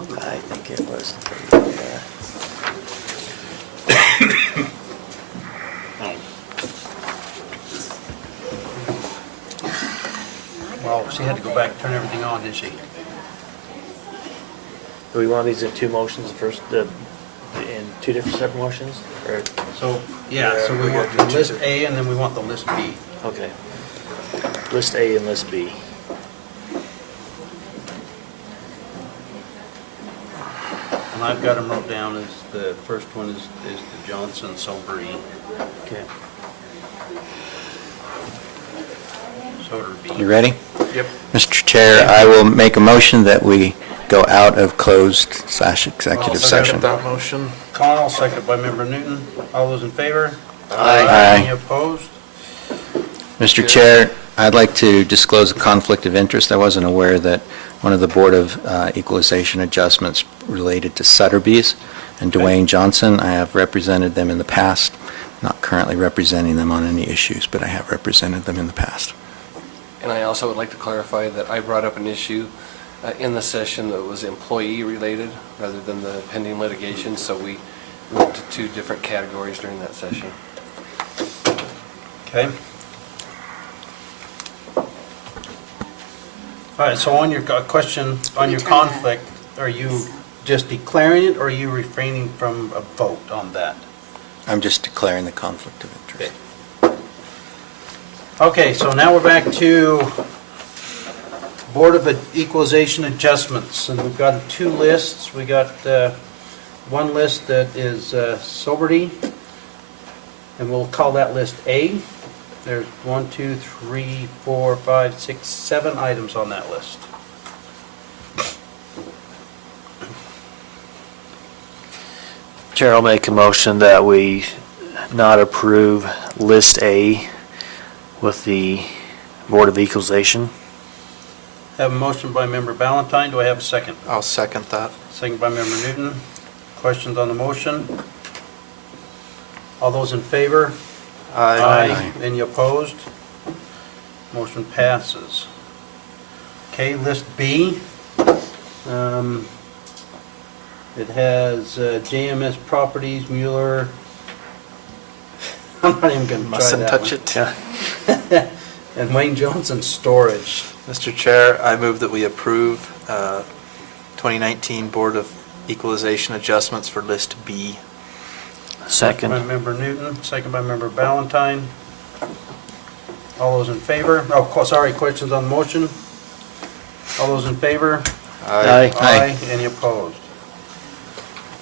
I think it was. Well, she had to go back, turn everything on, did she? Do we want these in two motions, first, in two different separate motions, or, So, yeah, so we want the list A and then we want the list B. okay. List A and list B. And I've got them wrote down as, the first one is the Johnson Sobry, Okay. Soder B. You ready? Yep. Mr. Chair, I will make a motion that we go out of closed/executive I'll session. second that motion. Connell, second by Member Newton. All those in favor? Aye. Any opposed? Mr. Chair, I'd like to disclose a conflict of interest. I wasn't aware that one of the Board of Equalization Adjustments related to Sutterbees and Dwayne Johnson. I have represented them in the past, not currently representing them on any issues, but I have represented them in the past. And I also would like to clarify that I brought up an issue in the session that was employee-related rather than the pending litigation, so we went to two different categories during that session. Okay. All right, so on your question, on your conflict, are you just declaring it or are you refraining from a vote on that? I'm just declaring the conflict of interest. Okay, so now we're back to Board of Equalization Adjustments, and we've got two lists. We got one list that is Soberty, and we'll call that list A. There's 1, 2, 3, 4, 5, 6, 7 items on that list. Chair, I'll make a motion that we not approve list A with the Board of Equalization. Have a motion by Member Ballantyne. Do I have a second? I'll second that. Second by Member Newton. Questions on the motion? All those in favor? Aye. Any opposed? Motion passes. Okay, list B. It has JMS Properties, Mueller. I'm not even going to try Mustn't that touch one. it. And Wayne Johnson Storage. Mr. Chair, I move that we approve 2019 Board of Equalization Adjustments for List B. Second. By Member Newton, second by Member Ballantyne. All those in favor? Oh, sorry, questions on the motion? All those in favor? Aye. Aye. Any opposed?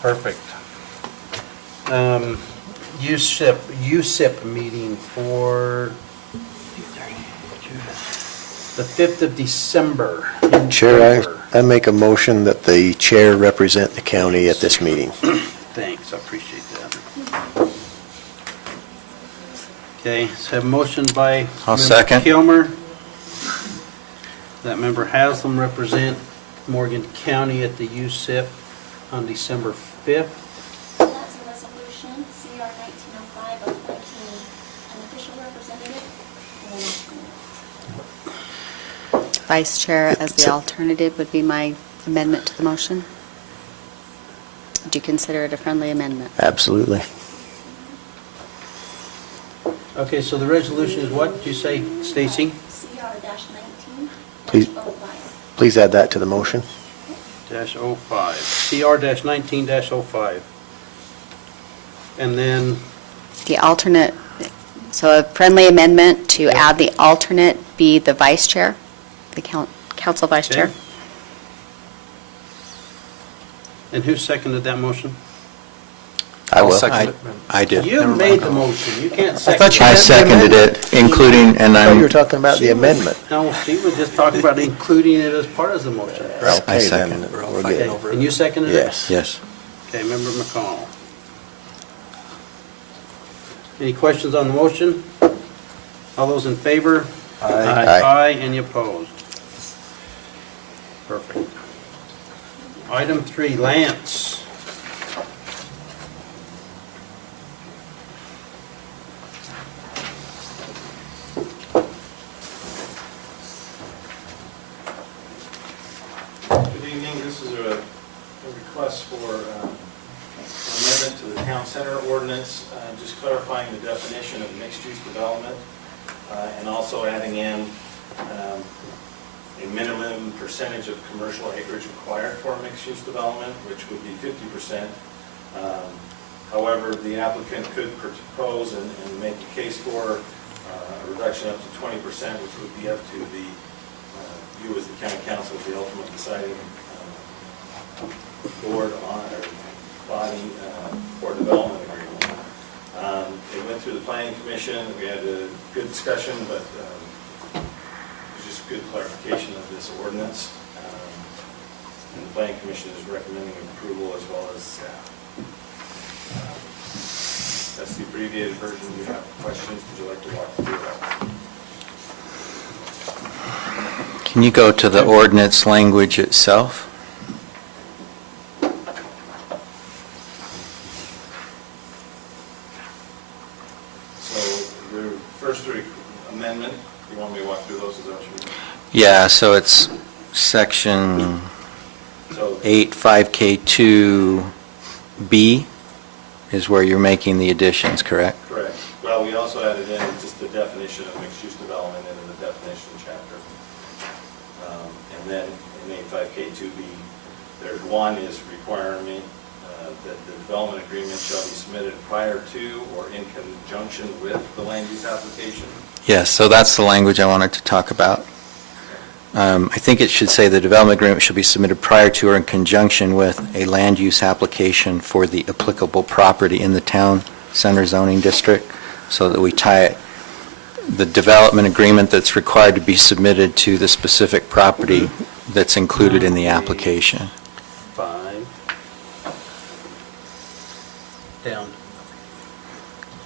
Perfect. USIP meeting for the 5th of December. in Chair, Denver. I make a motion that the chair represent the county at this meeting. Thanks, I appreciate that. Okay, so have a motion by I'll Member second. Kilmer, that Member Haslam represent Morgan County at the USIP on December 5th. That's a resolution, CR 1905, appointing an official representative and an alternate. Vice Chair as the alternative would be my amendment to the motion. Do you consider it a friendly amendment? Absolutely. Okay, so the resolution is what, did you say, Stacy? CR-19. Please. Please add that to the motion. -05, CR-19-05. And then, The alternate, so a friendly amendment to add the alternate be the Vice Chair, the Council Vice Chair. Okay. and who seconded that motion? I I'll will. second it. I did. You Never made mind. the motion, you can't thought second. you I meant the seconded amendment. it, including, and I thought you were I'm, talking about the She was- amendment. No, she was just talking about including it as part of the motion. I Okay, second then it. We're all we're fighting good. over it. And you seconded it? Yes. yes. Okay, Member McConnell. Any questions on the motion? All those in favor? Aye. Aye, any opposed? Perfect. Item 3, Lance. Good evening, this is a request for amendment to the town center ordinance, just clarifying the definition of mixed-use development, and also adding in a minimum percentage of commercial acreage required for mixed-use development, which would be 50%. However, the applicant could propose and make a case for a reduction up to 20%, which would be up to the, you as the county council, the ultimate deciding board on, or body for development agreement. It went through the planning commission, we had a good discussion, but it was just good clarification of this ordinance. And the planning commission is recommending approval as well as staff. That's the abbreviated version. Do you have questions? Would you like to walk through that? Can you go to the ordinance language itself? So the first amendment, you want me to walk through those? Is that what you mean? Yeah, so it's section So 85K2B is where you're making the additions, correct? correct. Well, we also added in just the definition of mixed-use development in the definition chapter. And then in 85K2B, there's one is requiring me that the development agreement shall be submitted prior to or in conjunction with the land use application. Yes, so that's the language I wanted to talk about. I think it should say the development agreement shall be submitted prior to or in conjunction with a land use application for the applicable property in the town center zoning district, so that we tie it, the development agreement that's required to be submitted to the specific property that's included in the application. 5. Down.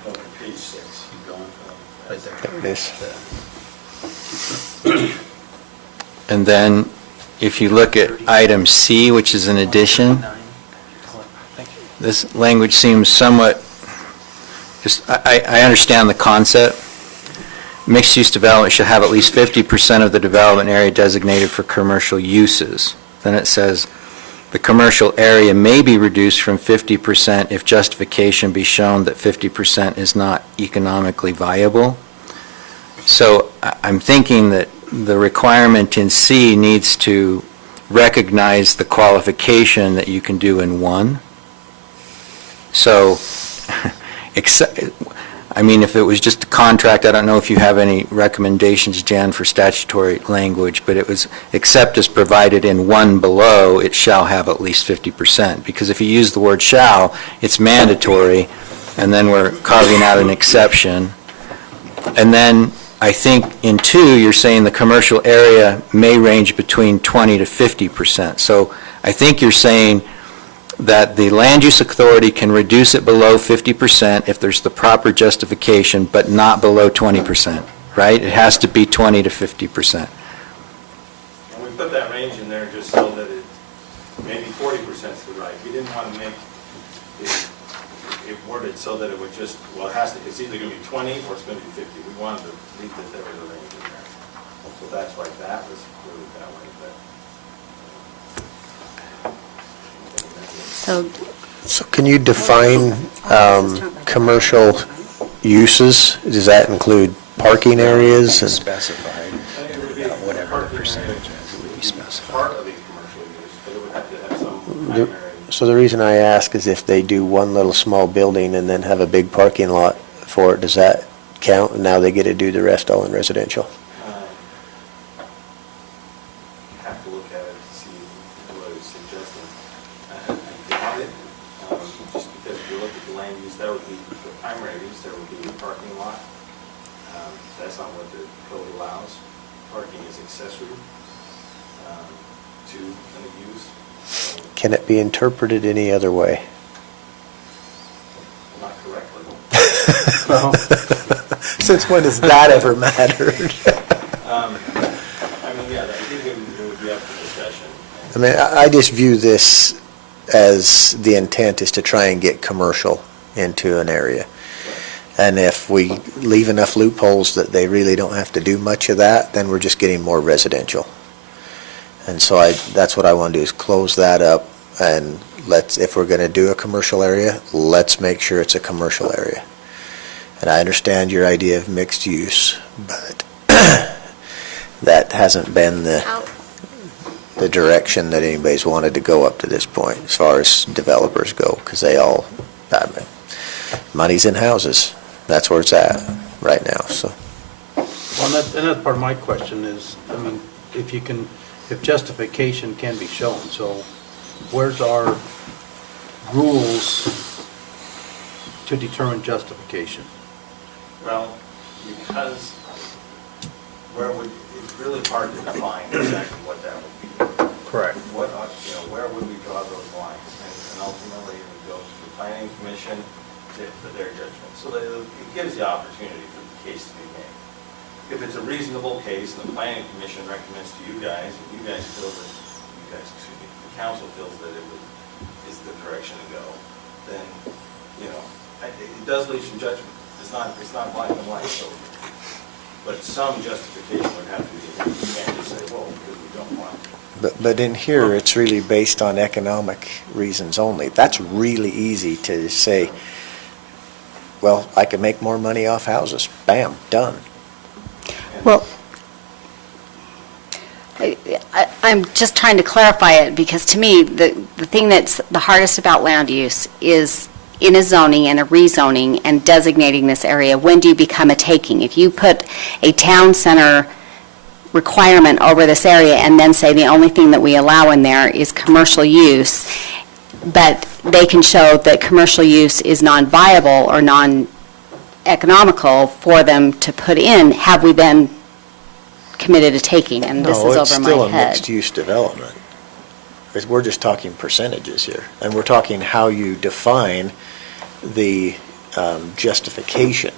Okay, page 6. Keep going. Right there. There it is. And then, if you look at item C, which is an addition, this language seems somewhat, I understand the concept. Mixed-use development should have at least 50% of the development area designated for commercial uses. Then it says, the commercial area may be reduced from 50% if justification be shown that 50% is not economically viable. So I'm thinking that the requirement in C needs to recognize the qualification that you can do in one. So, I mean, if it was just a contract, I don't know if you have any recommendations, Jan, for statutory language, but it was, except as provided in one below, it shall have at least 50%. Because if you use the word shall, it's mandatory, and then we're carving out an exception. And then, I think in 2, you're saying the commercial area may range between 20 to 50%. So I think you're saying that the land use authority can reduce it below 50% if there's the proper justification, but not below 20%, right? It has to be 20 to 50%. And we put that range in there just so that it, maybe 40% is the right. We didn't want to make it worded so that it would just, well, it has to, it's either going to be 20 or it's going to be 50. We wanted to leave that there was a range in there. So that's why that was worded that way. So can you define commercial uses? Does that include parking areas? And Specified, whatever the percentage is, it would be specified. Part of a commercial use, but it would have to have some primary. So the reason I ask is if they do one little small building and then have a big parking lot for it, does that count? And now they get to do the rest all in residential? Have to look at it to see what it's suggesting. I doubt it, just because if you look at the land use, that would be the primary use, there would be a parking lot. That's not what the code allows. Parking is accessory to any use. So, Can it be interpreted any other way? not correctly. Since when has that ever mattered? I mean, yeah, I think it would be up for discussion. I mean, I just view this as the intent is to try and get commercial into an area. And if we leave enough loopholes that they really don't have to do much of that, then we're just getting more residential. And so that's what I want to do, is close that up. And if we're going to do a commercial area, let's make sure it's a commercial area. And I understand your idea of mixed use, but that hasn't been the direction that anybody's wanted to go up to this point, as far as developers go, because money's in houses. That's where it's at right now, so. Well, and that's part of my question is, I mean, if justification can be shown, so where's our rules to determine justification? Well, because it's really hard to define exactly what that would be. Correct. Where would we draw those lines? And ultimately, it would go to the planning commission for their judgment. So that it gives the opportunity for the case to be made. If it's a reasonable case, and the planning commission recommends to you guys, and you guys feel that, the council feels that is the direction to go, then, it does leave some judgment. It's not black and white, so, but some justification would have to be, you can't just say, well, because we don't want it. But in here, it's really based on economic reasons only. That's really easy to say, well, I can make more money off houses. Bam, done. Well, I'm just trying to clarify it, because to me, the thing that's the hardest about land use is in a zoning and a rezoning and designating this area. When do you become a taking? If you put a town center requirement over this area and then say the only thing that we allow in there is commercial use, but they can show that commercial use is non-viable or non-economical for them to put in, have we then committed a taking? And this is over my No, it's still a head. mixed-use development. We're just talking percentages here, and we're talking how you define the justification.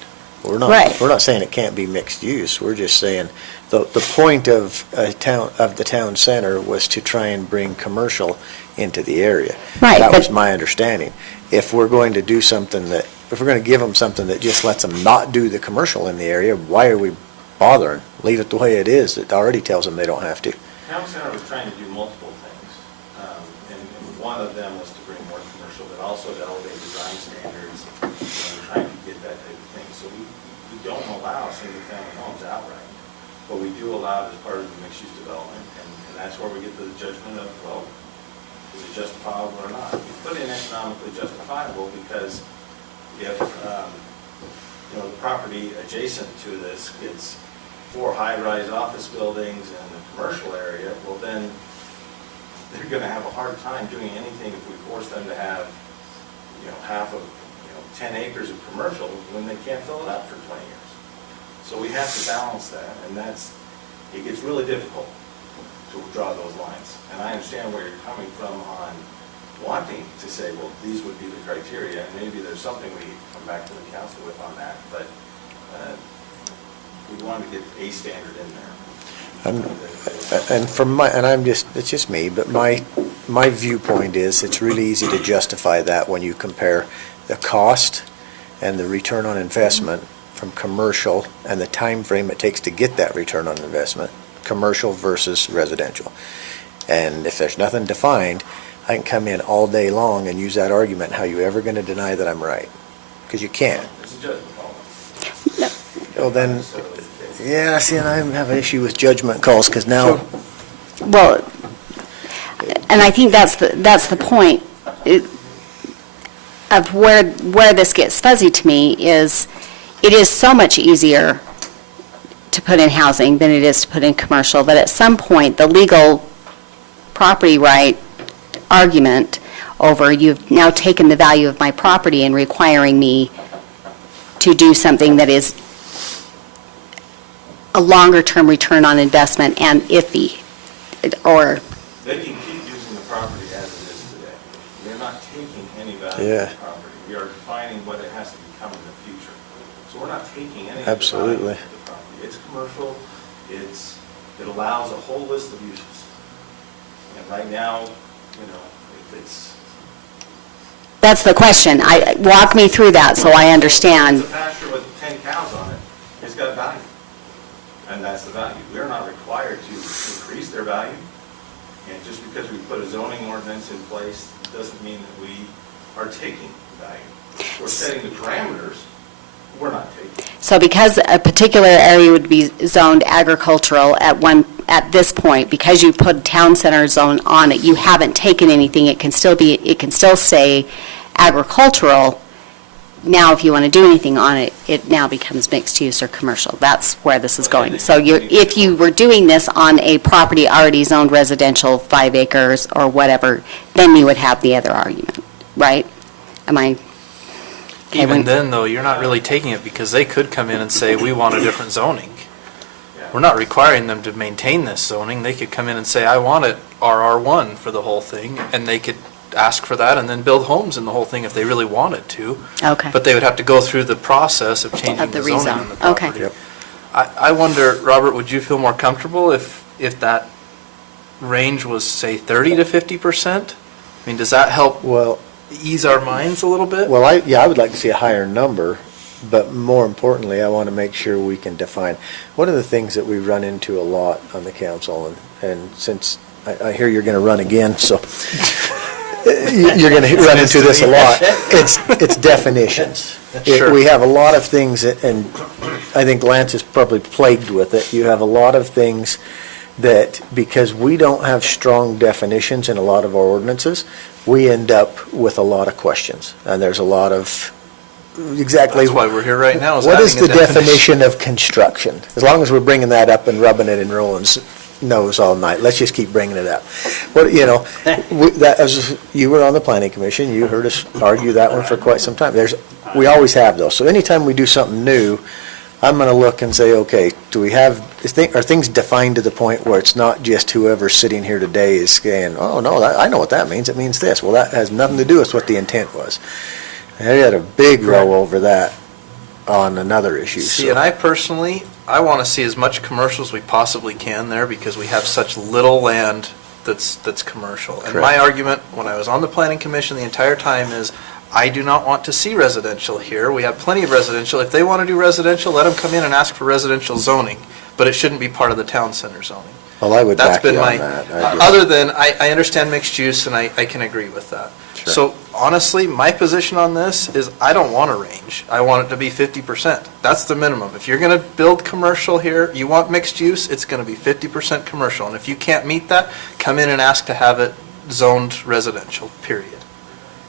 Right. We're not saying it can't be mixed use. We're just saying the point of the town center was to try and bring commercial into the area. Right, That was but- my understanding. If we're going to do something if we're going to give them something that just lets them not do the commercial in the area, why are we bothering? Leave it the way it is. It already tells them they don't have to. Town Center was trying to do multiple things, and one of them was to bring more commercial, but also to elevate design standards, and trying to get that type of thing. So we don't allow single-family homes outright, but we do allow it as part of the mixed-use development, and that's where we get to the judgment of, well, is it justifiable or not? We put in economically justifiable because if, the property adjacent to this gets 4 high-rise office buildings and a commercial area, well then, they're gonna have a hard time doing anything if we force them to have, half of, 10 acres of commercial when they can't fill it up for 20 years. So we have to balance that, and it gets really difficult to draw those lines. And I understand where you're coming from on wanting to say, well, these would be the criteria, and maybe there's something we come back to the council with on that, but we want to get a standard in there. It's just me, but my viewpoint is it's really easy to justify that when you compare the cost and the return on investment from commercial and the time frame it takes to get that return on investment, commercial versus residential. And if there's nothing defined, I can come in all day long and use that argument. How are you ever going to deny that I'm right? Because you can't. It's a judgment call. Well, then, yeah, see, and I have an issue with judgment calls because now, Well, and I think that's the point of where this gets fuzzy to me is, it is so much easier to put in housing than it is to put in commercial, that at some point, the legal property right argument over, you've now taken the value of my property and requiring me to do something that is a longer-term return on investment and iffy, or, They can keep using the property as it is today. We're not taking any value Yeah. of the property. We are defining what it has to become in the future. So we're not taking any of the value Absolutely. of the property. It's commercial, it allows a whole list of uses. And right now, if it's... that's the question. Walk me through that so I understand. It's a pasture with 10 cows on it, it's got value. And that's the value. We're not required to increase their value and just just because we put a zoning ordinance in place doesn't mean that we are taking value. We're setting the parameters, we're not taking. So because a particular area would be zoned agricultural at this point, because you put town center zone on it, you haven't taken anything, it can still say agricultural. Now, if you want to do anything on it, it now becomes mixed use or commercial. That's where this is going. So if you were doing this on a property already zoned residential, 5 acres or whatever, then you would have the other argument, right? Am I? okay, Even when- then, though, you're not really taking it because they could come in and say, we want a different zoning. We're not requiring them to maintain this zoning. They could come in and say, I want it RR1 for the whole thing, and they could ask for that and then build homes in the whole thing if they really wanted to. Okay. But they would have to go through the process of changing Of the the zoning on rezone. the Okay. property. I wonder, Robert, would you feel more comfortable if that range was, say, 30 to 50%? I mean, does that help Well, ease our minds a little bit? well, I would like to see a higher number, but more importantly, I want to make sure we can define. One of the things that we run into a lot on the council, and since I hear you're going to run again, so you're going to run into this a lot, it's definitions. Sure. We have a lot of things, and I think Lance is probably plagued with it. You have a lot of things that, because we don't have strong definitions in a lot of our ordinances, we end up with a lot of questions. And there's a lot of, exactly. That's why we're here right now, is What is having the a definition. definition of construction? As long as we're bringing that up and rubbing it in Roland's nose all night, let's just keep bringing it up. Well, you were on the planning commission, you heard us argue that one for quite some time. We always have those. So anytime we do something new, I'm going to look and say, okay, are things defined to the point where it's not just whoever's sitting here today is saying, oh, no, I know what that means, it means this. Well, that has nothing to do with what the intent was. I had a big row over that on another issue. See, so. and I want to see as much commercial as we possibly can there because we have such little land that's commercial. And my Correct. argument, when I was on the planning commission the entire time, is I do not want to see residential here. We have plenty of residential. If they want to do residential, let them come in and ask for residential zoning, but it shouldn't be part of the town center zoning. Well, I would That's back you been on my, that. I agree. other than, I understand mixed use, and I can agree with that. Sure. So honestly, my position on this is I don't want a range. I want it to be 50%. That's the minimum. If you're going to build commercial here, you want mixed use, it's going to be 50% commercial. And if you can't meet that, come in and ask to have it zoned residential, period.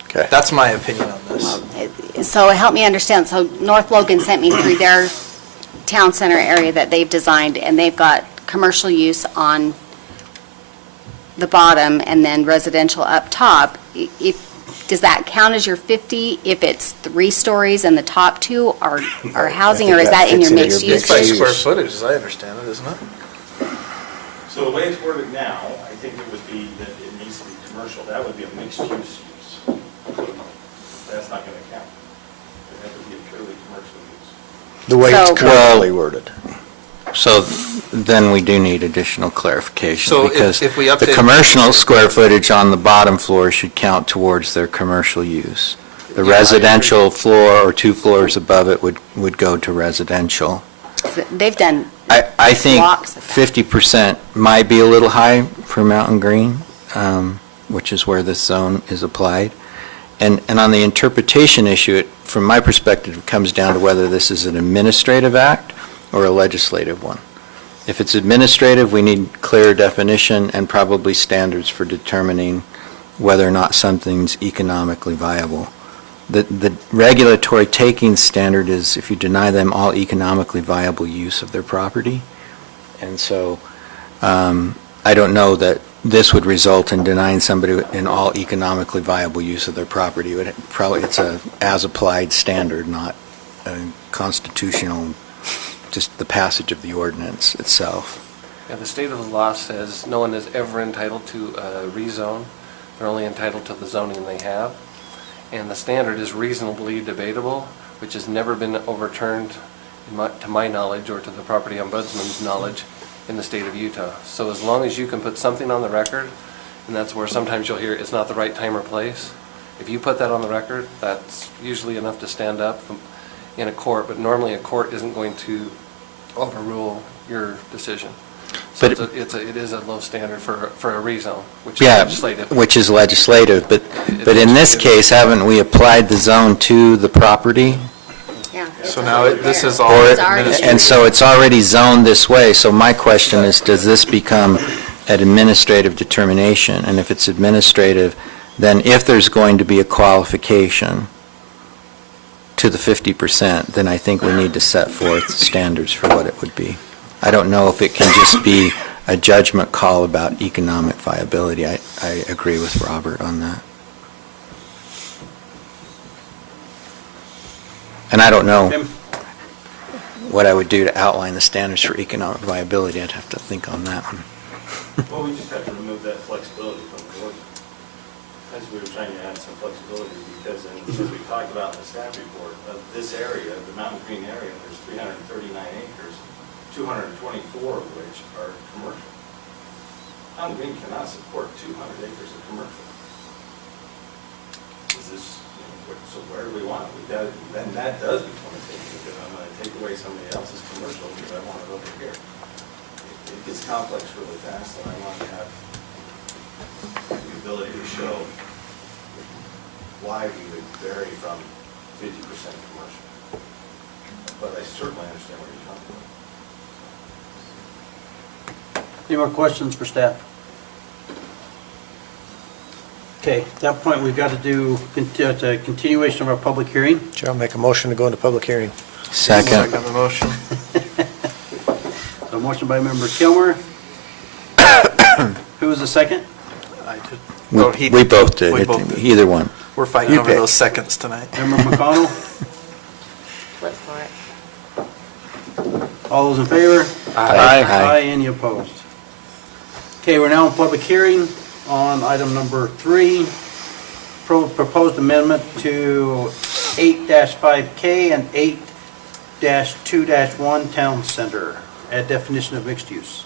Okay. That's my opinion on this. So help me understand, so North Logan sent me through their town center area that they've designed, and they've got commercial use on the bottom and then residential up top. Does that count as your 50 if it's 3 stories and the top 2 are housing, or is that in your mixed use? It's by Mixed square use. footage, as I understand it, isn't it? So the way it's worded now, I think it would be that it needs to be commercial, that would be a mixed use. So that's not going to count. It would be a purely commercial use. The way it's So- currently worded. So then we do need additional clarification. So because if we the update- commercial square footage on the bottom floor should count towards their commercial use. The Yeah, I residential floor or 2 floors above it would go to residential. They've done, I think Blocks of that. 50% might be a little high for Mountain Green, which is where this zone is applied. And on the interpretation issue, from my perspective, it comes down to whether this is an administrative act or a legislative one. If it's administrative, we need clear definition and probably standards for determining whether or not something's economically viable. The regulatory taking standard is if you deny them all economically viable use of their property. And so I don't know that this would result in denying somebody in all economically viable use of their property. It's a as-applied standard, not a constitutional, just the passage of the ordinance itself. Yeah, the state of the law says no one is ever entitled to a rezone. They're only entitled to the zoning they have. And the standard is reasonably debatable, which has never been overturned, to my knowledge, or to the property ombudsman's knowledge, in the state of Utah. So as long as you can put something on the record, and that's where sometimes you'll hear it's not the right time or place, if you put that on the record, that's usually enough to stand up in a court, but normally a court isn't going to overrule your decision. So But it is a low standard for a rezone, which is Yeah, legislative. which is legislative, but in this case, haven't we applied the zone to the property? Yeah. So now this is all Or- It's already- administrative. And so it's already zoned this way, so my question is, does this become an administrative determination? And if it's administrative, then if there's going to be a qualification to the 50%, then I think we need to set forth standards for what it would be. I don't know if it can just be a judgment call about economic viability. I agree with Robert on that. And I don't know Tim? what I would do to outline the standards for economic viability. I'd have to think on that one. Well, we just have to remove that flexibility from the ordinance. As we were trying to add some flexibility, because as we talked about in the staff report, of this area, the Mountain Green area, there's 339 acres, 224 of which are commercial. Mountain Green cannot support 200 acres of commercial. Is this, so where do we want it? Then that does become a thing, because I'm going to take away somebody else's commercial because I want it over here. It gets complex really fast, and I want to have the ability to show why we would vary from 50% commercial. But I certainly understand where you're coming from. Any more questions for staff? Okay, at that point, we've got to do a continuation of our public hearing. Chair, I'll make a motion to go into public hearing. Second. Second the motion. So motion by member Kilmer. Who was the second? I did. We Oh, he we both did, We both did. either one. We're fighting You over pick. those seconds tonight. Member McConnell? Flip for it. All those in favor? Aye. Aye, any opposed? Okay, we're now in public hearing on item number 3, proposed amendment to 8-5K and 8-2-1 Town Center, add definition of mixed use.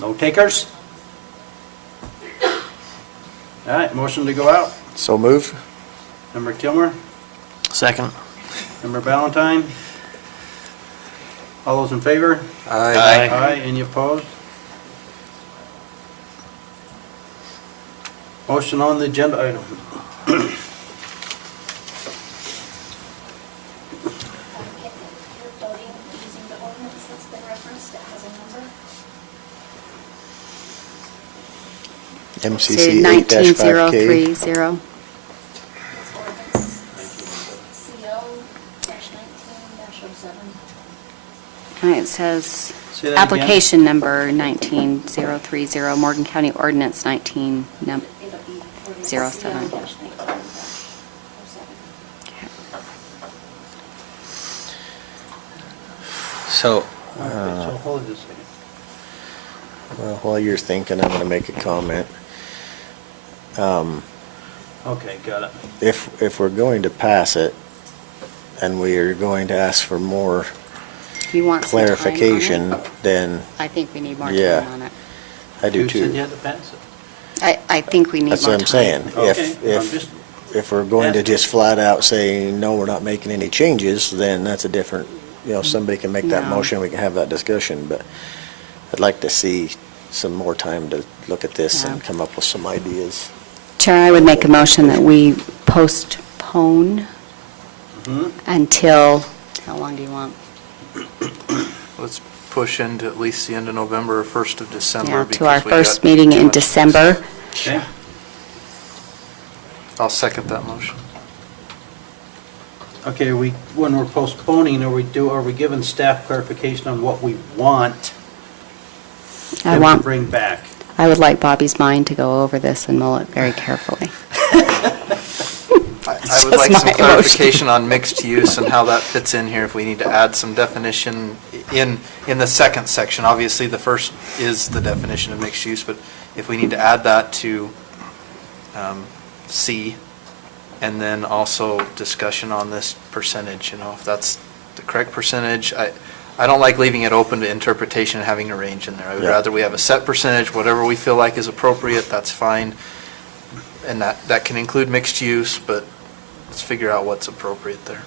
No takers? All right, motion to go out. So moved. Member Kilmer? Second. Member Valentine? All those in favor? Aye. Aye, any opposed? Motion on the agenda item. You're voting using the ordinance that's been referenced, that has a number. MCC To 8-5K. 19030. It's ordinance CO-19-07. It says, Say that again. application number 19030, Morgan County Ordinance 19. It'll be ordinance 07. CO-19-07. So, Okay, so hold it a second. Well, while you're thinking, I'm going to make a comment. Okay, got it. If we're going to pass it, and we are going to ask for more You want some time on it? clarification, then I think we need more Yeah. time on it. I do You said you too. had to pass it. I think we need more That's time. what I'm saying. Okay, I'm If, just, if we're going to just flat out say, no, we're not making any changes, then that's a different, somebody can make that No. motion, we can have that discussion, but I'd like to see some more time to look at this and Yeah. come up with some ideas. Chair, I would make a motion that we postpone Mhm. until, how long do you want? Let's push into at least the end of November or 1st of December. Yeah, because to our we first got meeting too in much to December. discuss. okay. I'll second that motion. Okay, when we're postponing, are we giving staff clarification on what we want them to bring back? I would like Bobby's mind to go over this and mull it very carefully. I It's would like just some my clarification on mixed use and how that fits in here, if we need to add some definition in the second section. Obviously, the first is the definition of mixed use, but if we need to add that to C, and then also discussion on this percentage, if that's the correct percentage. I don't like leaving it open to interpretation and having a range in there. I would Yeah. rather we have a set percentage, whatever we feel like is appropriate, that's fine. And that can include mixed use, but let's figure out what's appropriate there.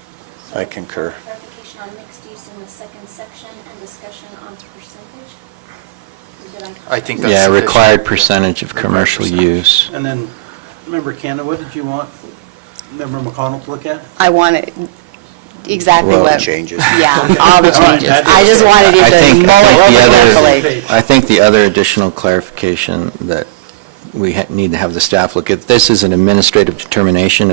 I concur. Clarification on mixed use in the second section and discussion on percentage. Did I think that's Yeah, sufficient. required percentage of commercial percentage. use. And then, remember, Kenna, what did you want Member McConnell to look at? I want it, exactly Well, what. changes. Yeah, all the All right, changes. that I is- just wanted you I to think mull it over carefully. Page. I think the other additional clarification that we need to have the staff look at, this is an administrative determination.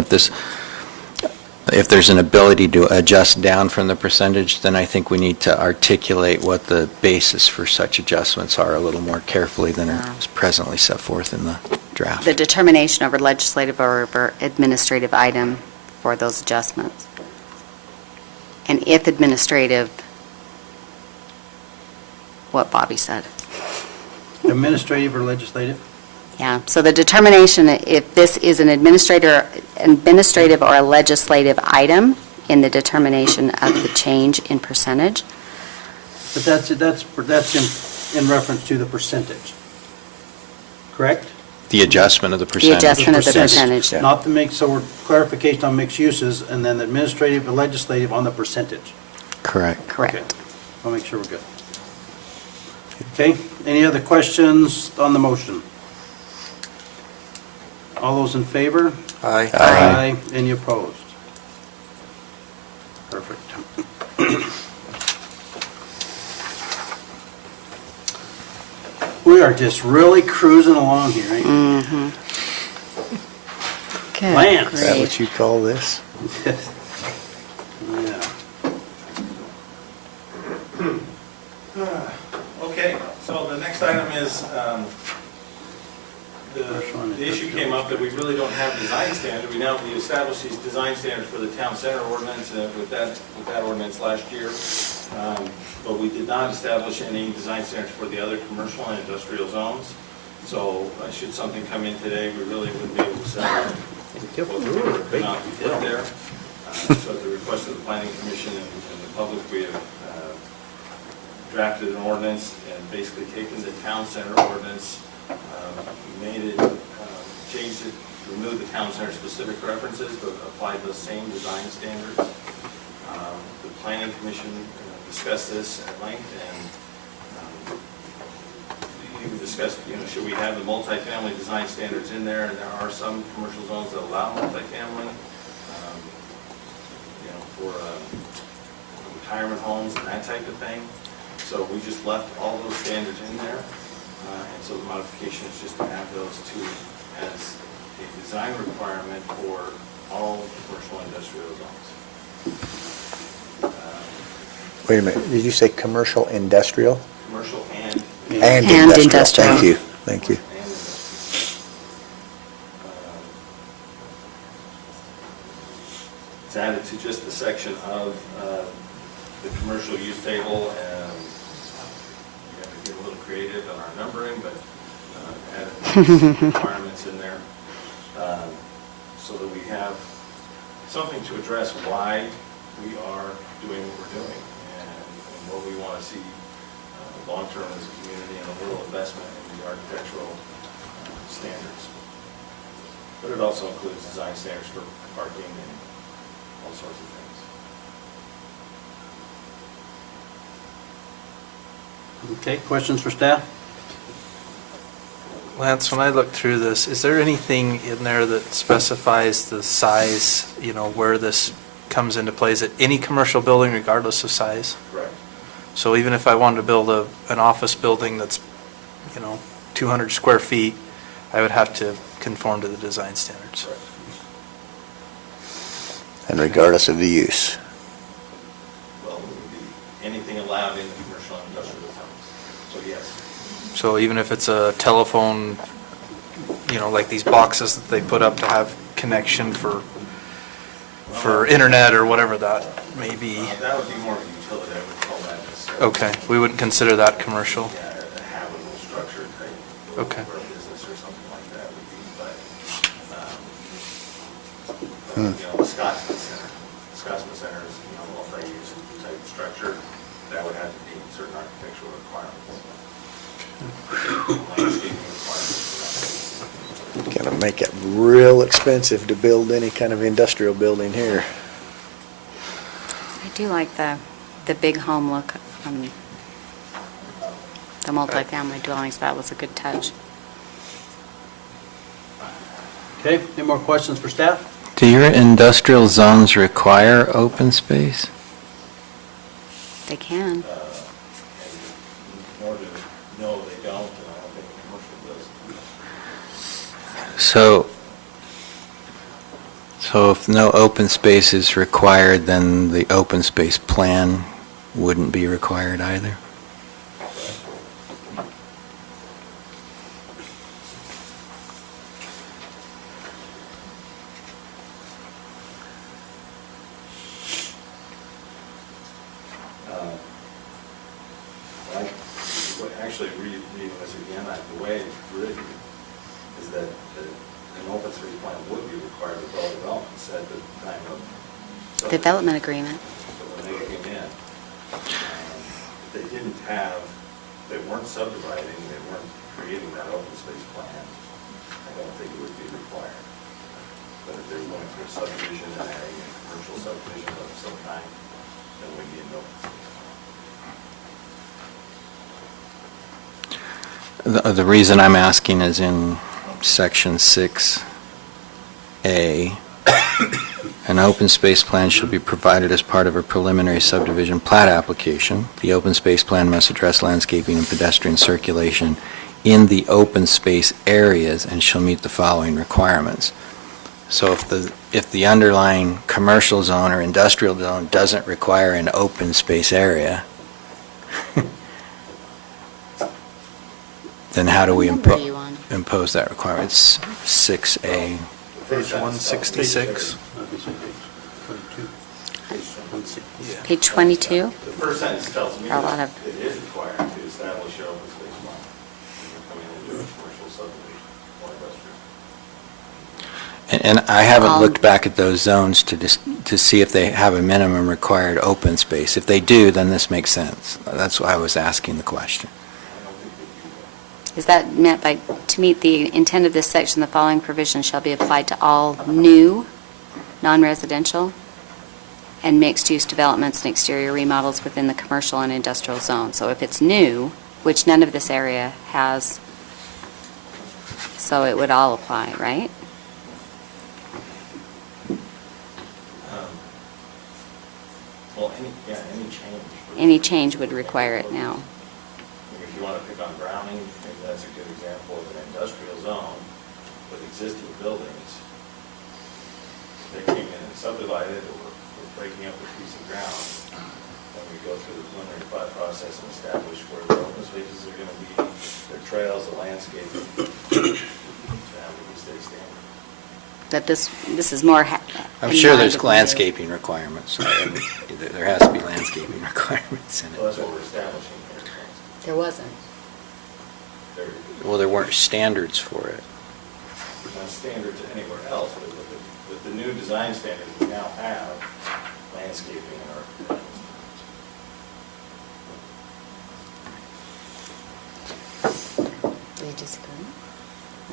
If there's an ability to adjust down from the percentage, then I think we need to articulate what the basis for such adjustments are a little more carefully than is presently set forth in the draft. The determination over legislative or over administrative item for those adjustments. And if administrative, what Bobby said. Administrative or legislative? Yeah, so the determination, if this is an administrative or a legislative item in the determination of the change in percentage, But that's in reference to the percentage, correct? The adjustment of the percentage. adjustment of the percentage. Not the mix, so we're clarification on mixed uses, and then administrative and legislative on the percentage. Correct. correct. Okay. I'll make sure we're good. Okay, any other questions on the motion? All those in favor? Aye. Aye. Any opposed? Perfect. We are just really cruising along here, ain't we? Good Lance. Is that grief. what you call this? Yeah. Okay, so the next item is, the issue came up that we really don't have design standard. We established these design standards for the town center ordinance with that ordinance last year. But we did not establish any design standards for the other commercial and industrial zones. So should something come in today, we really wouldn't be able to say not be put there. So at the request of the planning commission and the public, we have drafted an ordinance and basically taken the town center ordinance, made it, changed it, removed the town center specific references, but applied those same design standards. The planning commission discussed this at length, and we discussed, should we have the multifamily design standards in there? And there are some commercial zones that allow multifamily, for retirement homes and that type of thing. So we just left all those standards in there, and so the modification is just to add those two as a design requirement for all commercial and industrial zones. Wait a minute, did you say commercial industrial? Commercial and. And And industrial. industrial. Thank you, thank you. It's added to just the section of the commercial use table, and we have to get a little creative on our numbering, but added requirements in there, so that we have something to address why we are doing what we're doing, and what we want to see long-term as a community, and a little investment in the architectural standards. But it also includes design standards for parking and all sorts of things. Okay, questions for staff? Lance, when I look through this, is there anything in there that specifies the size, where this comes into play? Is it any commercial building regardless of size? Correct. So even if I wanted to build an office building that's, 200 square feet, I would have to conform to the design standards. Correct. And regardless of the use. Well, it would be anything allowed in the commercial and industrial zones. So yes. So even if it's a telephone, like these boxes that they put up to have connection for internet or whatever that may be. That would be more of a utility, I would call that necessarily. Okay, we wouldn't consider that commercial. Yeah, a habitable structure type. Okay. For a business or something like that would be, but, the Scotsman Center is, multi-use type structure, that would have to meet certain architectural requirements. Landscaping requirements. Gonna make it real expensive to build any kind of industrial building here. do like the big home look on the multifamily dwellings. That was a good touch. Okay, any more questions for staff? Do your industrial zones require open space? They can. And nor do, no, they don't, and I don't think commercial does. So if no open space is required, then the open space plan wouldn't be required either? Actually, reading this again, the way it's written is that an open space plan would be required with all development said at the time of. Development agreement. So when they came in, if they didn't have, they weren't subdividing, they weren't creating that open space plan, I don't think it would be required. But if they're going through a subdivision and adding a commercial subdivision of some kind, then we need an open space plan. The reason I'm asking is in section 6A, an open space plan shall be provided as part of a preliminary subdivision plat application. The open space plan must address landscaping and pedestrian circulation in the open space areas and shall meet the following requirements. So if the underlying commercial zone or industrial zone doesn't require an open space area, then how do we What number are you on? impose that requirement? It's 6A. Page 166. Page 22? The first sentence tells me A lot that of- it is required to establish your open space plan. When you're coming in and doing a commercial subdivision or industrial. And I haven't looked back at those zones to see if they have a minimum required open space. If they do, then this makes sense. That's why I was asking the question. Is that meant by, to meet the intent of this section, the following provision shall be applied to all new, non-residential, and mixed-use developments and exterior remodels within the commercial and industrial zone. So if it's new, which none of this area has, so it would all apply, right? Well, any change. Any change would require it now. If you want to pick on Browning, maybe that's a good example of an industrial zone with existing buildings. They came in and subdivided or breaking up a piece of ground. Then we go through the preliminary plat process and establish where the open spaces are going to be, their trails, the landscape, to have the state standard. That this is more. I'm in sure line there's with the new. landscaping requirements. There has to be landscaping requirements in So that's it. what we're establishing here. There wasn't. There Well, there weren't standards for it. There's no standards anywhere else, but with the new design standards, we now have landscaping in our architectural standards. Do you disagree?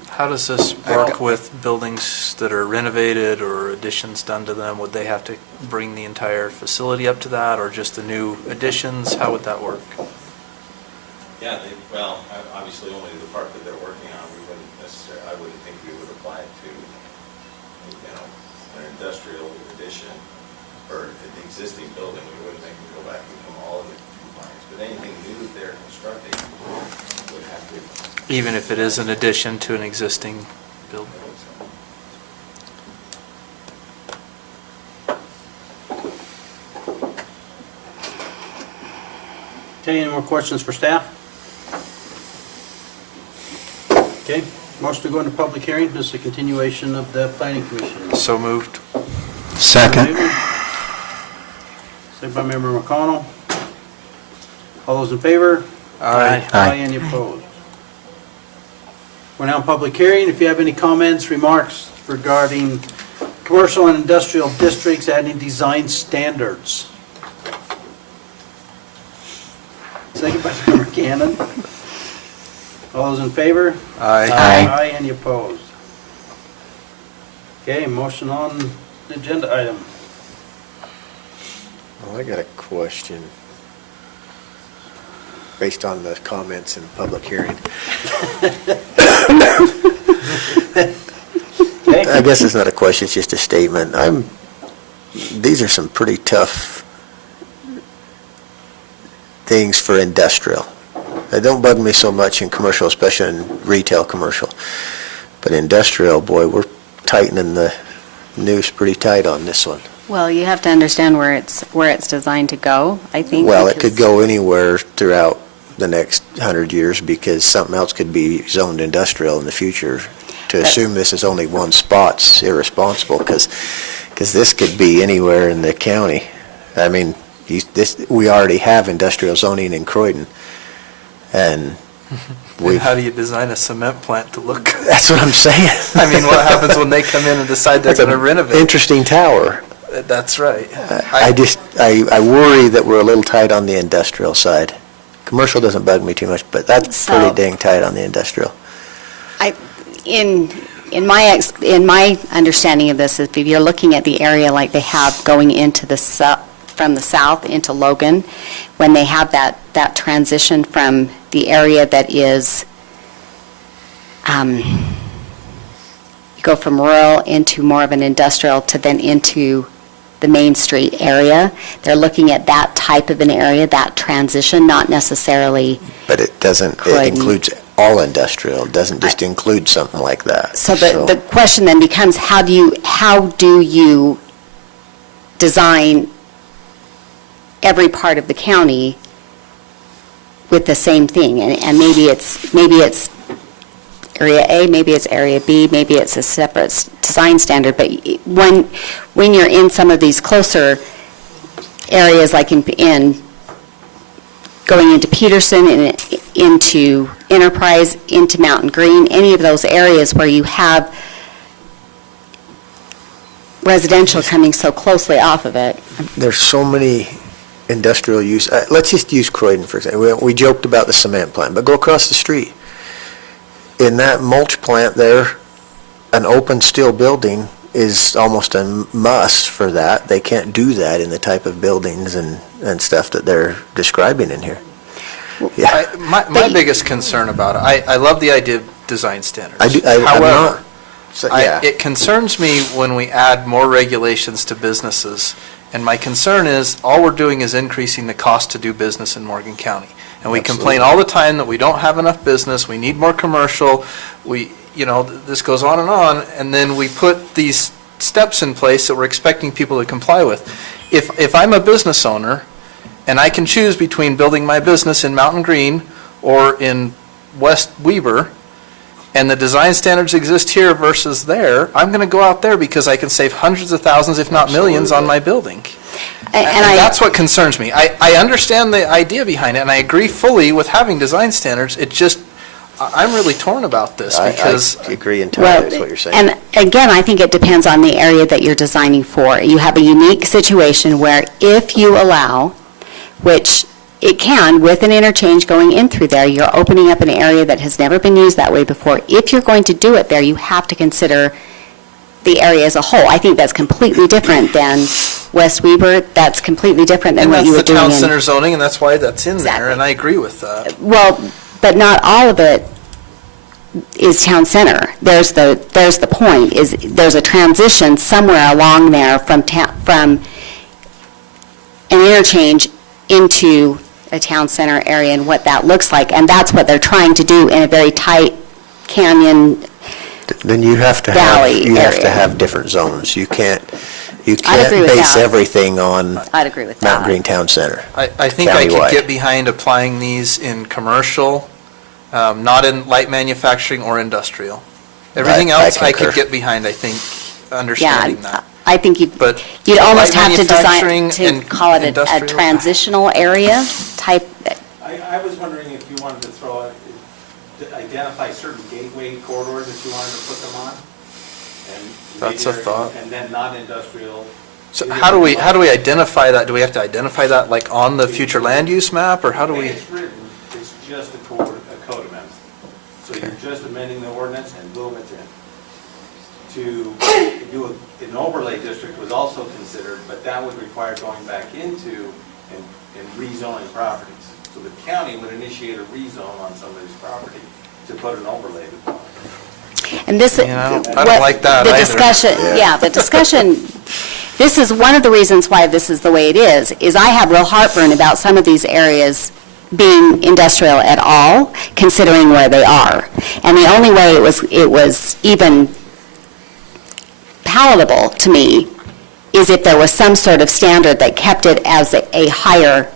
How does this work with buildings that are renovated or additions done to them? Would they have to bring the entire facility up to that, or just the new additions? How would that work? Yeah, well, obviously only the part that they're working on, we wouldn't necessarily, I wouldn't think we would apply it to, an industrial addition or the existing building, we wouldn't make them go back and become all of the compliance. But anything new that they're constructing would have to. Even if it is an addition to an existing building? Okay, any more questions for staff? Okay, motion to go into public hearing. This is a continuation of the planning commission. So moved. Second. Second by Member McConnell. All those in favor? Aye. Aye. Any opposed? We're now in public hearing. If you have any comments, remarks regarding commercial and industrial districts adding design standards. Second by Member Cannon. All those in favor? Aye. Aye. Any opposed? Okay, motion on the agenda item. Well, I got a question based on the comments in public hearing. I guess it's not a question, it's just a statement. These are some pretty tough things for industrial. They don't bug me so much in commercial, especially in retail commercial. But industrial, boy, we're tightening the noose pretty tight on this one. Well, you have to understand where it's designed to go, I think. Well, it could because- go anywhere throughout the next 100 years because something else could be zoned industrial in the future. To But- assume this is only one spot's irresponsible because this could be anywhere in the county. I mean, we already have industrial zoning in Croydon. And And how do you design a cement plant to look? that's what I'm saying. I mean, what happens when they come in and decide they're That's an going to renovate? interesting tower. That's right. I worry that we're a little tight on the industrial side. Commercial doesn't bug me too much, but that's So- pretty dang tight on the industrial. In my understanding of this, is if you're looking at the area like they have going into from the south into Logan, when they have that transition from the area that is, you go from rural into more of an industrial to then into the Main Street area, they're looking at that type of an area, that transition, not necessarily. But it doesn't, it Croydon. includes all industrial, it doesn't just include something like that. So the question then becomes, how do you design every part of the county with the same thing? And maybe it's area A, maybe it's area B, maybe it's a separate design standard, but when you're in some of these closer areas, like in going into Peterson and into Enterprise, into Mountain Green, any of those areas where you have residential coming so closely off of it. There's so many industrial use, let's just use Croydon for example. We joked about the cement plant, but go across the street. In that mulch plant there, an open steel building is almost a must for that. They can't do that in the type of buildings and stuff that they're describing in here. Yeah, My biggest concern about it, I love the idea of design standards. I'm However, not, so, yeah. it concerns me when we add more regulations to businesses. And my concern is, all we're doing is increasing the cost to do business in Morgan County. And we complain all the time that we don't have enough business, we need more commercial, this goes on, and then we put these steps in place that we're expecting people to comply with. If I'm a business owner, and I can choose between building my business in Mountain Green or in West Weber, and the design standards exist here versus there, I'm going to go out there because I can save hundreds of thousands, if not millions, on my building. And that's what concerns me. I understand the idea behind it, and I agree fully with having design standards. It just, I'm really torn about this because. I agree entirely with what you're saying. And again, I think it depends on the area that you're designing for. You have a unique situation where if you allow, which it can, with an interchange going in through there, you're opening up an area that has never been used that way before. If you're going to do it there, you have to consider the area as a whole. I think that's completely different than West Weber. That's completely different than what you were doing in. And that's the town center zoning, and that's why that's in Exactly. there, and I agree with that. Well, but not all of it is town center. There's the point, is there's a transition somewhere along there from an interchange into a town center area and what that looks like. And that's what they're trying to do in a very tight canyon. Then you have to Valley area. have different zones. You can't I'd agree with base that. everything on I'd agree with that. Mountain Green Town Center. I think I Countywide. could get behind applying these in commercial, not in light manufacturing or industrial. Everything I else I concur. could get behind, I think, Yeah, understanding that. I think But you'd almost light have to design, manufacturing to and call it a industrial? transitional area type. I was wondering if you wanted to to identify certain gateway corridors that you wanted to put them on? And That's a maybe- thought. And then not industrial. So how do we identify that? Do we have to identify that like on the future land use map, or how do The way we? it's written, it's just a code amendment. So you're just amending the ordinance and boom, it's in. to do an overlay district was also considered, but that would require going back into and rezoning properties. So the county would initiate a rezone on somebody's property to put an overlay upon it. And this. Yeah, I don't what- like that the either. discussion, yeah, the discussion, this is one of the reasons why this is the way it is I have real heartburn about some of these areas being industrial at all, considering where they are. And the only way it was even palatable to me is if there was some sort of standard that kept it as a higher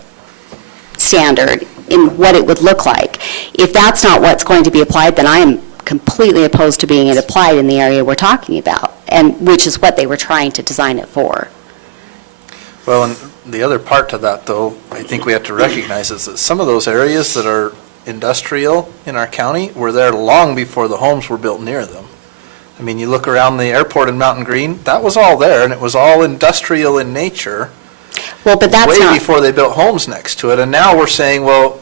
standard in what it would look like. If that's not what's going to be applied, then I am completely opposed to being it applied in the area we're talking about, and which is what they were trying to design it for. Well, and the other part to that, though, I think we have to recognize is that some of those areas that are industrial in our county were there long before the homes were built near them. I mean, you look around the airport in Mountain Green, that was all there, and it was all industrial in nature. Well, but that's way not, before they built homes next to it. And now we're saying, well,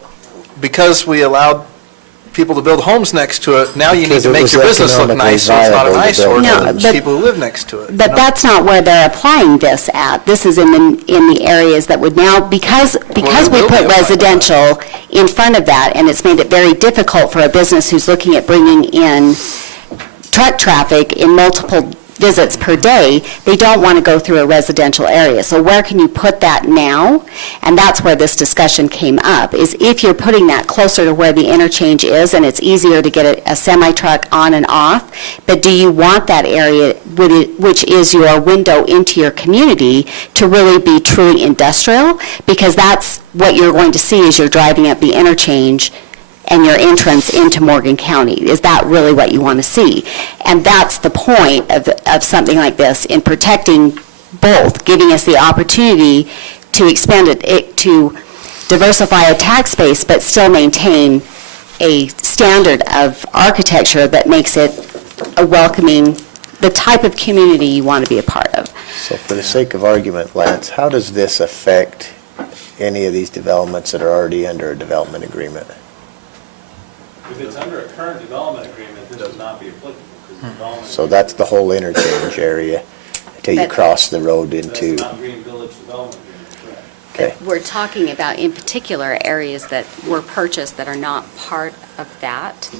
because we allowed people to build homes next to it, now you need Because to it make was your business look economically nice, so it's not an viable to eyesore build to homes. the No, people who live next to it. but you know? that's not where they're applying this at. This is in the areas that would now, because we will be put applying that. residential in front of that, and it's made it very difficult for a business who's looking at bringing in truck traffic in multiple visits per day, they don't want to go through a residential area. So where can you put that now? And that's where this discussion came up, is if you're putting that closer to where the interchange is and it's easier to get a semi-truck on and off, but do you want that area, which is your window into your community, to really be truly industrial? Because that's what you're going to see as you're driving up the interchange and your entrance into Morgan County. Is that really what you want to see? And that's the point of something like this, in protecting both, giving us the opportunity to expand it, to diversify a tax base, but still maintain a standard of architecture that makes it a welcoming, the type of community you want to be a part of. So for the sake of argument, Lance, how does this affect any of these developments that are already under a development agreement? If it's under a current development agreement, this would not be applicable, because the development. So that's the whole interchange area until you But- cross the road That's into, the Mountain Green Village Development Agreement, correct. okay. We're talking about, in particular, areas that were purchased that are not part of that.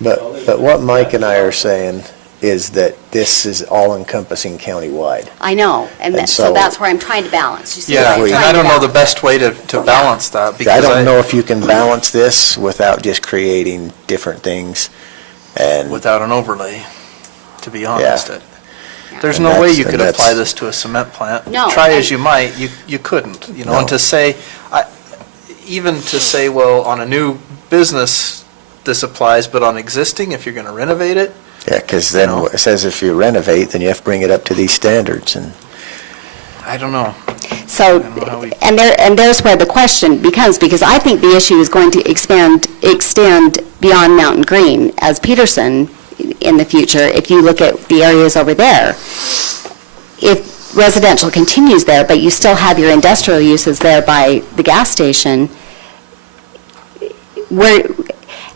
But what Mike and I are saying is that this is all-encompassing countywide. I know, and And so so- that's where I'm trying to balance. You see Yeah, where I'm and trying I to don't know the balance best way to balance that, I because don't know if you can balance this without just creating different things and, without an overlay, to be honest. Yeah. There's And no way that's- you and could that's- apply this to a cement plant. No, Try and- as you might, you couldn't, you know, and No. to say, even to say, well, on a new business, this applies, but on existing, if you're going to renovate it, yeah, because then You know? it says if you renovate, then you have to bring it up to these standards and. I don't know. So, don't know how we- and there's where the question becomes, because I think the issue is going to extend beyond Mountain Green as Peterson in the future, if you look at the areas over there. If residential continues there, but you still have your industrial uses there by the gas station,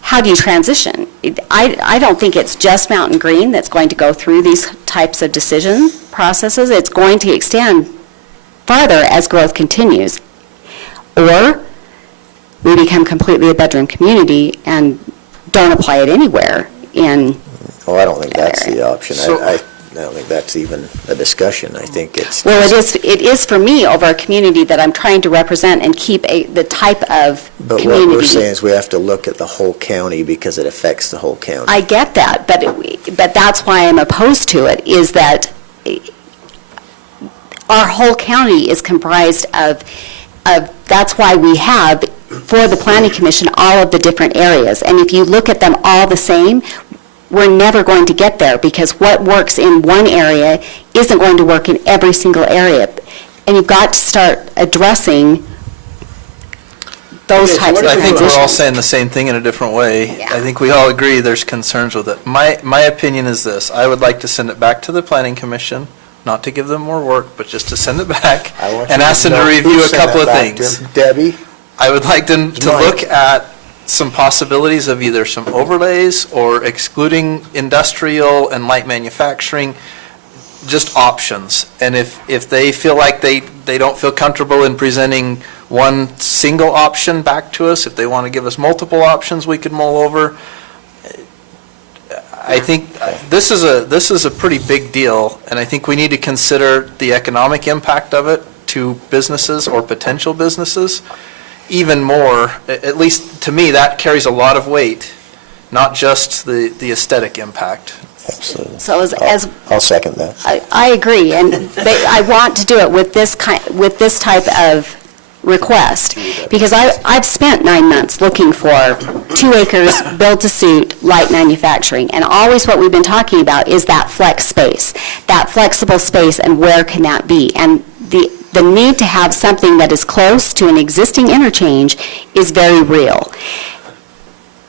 how do you transition? I don't think it's just Mountain Green that's going to go through these types of decision processes. It's going to extend farther as growth continues. Or we become completely a bedroom community and don't apply it anywhere in, Oh, I don't think that's the option. So- I don't think that's even a discussion. I think it's. well, it is for me over a community that I'm trying to represent and keep the type of But community. what we're saying is we have to look at the whole county because it affects the whole county. I get that, but that's why I'm opposed to it, is that our whole county is comprised of, that's why we have, for the planning commission, all of the different areas. And if you look at them all the same, we're never going to get there, because what works in one area isn't going to work in every single area. And you've got to start addressing those Okay, so types what of I think we're all transitions. saying the same thing in a different way. Yeah. I think we all agree there's concerns with it. My opinion is this: I would like to send it back to the planning commission, not to give them more work, but just to send it back I want and you ask them to know who review a sent couple it of back to things. him. Debbie? I would like them to Mike. look at some possibilities of either some overlays or excluding industrial and light manufacturing, just options. And if they feel like they don't feel comfortable in presenting one single option back to us, if they want to give us multiple options we could mull over, I think this is a pretty big deal, and I think we need to consider the economic impact of it to businesses or potential businesses even more. At least to me, that carries a lot of weight, not just the aesthetic impact. Absolutely. So as I'll second that. I agree, and I want to do it with this type of request, because I've spent 9 months looking for 2 acres, built-to-suit, light manufacturing, and always what we've been talking about is that flex space, that flexible space, and where can that be? And the need to have something that is close to an existing interchange is very real.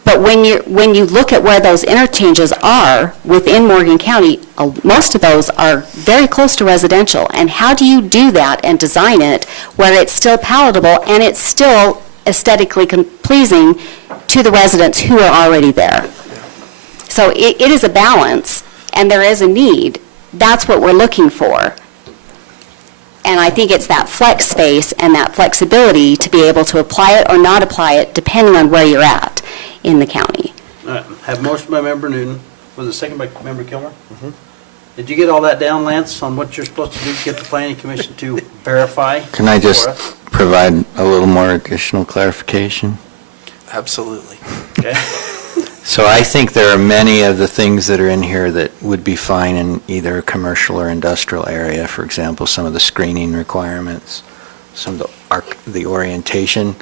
But when you look at where those interchanges are within Morgan County, most of those are very close to residential. And how do you do that and design it where it's still palatable and it's still aesthetically pleasing to the residents who are already there? So it is a balance, and there is a need. That's what we're looking for. And I think it's that flex space and that flexibility to be able to apply it or not apply it, depending on where you're at in the county. All right, have motion by Member Newton, was it second by Member Kilmer? Did you get all that down, Lance, on what you're supposed to do to get the planning commission to verify? Can I just for us? provide a little more additional clarification? Absolutely. Okay, So I think there are many of the things that are in here that would be fine in either a commercial or industrial area. For example, some of the screening requirements, some of the orientation.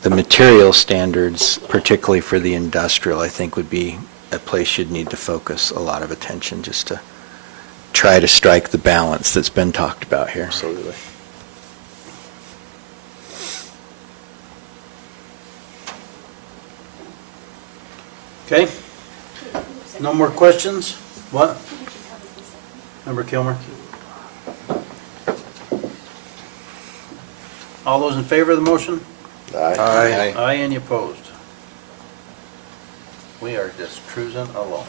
The material standards, particularly for the industrial, I think would be a place you'd need to focus a lot of attention just to try to strike the balance that's been talked about here. Absolutely. okay. No more questions? What? Member Kilmer? All those in favor of the motion? Aye. Aye, any opposed? We are just cruising along.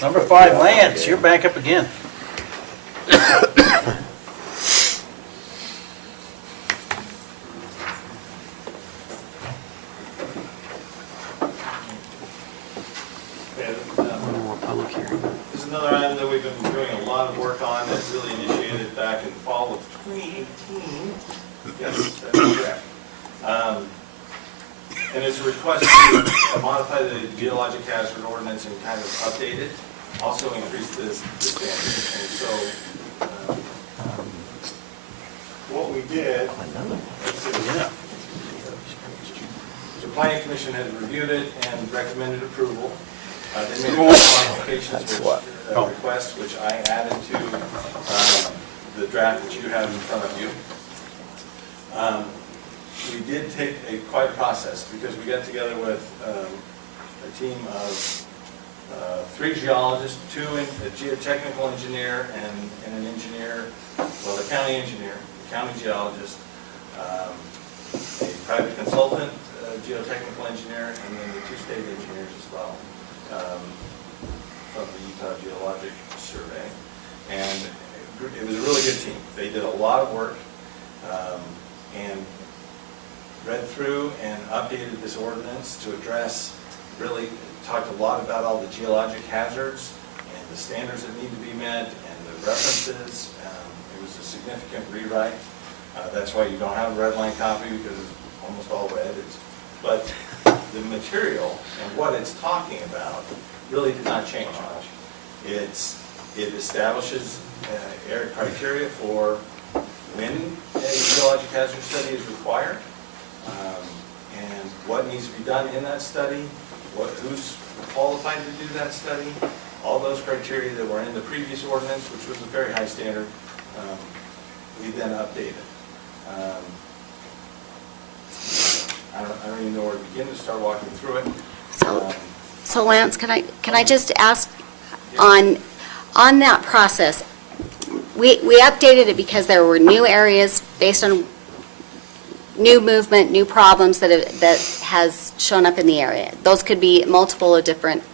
Number 5, Lance, you're back up again. This is another item that we've been doing a lot of work on that really initiated back in fall of 2018. Yes, that's correct. And it's a request to modify the geologic hazard ordinance and kind of update it, also increase the standard. And so what we did, Yeah. the planning commission has reviewed it and recommended approval. They made a couple modifications, requests, which I added to the draft that you have in front of you. We did take quite a process, because we got together with a team of 3 geologists, 2, a geotechnical engineer and an engineer, well, the county engineer, the county geologist, a private consultant, geotechnical engineer, and then the 2 state engineers as well, from the Utah Geologic Survey. And it was a really good team. They did a lot of work and read through and updated this ordinance to address, really talked a lot about all the geologic hazards and the standards that need to be met and the references. It was a significant rewrite. That's why you don't have a red line copy, because it's almost all red. But the material and what it's talking about really did not change much. It establishes criteria for when a geologic hazard study is required, and what needs to be done in that study, who's qualified to do that study, all those criteria that were in the previous ordinance, which was a very high standard, we then updated. I don't even know where to begin to start walking through it. So Lance, can I just ask, on that process, we updated it because there were new areas based on new movement, new problems that has shown up in the area. Those could be multiple of different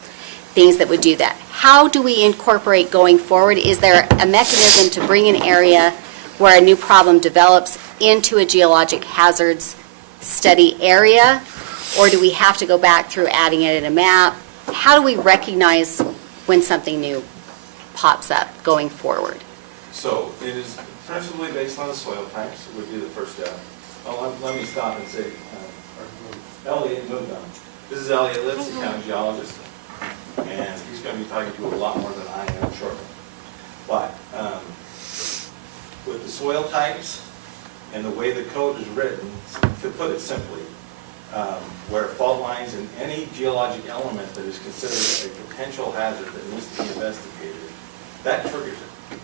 things that would do that. How do we incorporate going forward? Is there a mechanism to bring an area where a new problem develops into a geologic hazards study area? Or do we have to go back through adding it in a map? How do we recognize when something new pops up going forward? So it is principally based on the soil types, would be the first step. Oh, let me stop and say, Elliot moved on. This is Elliot Litz, the county geologist, and he's going to be talking to you a lot more than I am shortly. But with the soil types and the way the code is written, to put it simply, where fault lines and any geologic element that is considered a potential hazard that needs to be investigated, that triggers it.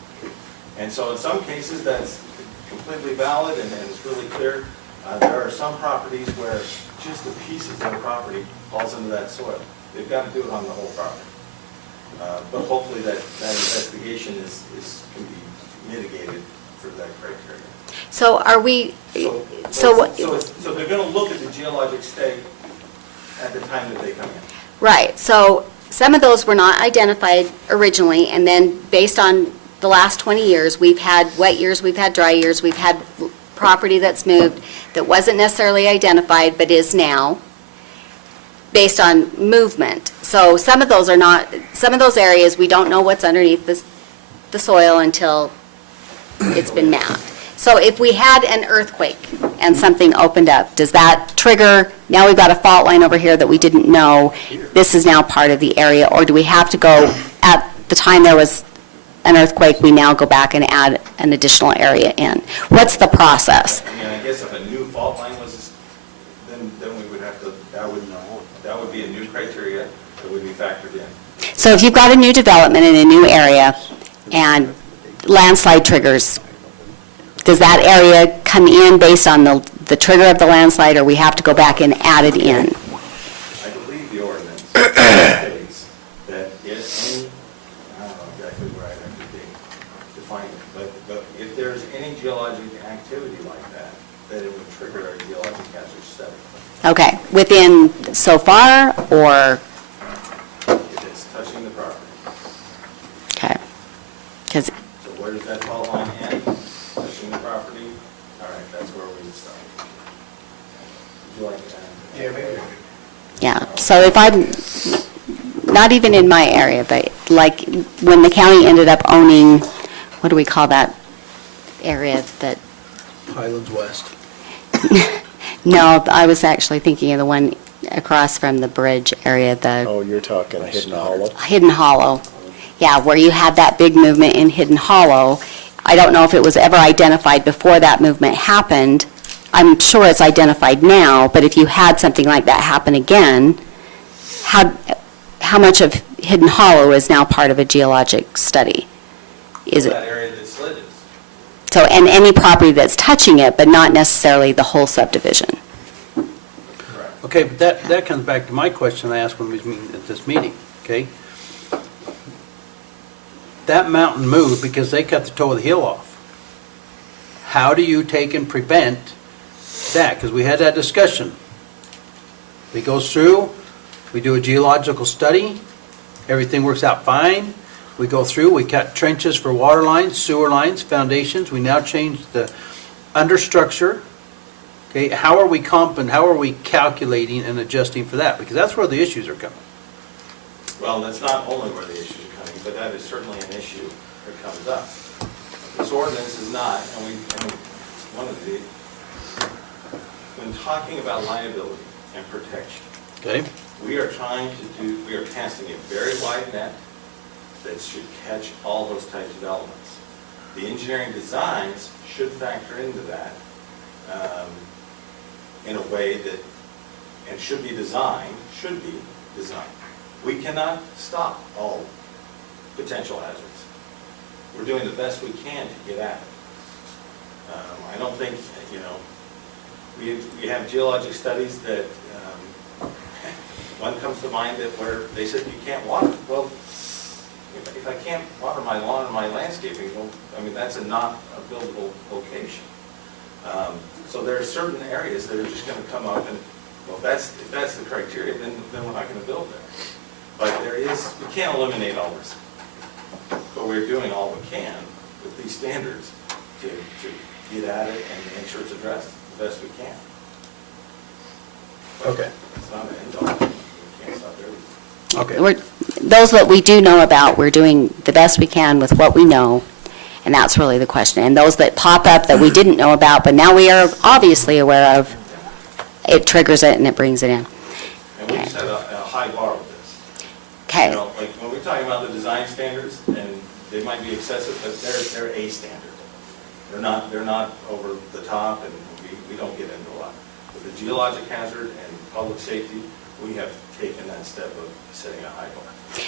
And so in some cases, that's completely valid and it's really clear. There are some properties where just a piece of their property falls into that soil. They've got to do it on the whole property. But hopefully that investigation can be mitigated for that criteria. So are we, So they're going to look at the geologic state at the time that they come in. right, so some of those were not identified originally, and then based on the last 20 years, we've had wet years, we've had dry years, we've had property that's moved that wasn't necessarily identified but is now, based on movement. So some of those are not, some of those areas, we don't know what's underneath the soil until it's been mapped. So if we had an earthquake and something opened up, does that trigger, now we've got a fault line over here that we didn't know, this is now part of the area, or do we have to go, at the time there was an earthquake, we now go back and add an additional area in? What's the process? I mean, I guess if a new fault line was, then we would have to, that would be a new criteria that would be factored in. So if you've got a new development in a new area and landslide triggers, does that area come in based on the trigger of the landslide, or we have to go back and add it in? I believe the ordinance states that if any, I don't know exactly where I'd have to define it, but if there's any geologic activity like that, then it would trigger a geologic hazard study. Okay, within so far, or, If it's touching the property. okay, because, So where does that fault line end? Touching the property? All right, that's where we would start. Would you like to add? Yeah, maybe. yeah, so if I'm, not even in my area, but like when the county ended up owning, what do we call that area that, Highlands West. no, I was actually thinking of the one across from the bridge area, the Oh, you're talking Hidden Hollow? Hidden Hollow. Yeah, where you had that big movement in Hidden Hollow. I don't know if it was ever identified before that movement happened. I'm sure it's identified now, but if you had something like that happen again, how much of Hidden Hollow is now part of a geologic study? Is it? That area that slid is. So, and any property that's touching it, but not necessarily the whole subdivision. Correct. Okay, but that comes back to my question I asked when we was meeting at this meeting, okay? That mountain moved because they cut the toe of the hill off. How do you take and prevent that? Because we had that discussion. It goes through, we do a geological study, everything works out fine. We go through, we cut trenches for water lines, sewer lines, foundations. We now change the understructure. Okay, how are we calculating and adjusting for that? Because that's where the issues are coming. Well, that's not only where the issues are coming, but that is certainly an issue that comes up. This ordinance is not, when talking about liability and protection, Okay? we are casting a very wide net that should catch all those types of elements. The engineering designs should factor into that in a way that, and should be designed. We cannot stop all potential hazards. We're doing the best we can to get at it. I don't think, we have geologic studies that, one comes to mind that where they said you can't water. Well, if I can't water my lawn and my landscaping, well, that's not a buildable location. So there are certain areas that are just going to come up, and Well, if that's the criteria, then we're not going to build there. But we can't eliminate all risk. But we're doing all we can with these standards to get at it and make sure it's addressed the best we can. But Okay. it's not an end all. We can't stop everything. Okay. Those that we do know about, we're doing the best we can with what we know, and that's really the question. And those that pop up that we didn't know about, but now we are obviously aware of, it triggers it and it brings it in. And we set a high bar with this. Okay. You know, like when we're talking about the design standards, and they might be excessive, but they're a standard. They're not over the top, and we don't get into a lot. With the geologic hazard and public safety, we have taken that step of setting a high bar.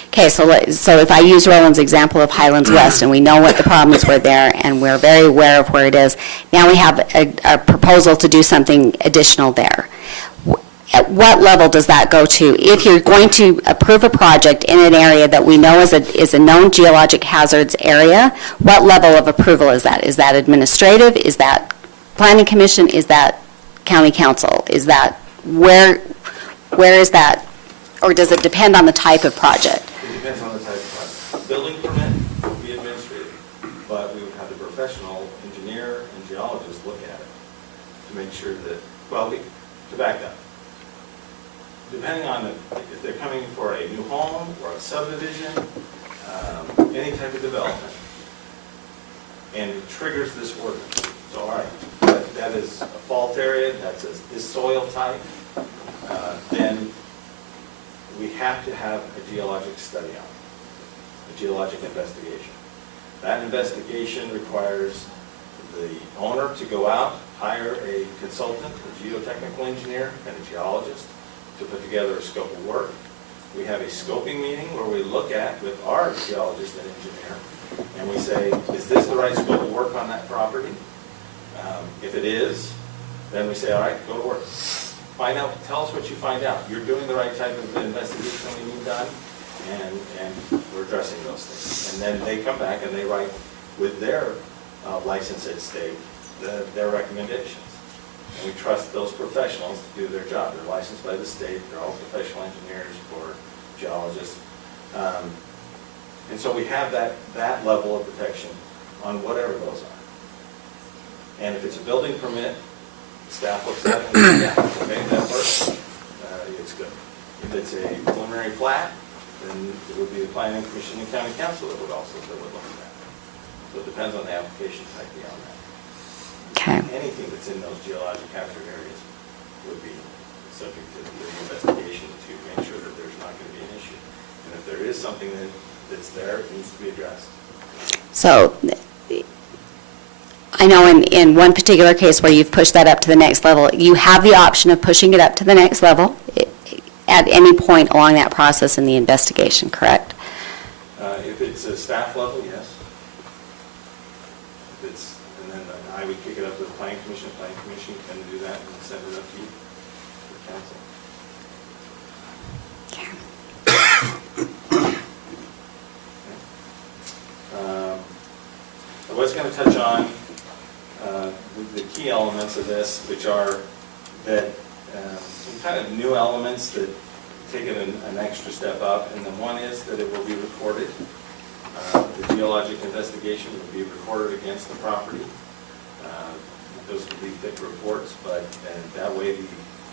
Okay, so if I use Roland's example of Highlands West, and we know what the problems were there, and we're very aware of where it is, now we have a proposal to do something additional there. At what level does that go to? If you're going to approve a project in an area that we know is a known geologic hazards area, what level of approval is that? Is that administrative? Is that planning commission? Is that county council? Is that, where is that? Or does it depend on the type of project? It depends on the type of project. Building permit would be administrative, but we would have the professional engineer and geologist look at it to make sure that, well, to back up. Depending on if they're coming for a new home or a subdivision, any type of development, and it triggers this ordinance. So, all right, that is a fault area, that's this soil type, then we have to have a geologic study on it, a geologic investigation. That investigation requires the owner to go out, hire a consultant, a geotechnical engineer, and a geologist to put together a scope of work. We have a scoping meeting where we look at with our geologist and engineer, and we say, is this the right scope of work on that property? If it is, then we say, all right, go to work. Find out, tell us what you find out. You're doing the right type of investigation we need done, and we're addressing those things. And then they come back and they write with their licensed state their recommendations. And we trust those professionals to do their job. They're licensed by the state, they're all professional engineers or geologists. And so we have that level of protection on whatever those are. And if it's a building permit, the staff looks at it and says, yeah, okay, that works, it's good. If it's a preliminary plat, then it would be the planning commission and county council that would look at that. So it depends on the application type beyond that. Okay. Anything that's in those geologic hazard areas would be subject to the investigation to make sure that there's not going to be an issue. And if there is something that's there, it needs to be addressed. So I know in one particular case where you've pushed that up to the next level, you have the option of pushing it up to the next level at any point along that process in the investigation, correct? If it's a staff level, yes. If it's, and then I would kick it up to the planning commission can do that and send it up to you for council. I was going to touch on the key elements of this, which are that some kind of new elements that take it an extra step up, and then one is that it will be recorded. The geologic investigation will be recorded against the property. Those could be thick reports, but that way the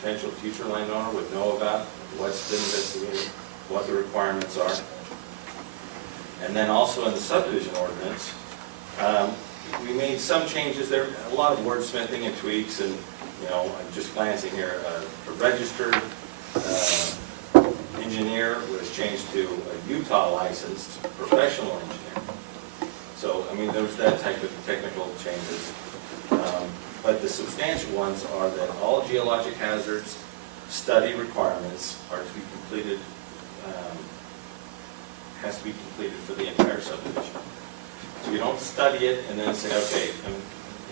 potential future landowner would know about what's been investigated, what the requirements are. And then also in the subdivision ordinance, we made some changes there, a lot of wordsmithing and tweaks, and, you know, I'm just glancing here, a registered engineer was changed to a Utah licensed professional engineer. So, I mean, there's that type of technical changes. But the substantial ones are that all geologic hazards study requirements are to be completed, has to be completed for the entire subdivision. So you don't study it and then say, okay,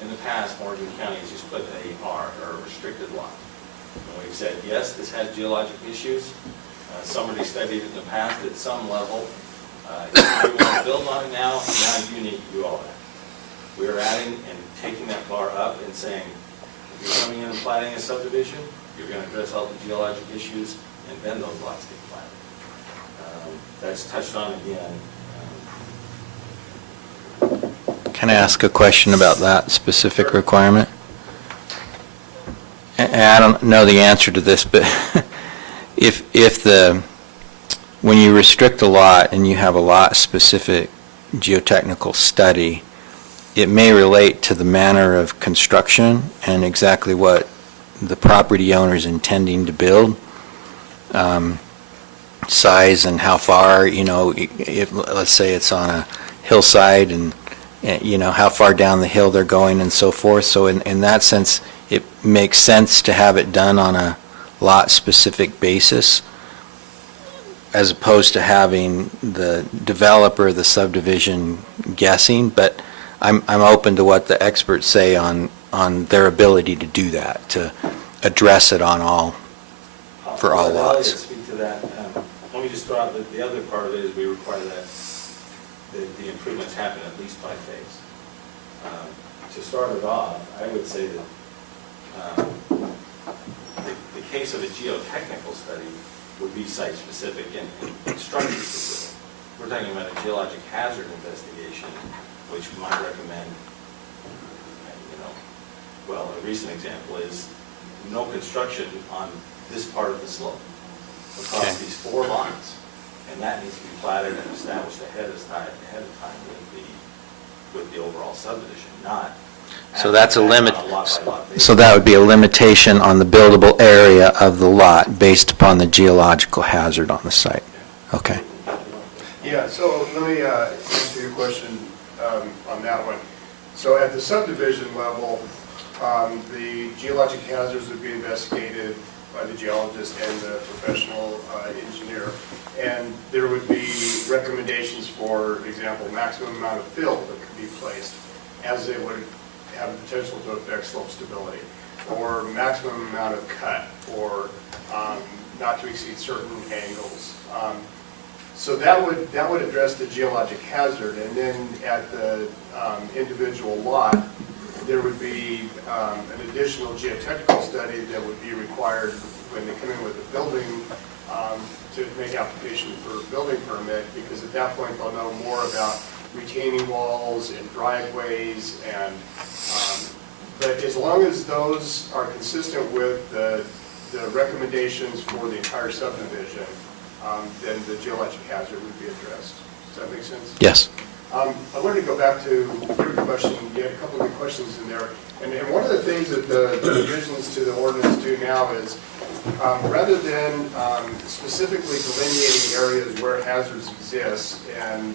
in the past, Morgan County has just put a R, or a restricted lot. And we've said, yes, this has geologic issues. Somebody studied it in the past at some level. If you want to build on it now you need to do all that. We're adding and taking that bar up and saying, if you're coming in and platting a subdivision, you're going to address all the geologic issues, and then those lots get platted. That's touched on again. Can I ask a question about that specific requirement? And I don't know the answer to this, but when you restrict a lot and you have a lot-specific geotechnical study, it may relate to the manner of construction and exactly what the property owner is intending to build, size and how far, let's say it's on a hillside and, how far down the hill they're going and so forth. So in that sense, it makes sense to have it done on a lot-specific basis as opposed to having the developer, the subdivision guessing, but I'm open to what the experts say on their ability to do that, to address it on for all I'll let you lots. speak to that. Let me just throw out that the other part of it is we require that the improvements happen at least by phase. To start it off, I would say that the case of a geotechnical study would be site-specific and structure-specific. We're talking about a geologic hazard investigation, which we might recommend, well, a recent example is no construction on this part of the slope across these 4 lots, and that needs to be platted and established ahead of time with the overall subdivision, not. So that's a limit. on lot-by-lot basis. So that would be a limitation on the buildable area of the lot based upon the geological hazard on the site. Okay. Yeah, so let me answer your question on that one. So at the subdivision level, the geologic hazards would be investigated by the geologist and the professional engineer. And there would be recommendations, for example, maximum amount of fill that could be placed, as it would have the potential to affect slope stability, or maximum amount of cut, or not to exceed certain angles. So that would address the geologic hazard, and then at the individual lot, there would be an additional geotechnical study that would be required when they come in with a building to make application for a building permit, because at that point they'll know more about retaining walls and driveways, and but as long as those are consistent with the recommendations for the entire subdivision, then the geologic hazard would be addressed. Does that make sense? Yes. I wanted to go back to your question. You had a couple of good questions in there. And one of the things that the revisions to the ordinance do now is, rather than specifically delineating areas where hazards exist, and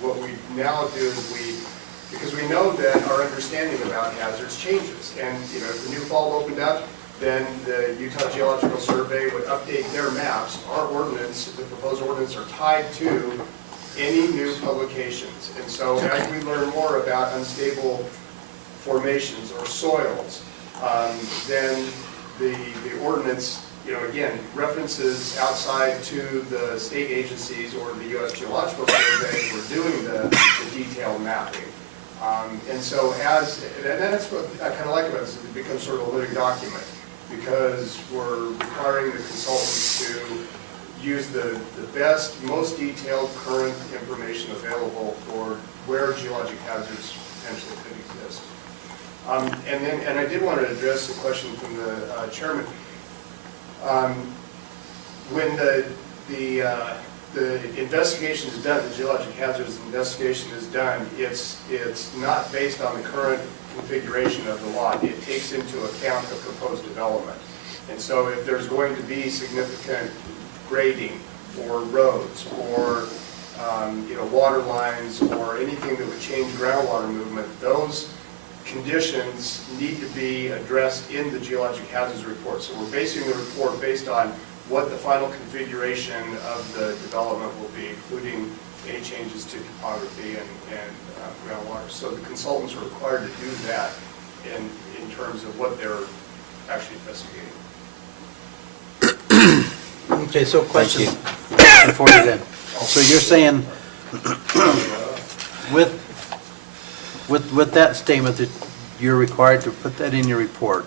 what we now do is because we know that our understanding about hazards changes. And, if the new fall opened up, then the Utah Geological Survey would update their maps. Our ordinance, the proposed ordinance, are tied to any new publications. And so as we learn more about unstable formations or soils, then the ordinance, again, references outside to the state agencies or the U.S. Geological Survey who are doing the detailed mapping. And so and that's what I kind of like about this, it becomes sort of a living document, because we're requiring the consultants to use the best, most detailed current information available for where geologic hazards potentially could exist. And I did want to address the question from the chairman. When the investigation is done, the geologic hazards investigation is done, it's not based on the current configuration of the lot. It takes into account the proposed development. And so if there's going to be significant grading or roads or water lines or anything that would change groundwater movement, those conditions need to be addressed in the geologic hazards report. So we're basing the report based on what the final configuration of the development will be, including any changes to topography and groundwater. So the consultants are required to do that in terms of what they're actually investigating. Okay, so question for you then. So you're saying, with that statement that you're required to put that in your report,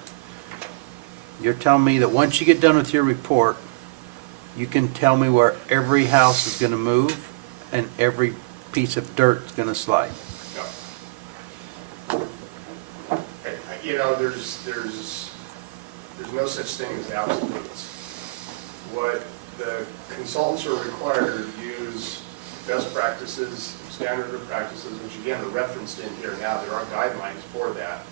You're telling me that once you get done with your report, you can tell me where every house is gonna move and every piece of dirt is gonna slide? No. You know, there's no such thing as absolutes. What the consultants are required to use best practices, standard of practices, which again are referenced in here now. There are guidelines for that.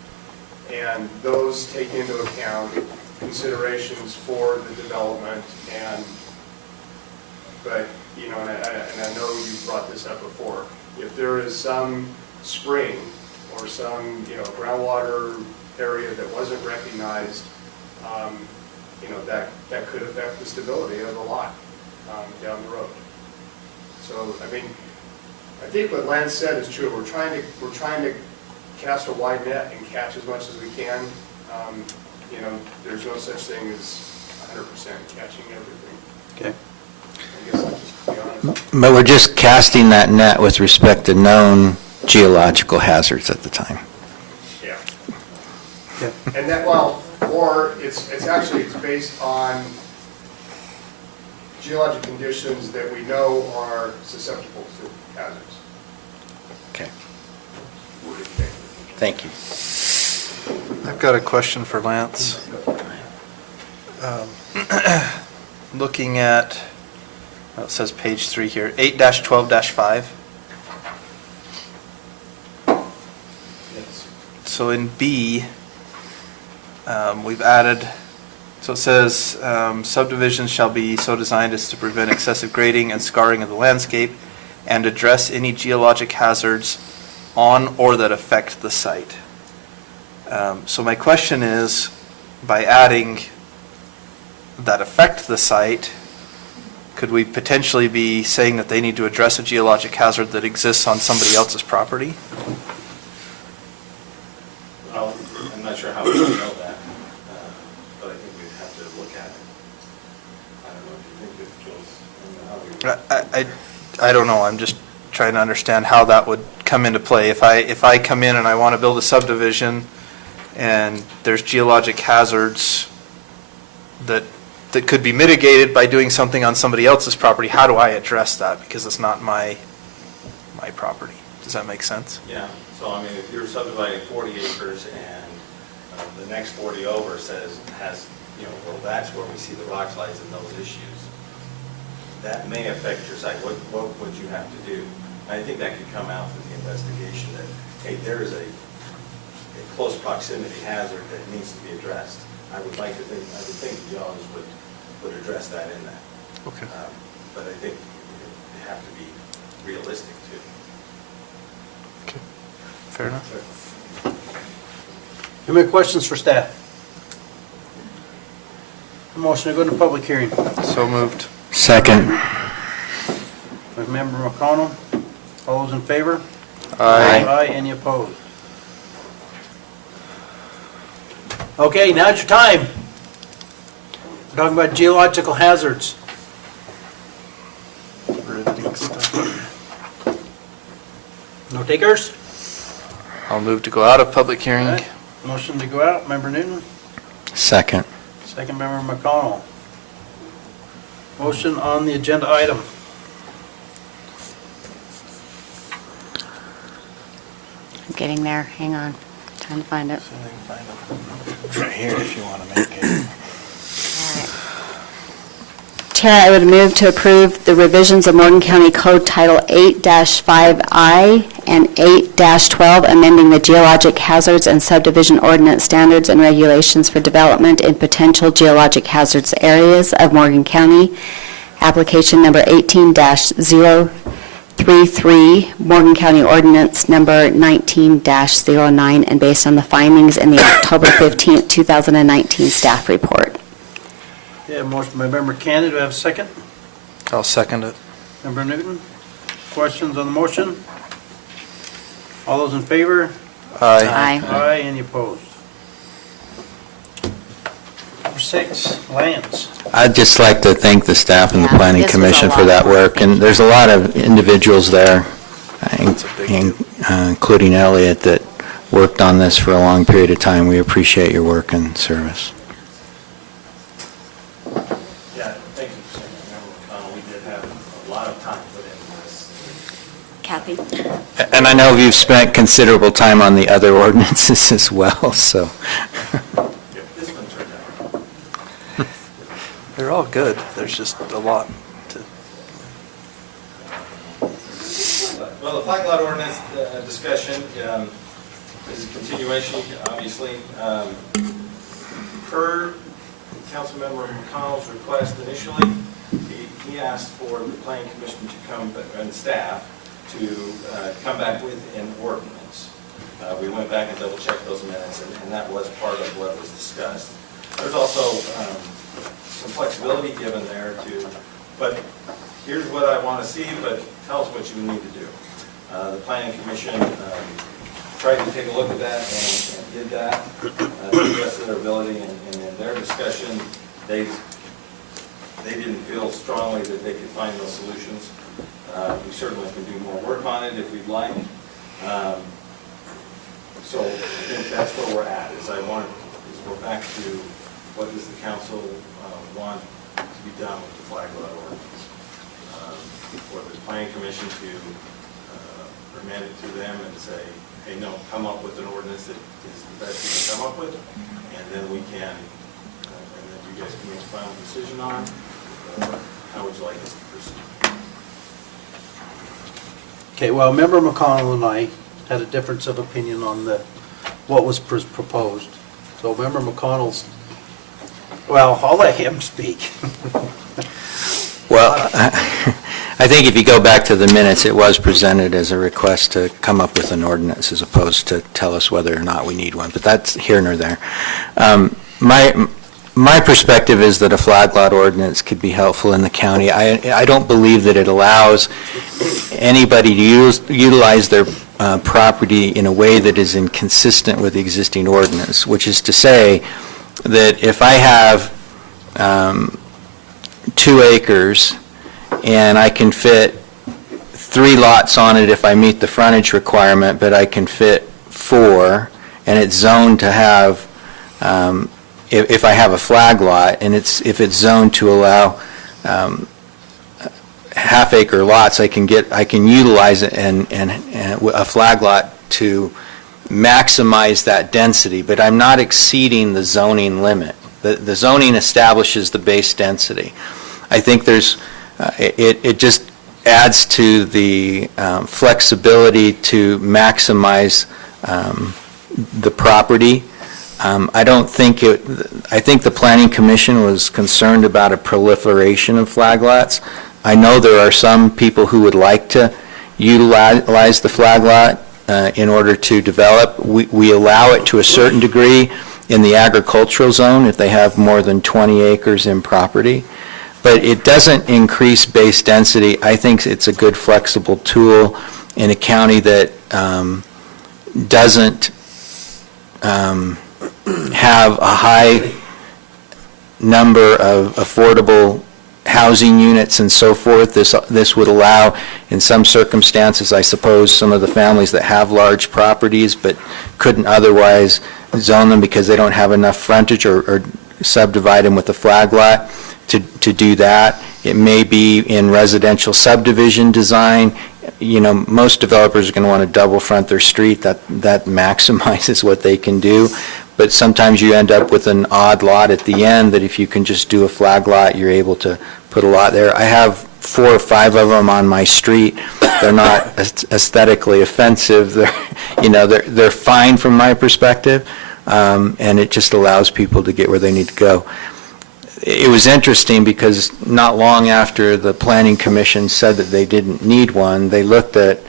And those take into account considerations for the development but, you know, and I know you brought this up before. If there is some spring or some, you know, groundwater area that wasn't recognized, you know, that could affect the stability of the lot down the road. So, I mean, I think what Lance said is true. We're trying to cast a wide net and catch as much as we can. You know, there's no such thing as 100% catching everything. Okay. I guess I'll just be honest. But we're just casting that net with respect to known geological hazards at the time. Yeah. Okay. And that, well, or it's based on geologic conditions that we know are susceptible to hazards. Okay. Thank you. I've got a question for Lance. Looking at, well, it says page 3 here, 8-12-5. So in B, we've added, so it says subdivisions shall be so designed as to prevent excessive grading and scarring of the landscape and address any geologic hazards on or that affect the site. So my question is, by adding that affect the site, could we potentially be saying that they need to address a geologic hazard that exists on somebody else's property? Well, I'm not sure how we would know that, but I think we'd have to look at it. I don't know if you think it goes, I don't know how we. I don't know, I'm just trying to understand how that would come into play. If I come in and I want to build a subdivision and there's geologic hazards that could be mitigated by doing something on somebody else's property, how do I address that? Because it's not my property. Does that make sense? Yeah, so I mean, if you're subdividing 40 acres and the next 40 over has, you know, well, that's where we see the rock slides and those issues, that may affect your site. What would you have to do? I think that could come out from the investigation that, hey, there is a close proximity hazard that needs to be addressed. I would think the geologist would address that in that. Okay. But I think you have to be realistic too. Okay. Fair enough. Any more questions for staff? A motion to go into public hearing. So moved. Second. By Member McConnell. All those in favor? Aye. Aye, any opposed? Okay, now's your time. We're talking about geological hazards. Riveting stuff. No takers? I'll move to go out of public hearing. All right. Motion to go out, Member Newton. Second. Second, Member McConnell. Motion on the agenda item. I'm getting there, hang on, trying to find it. Right here if you want to make it. Chair, I would move to approve the revisions of Morgan County Code Title 8-5I and 8-12, amending the geologic hazards and subdivision ordinance standards and regulations for development in potential geologic hazards areas of Morgan County. Application number 18-033, Morgan County Ordinance number 19-09, and based on the findings in the October 15th, 2019 staff report. Yeah, motion by Member Canada, do I have a second? I'll second it. Member Newton? Questions on the motion? All those in favor? Aye. Aye, any opposed? Number 6, Lance. I'd just like to thank the staff and the Yeah, planning this was a commission for lot that of work. work. And there's a lot of individuals there, including Elliot, that worked on this for a long period of time. We appreciate your work and service. put into this. Kathy? And I know you've spent considerable time on the other ordinances as well, so. This one turned out. They're all good, there's just a lot to. Well, the flag lot ordinance discussion is a continuation, obviously. Per Councilmember McConnell's request initially, he asked for the planning commission to come, and staff, to come back with an ordinance. We went back and double checked those minutes, and that was part of what was discussed. There's also some flexibility given there to, but here's what I want to see, but tell us what you need to do. The planning commission tried to take a look at that and did that to the best of their ability, and in their discussion, they didn't feel strongly that they could find those solutions. We certainly can do more work on it if we'd like. So I think that's where we're at, is we're back to what does the council want to be done with the flag lot ordinance. For the planning commission to remand it to them and say, hey, no, come up with an ordinance that is the best you can come up with, and then we can, and then you guys can make a final decision on, how would you like us to proceed? Okay, well, Member McConnell and I had a difference of opinion on what was proposed. So Member McConnell's, well, I'll let him speak. Well, I think if you go back to the minutes, it was presented as a request to come up with an ordinance as opposed to tell us whether or not we need one, but that's here nor there. My perspective is that a flag lot ordinance could be helpful in the county. I don't believe that it allows anybody to utilize their property in a way that is inconsistent with the existing ordinance, which is to say that if I have 2 acres and I can fit 3 lots on it if I meet the frontage requirement, but I can fit 4, and it's zoned to have, if I have a flag lot, and if it's zoned to allow half-acre lots, I can utilize it and a flag lot to maximize that density, but I'm not exceeding the zoning limit. The zoning establishes the base density. I think it just adds to the flexibility to maximize the property. I think the Planning Commission was concerned about a proliferation of flag lots. I know there are some people who would like to utilize the flag lot in order to develop. We allow it to a certain degree in the agricultural zone if they have more than 20 acres in property. But it doesn't increase base density. I think it's a good flexible tool in a county that doesn't have a high number of affordable housing units and so forth. This would allow, in some circumstances, I suppose, some of the families that have large properties but couldn't otherwise zone them because they don't have enough frontage or subdivide them with a flag lot to do that. It may be in residential subdivision design. You know, most developers are going to want to double front their street. That maximizes what they can do. But sometimes you end up with an odd lot at the end that if you can just do a flag lot, you're able to put a lot there. I have 4 or 5 of them on my street. They're not aesthetically offensive. They're fine from my perspective, and it just allows people to get where they need to go. It was interesting because not long after the Planning Commission said that they didn't need one, they looked at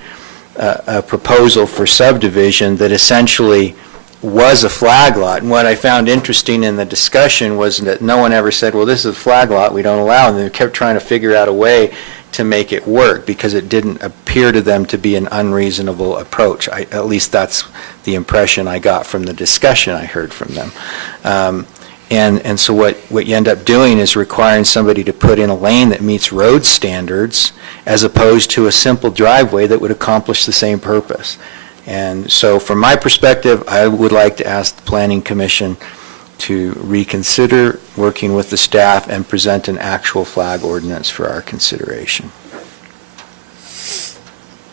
a proposal for subdivision that essentially was a flag lot. And what I found interesting in the discussion was that no one ever said, well, this is a flag lot, we don't allow it. And they kept trying to figure out a way to make it work because it didn't appear to them to be an unreasonable approach. At least that's the impression I got from the discussion I heard from them. And so what you end up doing is requiring somebody to put in a lane that meets road standards as opposed to a simple driveway that would accomplish the same purpose. And so from my perspective, I would like to ask the Planning Commission to reconsider working with the staff and present an actual flag ordinance for our consideration.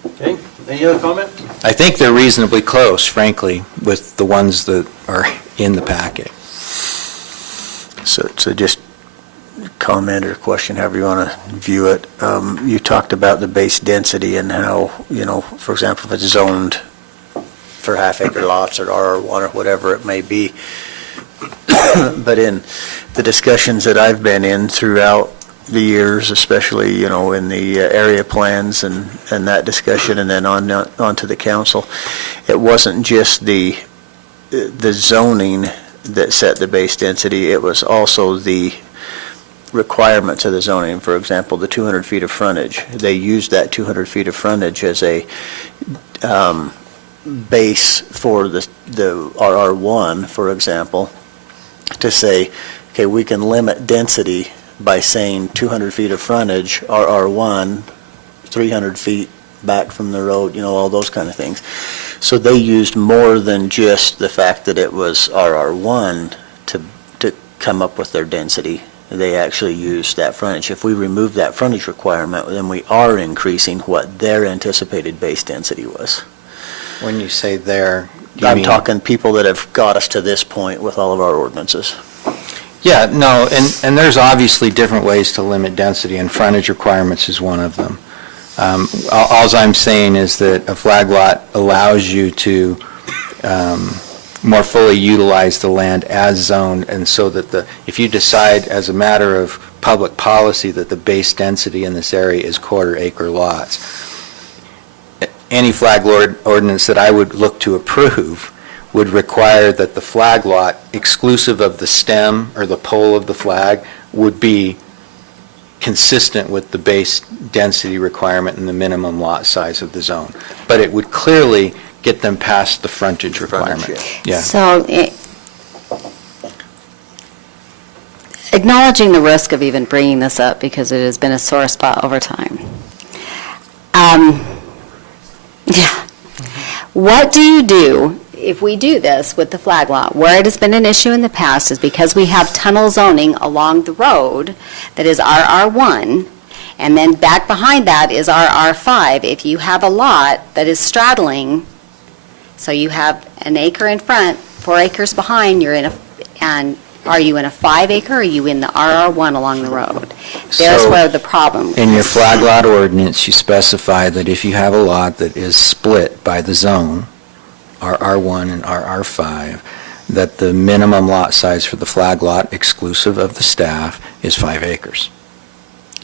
Okay, any other comment? I think they're reasonably close, frankly, with the ones that are in the packet. So just comment or question, however you want to view it. You talked about the base density and how, for example, if it's zoned for half-acre lots or R1 or whatever it may be. But in the discussions that I've been in throughout the years, especially, in the area plans and that discussion, and then on to the council, it wasn't just the zoning that set the base density, it was also the requirements of the zoning. For example, the 200 feet of frontage. They used that 200 feet of frontage as a base for the RR1, for example, to say, okay, we can limit density by saying 200 feet of frontage, RR1, 300 feet back from the road, all those kind of things. So they used more than just the fact that it was RR1 to come up with their density. They actually used that frontage. If we remove that frontage requirement, then we are increasing what their anticipated base density was. When you say there, do you I'm mean- talking people that have got us to this point with all of our ordinances. Yeah, no, and there's obviously different ways to limit density, and frontage requirements is one of them. All I'm saying is that a flag lot allows you to more fully utilize the land as zoned, and so that if you decide as a matter of public policy that the base density in this area is quarter-acre lots, any flag lot ordinance that I would look to approve would require that the flag lot, exclusive of the stem or the pole of the flag, would be consistent with the base density requirement and the minimum lot size of the zone. But it would clearly get them past the frontage requirement. Yeah. So, acknowledging the risk of even bringing this up, because it has been a sore spot over time. Yeah. What do you do if we do this with the flag lot? Where it has been an issue in the past is because we have tunnel zoning along the road that is RR1, and then back behind that is RR5. If you have a lot that is straddling, so you have an acre in front, 4 acres behind, and are you in a 5 acre, or are you in the RR1 along the road? There's So, where the problem. In your flag lot ordinance, you specify that if you have a lot that is split by the zone, RR1 and RR5, that the minimum lot size for the flag lot, exclusive of the staff, is 5 acres.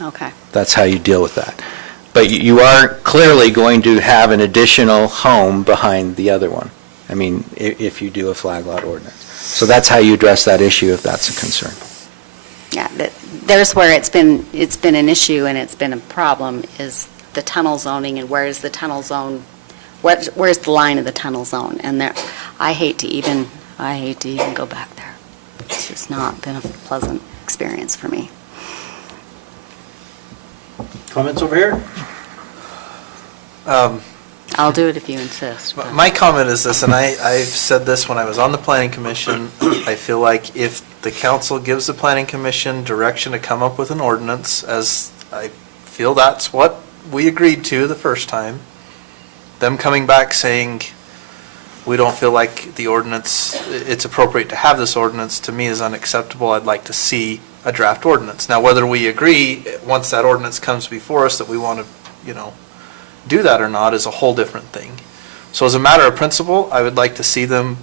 Okay. That's how you deal with that. But you are clearly going to have an additional home behind the other one. I mean, if you do a flag lot ordinance. So that's how you address that issue if that's a concern. Yeah, there's where it's been an issue and it's been a problem, is the tunnel zoning, and where is the tunnel zone, where's the line of the tunnel zone? And there, I hate to even go back there. It's just not been a pleasant experience for me. Comments over here? I'll do it if you insist. but- My comment is this, and I've said this when I was on the planning commission, I feel like if the council gives the planning commission direction to come up with an ordinance, as I feel that's what we agreed to the first time, them coming back saying, we don't feel like the ordinance, it's appropriate to have this ordinance, to me is unacceptable. I'd like to see a draft ordinance. Now, whether we agree, once that ordinance comes before us, that we want to, do that or not is a whole different thing. So as a matter of principle, I would like to see them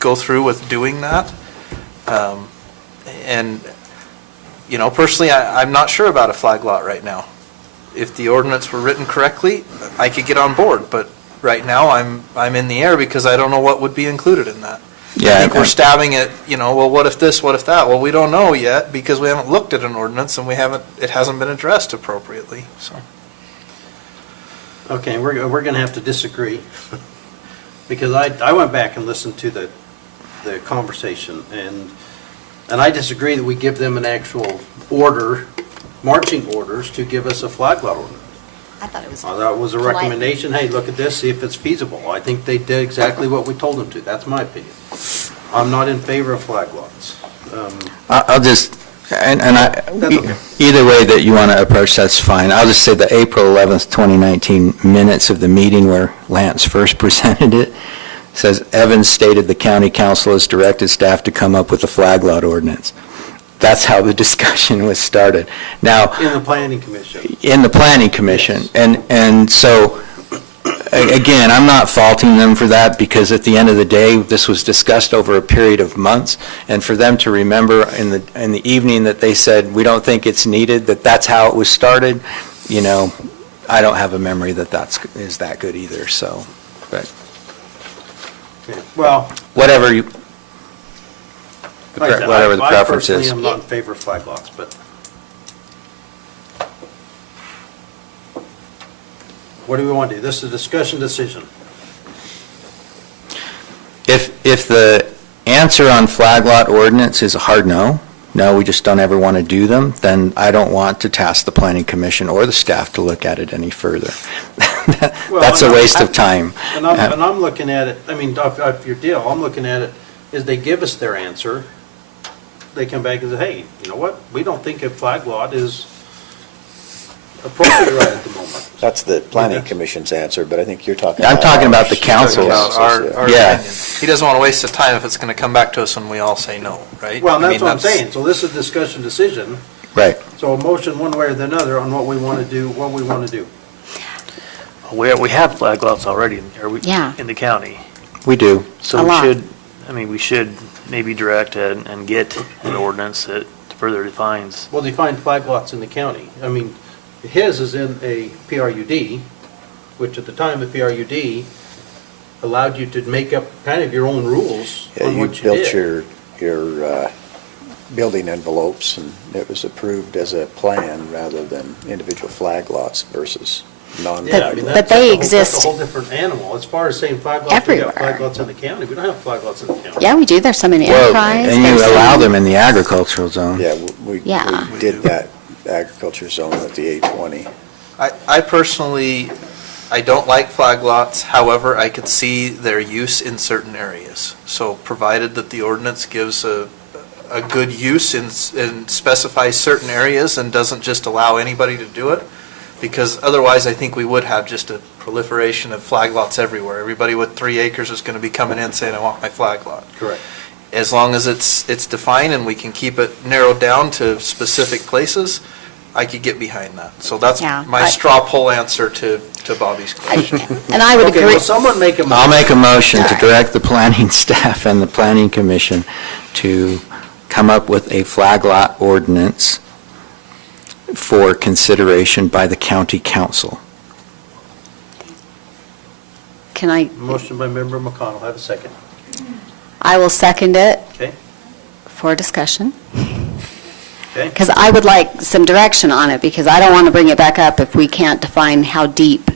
go through with doing that. And, personally, I'm not sure about a flag lot right now. If the ordinance were written correctly, I could get on board, but right now, I'm in the air because I don't know what would be included in that. Yeah, I think we're okay. stabbing at, well, what if this, what if that? Well, we don't know yet because we haven't looked at an ordinance and it hasn't been addressed appropriately, so. Okay, we're going to have to disagree, because I went back and listened to the conversation, and I disagree that we give them an actual order, marching orders, to give us a flag lot ordinance. I thought it was. That was a polite. recommendation, hey, look at this, see if it's feasible. I think they did exactly what we told them to, that's my opinion. I'm not in favor of flag lots. I'll just And That's okay. either way that you want to approach, that's fine. I'll just say the April 11th, 2019 minutes of the meeting where Lance first presented it, says, Evans stated the county council has directed staff to come up with a flag lot ordinance. That's how the discussion was started. Now, In the planning commission. in the planning commission, and so, again, I'm not faulting them for that, because at the end of the day, this was discussed over a period of months, and for them to remember in the evening that they said, we don't think it's needed, that's how it was started, you know, I don't have a memory that is that good either, so, but Okay. Well, whatever you, like I said, whatever the preference I is. personally am not in favor of flag lots, but. What do we want to do? This is a discussion decision. If the answer on flag lot ordinance is a hard no, we just don't ever want to do them, then I don't want to task the planning commission or the staff to look at it any further. That's a waste of time. And I'm looking at it, I mean, of your deal, I'm looking at it, is they give us their answer, they come back and say, hey, you know what, we don't think a flag lot is appropriate right at the moment. That's the planning commission's answer, but I think you're talking. I'm talking about the ours. council's. Our Yeah. opinion. He doesn't want to waste the time if it's going to come back to us when we all say no, right? Well, I mean, that's what I'm saying, so this is a discussion decision, Right. so a motion one way or the other on what we want to do, what we want to do. We have flag lots already, Yeah. in the county. We do. So A we lot. we should maybe direct and get an ordinance that further defines. Well, define flag lots in the county. I mean, his is in a PRUD, which at the time, the PRUD allowed you to make up kind of your own rules Yeah, on you what you built did. your building envelopes, and it was approved as a plan rather than individual flag lots versus Yeah, I non-flag mean, lots. But that's they a exist whole different animal. As far as saying flag lots, we everywhere. got flag lots in the county. We don't have flag lots in the county. Yeah, we do. There's some in Well, Enterprise. and you there's allow some- them in the agricultural zone. Yeah, we Yeah. did that agriculture zone with the 820. I personally, I don't like flag lots, however, I could see their use in certain areas. So provided that the ordinance gives a good use and specifies certain areas and doesn't just allow anybody to do it, because otherwise I think we would have just a proliferation of flag lots everywhere. Everybody with 3 acres is going to be coming in saying, I want my flag lot. Correct. As long as it's defined and we can keep it narrowed down to specific places, I could get behind that. So that's Yeah, my I- straw poll answer to Bobby's question. And I would Okay, agree. will someone make a motion? I'll make a motion to Alright. direct the planning staff and the planning commission to come up with a flag lot ordinance for consideration by the county council. Can I, Motion by member McConnell. Have a second. I will second it Okay? for discussion. Okay? Because I would like some direction on it, because I don't want to bring it back up if we can't define how deep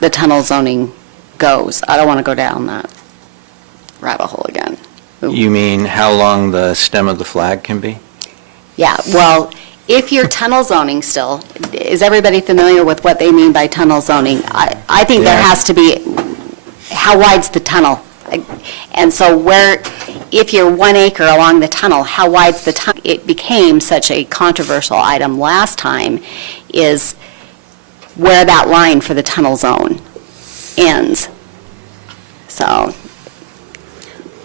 the tunnel zoning goes. I don't want to go down that rabbit hole again. You mean how long the stem of the flag can be? Yeah, well, if you're tunnel zoning still, is everybody familiar with what they mean by tunnel zoning? I think there Yeah. has to be, how wide's the tunnel? And so if you're 1 acre along the tunnel, how wide's the tunnel? It became such a controversial item last time, is where that line for the tunnel zone ends. So,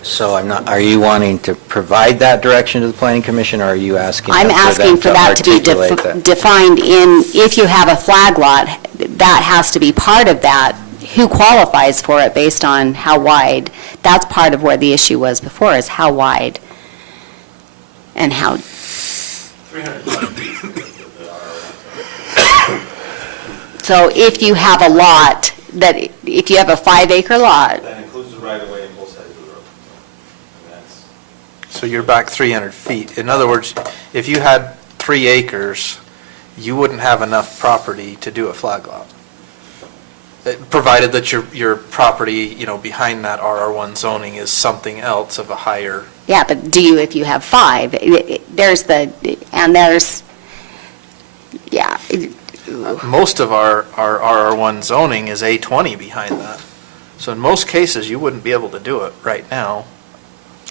So are you wanting to provide that direction to the planning commission, or are you asking I'm them asking for that to be articulate that? defined in, if you have a flag lot, that has to be part of that. Who qualifies for it based on how wide? That's part of where the issue was before, is how wide and how, 320 feet is the RO. so if you have a lot, if you have a 5-acre lot, That includes the right-of-way on both sides of the road. And that's, So you're back 300 feet. In other words, if you had 3 acres, you wouldn't have enough property to do a flag lot. Provided that your property, behind that RR1 zoning is something else of a higher, yeah, but do you, if you have 5, yeah. most of our RR1 zoning is A20 behind that. So in most cases, you wouldn't be able to do it right now.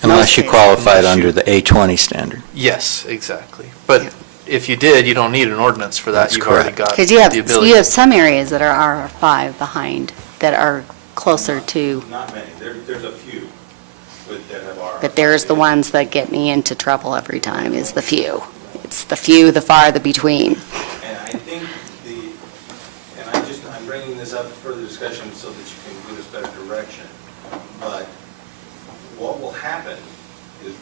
Unless you qualified under the A20 standard. Yes, exactly. But if you did, you don't need an ordinance for that. That's You've already correct. got Because the ability. you have some areas that are R5 behind, that are closer to, Not many, there's a few that have R. but there's the ones that get me into trouble every time, is the few. It's the few, the far, the between. And I think I'm bringing this up for further discussion so that you can give us better direction. But what will happen is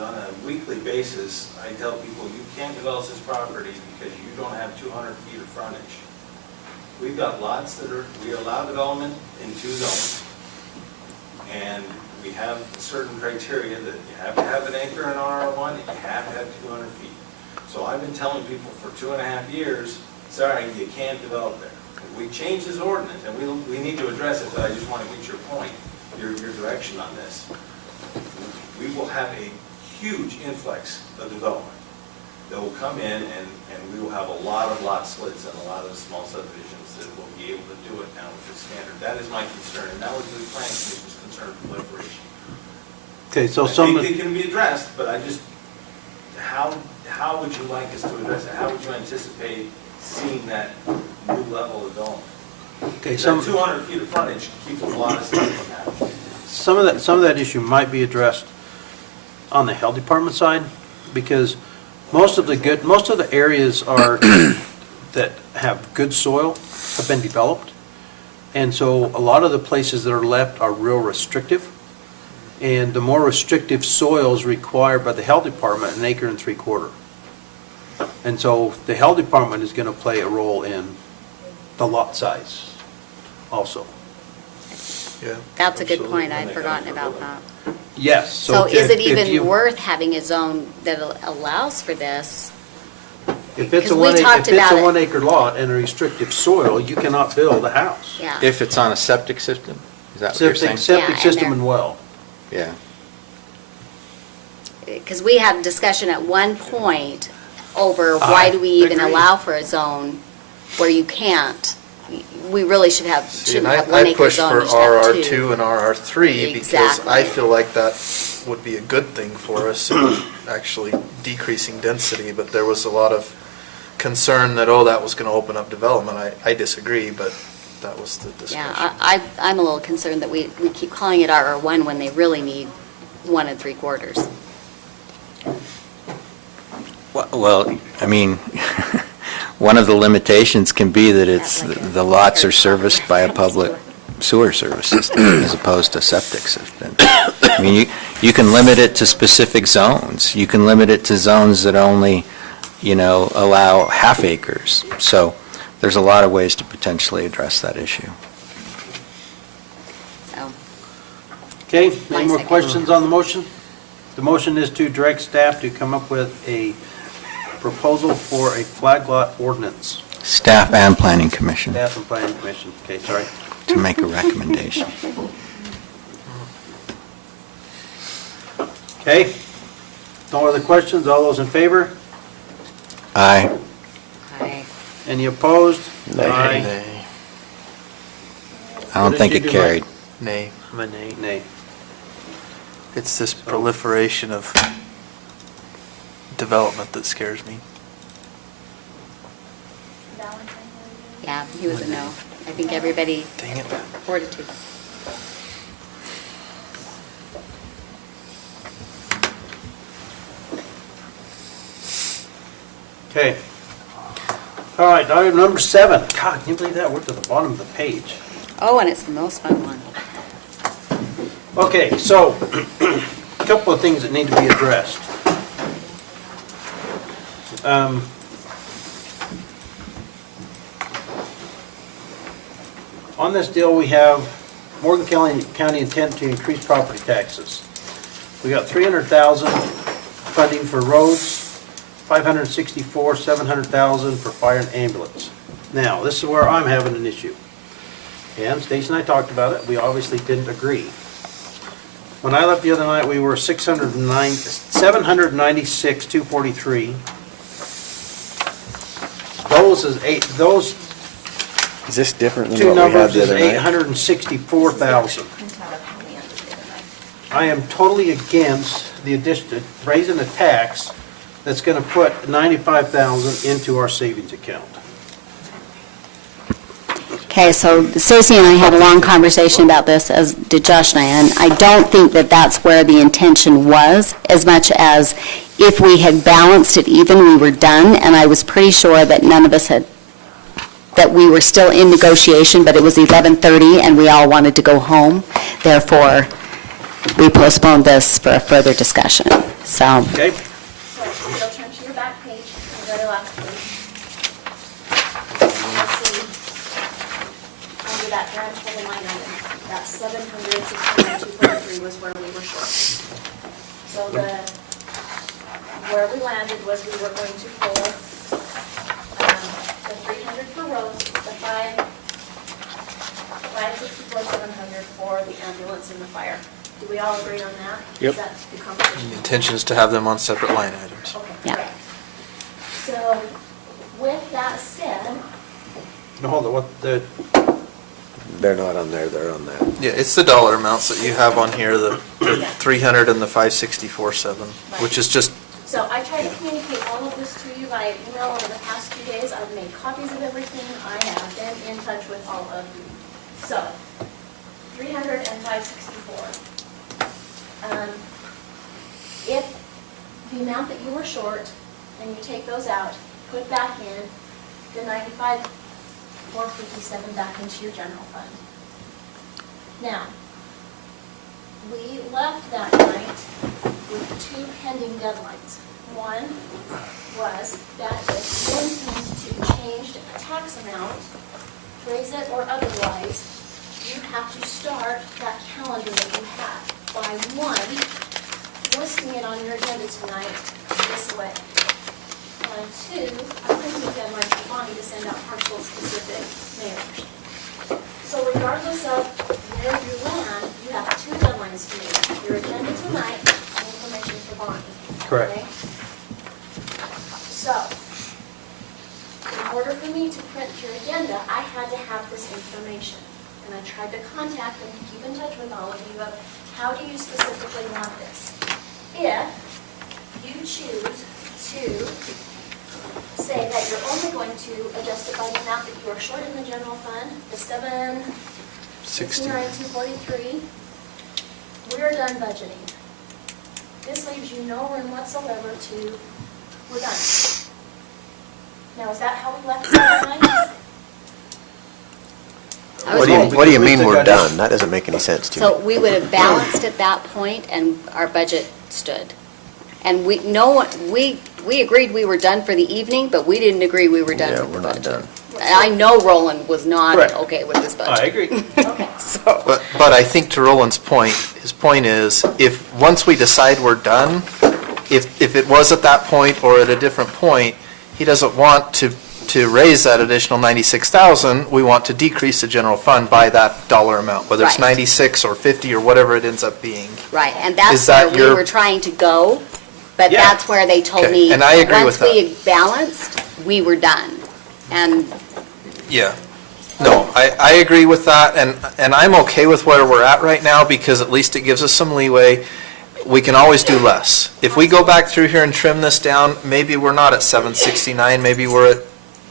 on a weekly basis, I tell people, you can't develop this property because you don't have 200 feet of frontage. We've got lots we allow development in 2 zones. And we have certain criteria that you have to have an acre in R1, and you have to have 200 feet. So I've been telling people for 2.5 years, sorry, you can't develop there. We changed this ordinance, and we need to address it, but I just want to get your point, your direction on this. We will have a huge influx of development that will come in, and we will have a lot of lot splits and a lot of small subdivisions that will be able to do it now with this standard. That is my concern, and that was the planning commission's concern for proliferation. Okay, so I some, think it can be addressed, but I just, how would you like us to address it? How would you anticipate seeing that new level of development? okay, That some, 200 feet of frontage keeps a lot of stuff from happening. some of that issue might be addressed on the health department side, because most of the areas are, that have good soil have been developed. And so a lot of the places that are left are real restrictive. And the more restrictive soils required by the health department, 1 3/4 acres. And so the health department is going to play a role in the lot size also. Yeah. That's a good point, I'd forgotten about that. Yes. So is it if you- even worth having a zone that allows for this? If it's a Because we talked about it. 1 acre lot and a restrictive soil, you cannot build a house. Yeah. If it's on a septic system, is that what you're saying? Septic Yeah, and system they're- and well. Yeah. Because we had a discussion at one point over why do we even Agreed. allow for a zone where you can't? We really shouldn't have one I acre push zone, for we should have RR2 two. and RR3 because I Exactly. feel like that would be a good thing for us, actually decreasing density, but there was a lot of concern that, oh, that was going to open up development. I disagree, but that was the discussion. Yeah, I'm a little concerned that we keep calling it RR1 when they really need 1 3/4. Well, I mean, one of the limitations can be that it's, the lots are serviced by a public sewer service system as opposed to septic system. I mean, you can limit it to specific zones. You can limit it to zones that only, allow half acres. So there's a lot of ways to potentially address that issue. So, Okay, My any more second. questions on the motion? The motion is to direct staff to come up with a proposal for a flag lot ordinance. Staff and Planning Commission Staff and Planning Commission, okay, sorry. to make a recommendation. Okay, no other questions, all those in favor? Aye. Any opposed? Nay. I What don't did think you it do, Mike? carried. Nay. I'm a nay. Nay. It's this proliferation of development that scares me. Valentine, yeah, he was a no. I think everybody, Dang it. fortitude. Okay. All right, item number 7. God, can you believe that? We're to the bottom of the page. Oh, and it's the most fun one. Okay, so, a couple of things that need to be addressed. On this deal, we have Morgan County intent to increase property taxes. We got $300,000 funding for roads, $564,000, $700,000 for fire and ambulance. Now, this is where I'm having an issue. And Stacy and I talked about it, we obviously didn't agree. When I left the other night, we were 796, 243. Those Is this different than two what we had numbers the is other night? 864,000. I am totally against the addition, raising a tax that's gonna put 95,000 into our savings account. Okay, so Stacy and I had a long conversation about this, as did Josh and I, and I don't think that that's where the intention was, as much as if we had balanced it even, we were done, and I was pretty sure that none of us had, that we were still in negotiation, but it was 11:30 and we all wanted to go home. Therefore, we postponed this for a further discussion. So, Okay? So you'll turn to your back page and go to last page. You'll see under that grand total line item, that 769,243 was where we were short. So where we landed was we were going to pull the 300 for roads, the 564,700 for the ambulance and the fire. Do we all agree on that? Yep. Is that the conversation? The intention is to have them on separate line items. Okay. Yeah. great. So with that said, No, hold on, what, They're not on there, they're on that. Yeah, it's the dollar amounts that you have on here, the 300 and the 564.7, which is just, so I tried to communicate all of this to you via email over the past 2 days. I've made copies of everything. I have been in touch with all of you. So, 300 and 564. If the amount that you were short, and you take those out, put back in the 95,457 back into your general fund. Now, we left that night with 2 pending deadlines. One was that if you intend to change a tax amount, raise it or otherwise, you have to start that calendar that you have by 1, listing it on your agenda tonight this way. And 2, a printing deadline for Bonnie to send out parcel specific mailers. So regardless of where you land, you have 2 deadlines to meet. Your agenda tonight and information for Bonnie. Correct. Okay? So, in order for me to print your agenda, I had to have this information. And I tried to contact and keep in touch with all of you of how do you specifically want this? If you choose to say that you're only going to adjust it by the amount that you are short in the general fund, the 769,243, we're done budgeting. This leaves you no room whatsoever to, we're done. Now, is that how we left it last night? What do you mean we're done? That doesn't make any sense to me. so we would have balanced at that point and our budget stood. And we agreed we were done for the evening, but we didn't agree we were done Yeah, with the we're not budget. done. And I know Roland was not Correct. okay with this budget. I agree. Okay. So, but I think to Roland's point, his point is, if, once we decide we're done, if it was at that point or at a different point, he doesn't want to raise that additional 96,000, we want to decrease the general fund by that dollar amount, whether it's Right. 96 or 50 or whatever it ends up being. right, and Is that's that where we your- were trying to go, but Yeah. that's where they told Okay, me. and I agree with Once we balanced, we were done. And Yeah. No, I agree with that, and I'm okay with where we're at right now, because at least it gives us some leeway. We can always do less. If we go back through here and trim this down, maybe we're not at 769, maybe we're at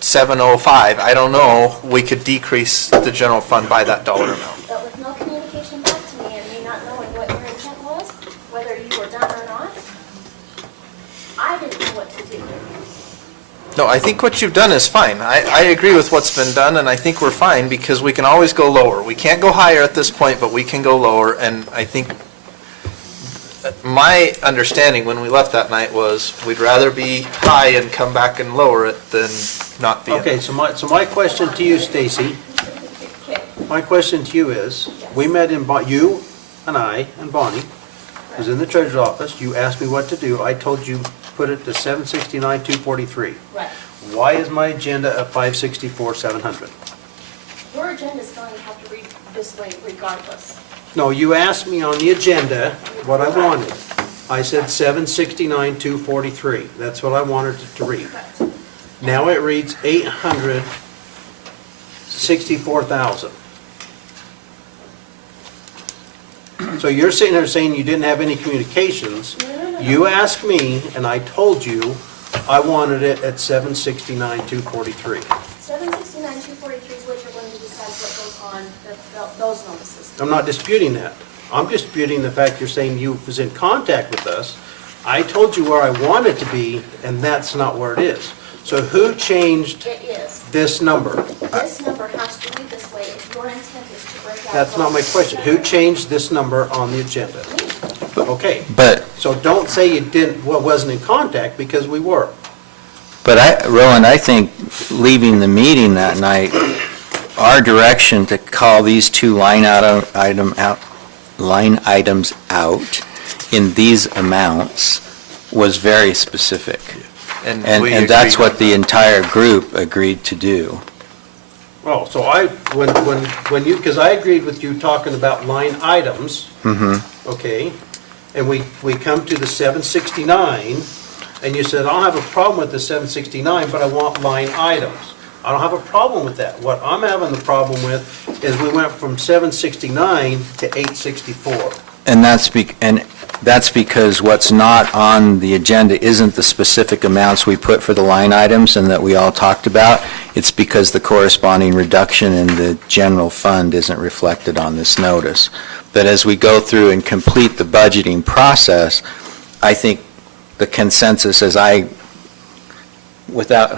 705, I don't know. We could decrease the general fund by that dollar amount. But with no communication back to me and me not knowing what your intent was, whether you were done or not, I didn't know what to do. No, I think what you've done is fine. I agree with what's been done, and I think we're fine, because we can always go lower. We can't go higher at this point, but we can go lower, and I think my understanding when we left that night was we'd rather be high and come back and lower it than not be. Okay, so my question to you, Stacy, Okay. my question to you is, we met in, you and I and Bonnie was in the treasurer's office, you asked me what to do, I told you put it to 769,243. Right. Why is my agenda at 564,700? Your agenda's going to have to read this way regardless. No, you asked me on the agenda what I wanted. I said 769,243. That's what I wanted it to read. Correct. Now it reads 864,000. So you're sitting there saying you didn't have any communications. No. You asked me, and I told you I wanted it at 769,243. 769,243 is what you're going to decide what goes on those notices. I'm not disputing that. I'm disputing the fact you're saying you was in contact with us. I told you where I want it to be, and that's not where it is. So who changed It is. this number? This number has to read this way if your intent is to break out. That's not my those- question. Who changed this number on the agenda? Okay, But, so don't say you didn't, wasn't in contact, because we were. Roland, I think leaving the meeting that night, our direction to call these two line items out in these amounts was very specific. And And we that's agreed what on the that. entire group agreed to do. Oh, so when you, because I agreed with you talking about line items. Okay, and we come to the 769, and you said, I don't have a problem with the 769, but I want line items. I don't have a problem with that. What I'm having the problem with is we went from 769 to 864. And that's because what's not on the agenda isn't the specific amounts we put for the line items and that we all talked about. It's because the corresponding reduction in the general fund isn't reflected on this notice. But as we go through and complete the budgeting process, I think the consensus without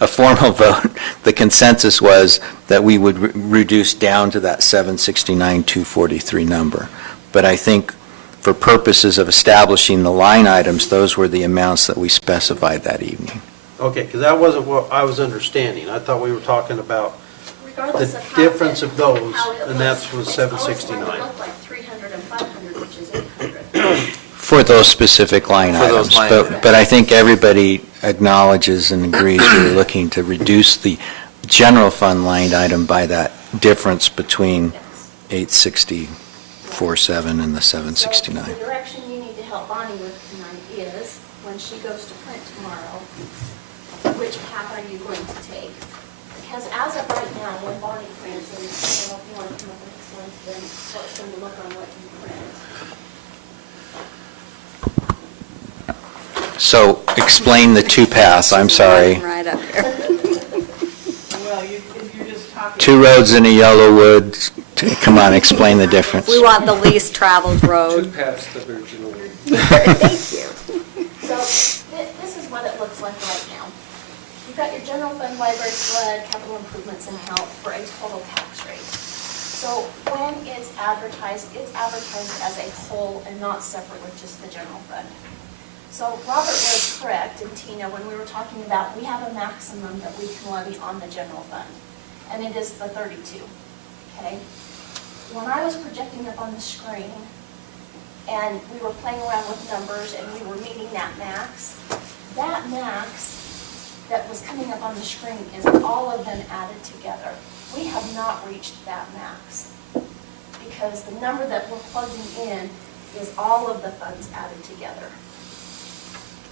a formal vote, the consensus was that we would reduce down to that 769,243 number. But I think for purposes of establishing the line items, those were the amounts that we specified that evening. Okay, because that wasn't what I was understanding. I thought we were talking about Regardless the of how difference it- of those, how it and that looks, was it's always going 769. to look like 300 and 500, which is 800. For those specific line For those items. line But items. but I think everybody acknowledges and agrees we're looking to reduce the general fund line item by that difference between Yes. 864.7 and the 769. So the direction you need to help Bonnie with tonight is, when she goes to print tomorrow, which path are you going to take? Because as of right now, when Bonnie prints, and I don't know if you want to come up and explain to them what's going to look on what you print. So explain the two paths, I'm sorry. Right up here. Well, if you're just talking. Two roads in a yellow wood, come on, explain the difference. We want the least traveled Two road. paths to Virginia. Thank you. So this is what it looks like right now. You've got your general fund, library, flood, capital improvements, and health for a total tax rate. So when it's advertised as a whole and not separate with just the general fund. So Robert was correct, and Tina, when we were talking about, we have a maximum that we can levy on the general fund, and it is the 32, okay? When I was projecting up on the screen, and we were playing around with numbers, and we were meeting that max that was coming up on the screen is all of them added together. We have not reached that max, because the number that we're plugging in is all of the funds added together.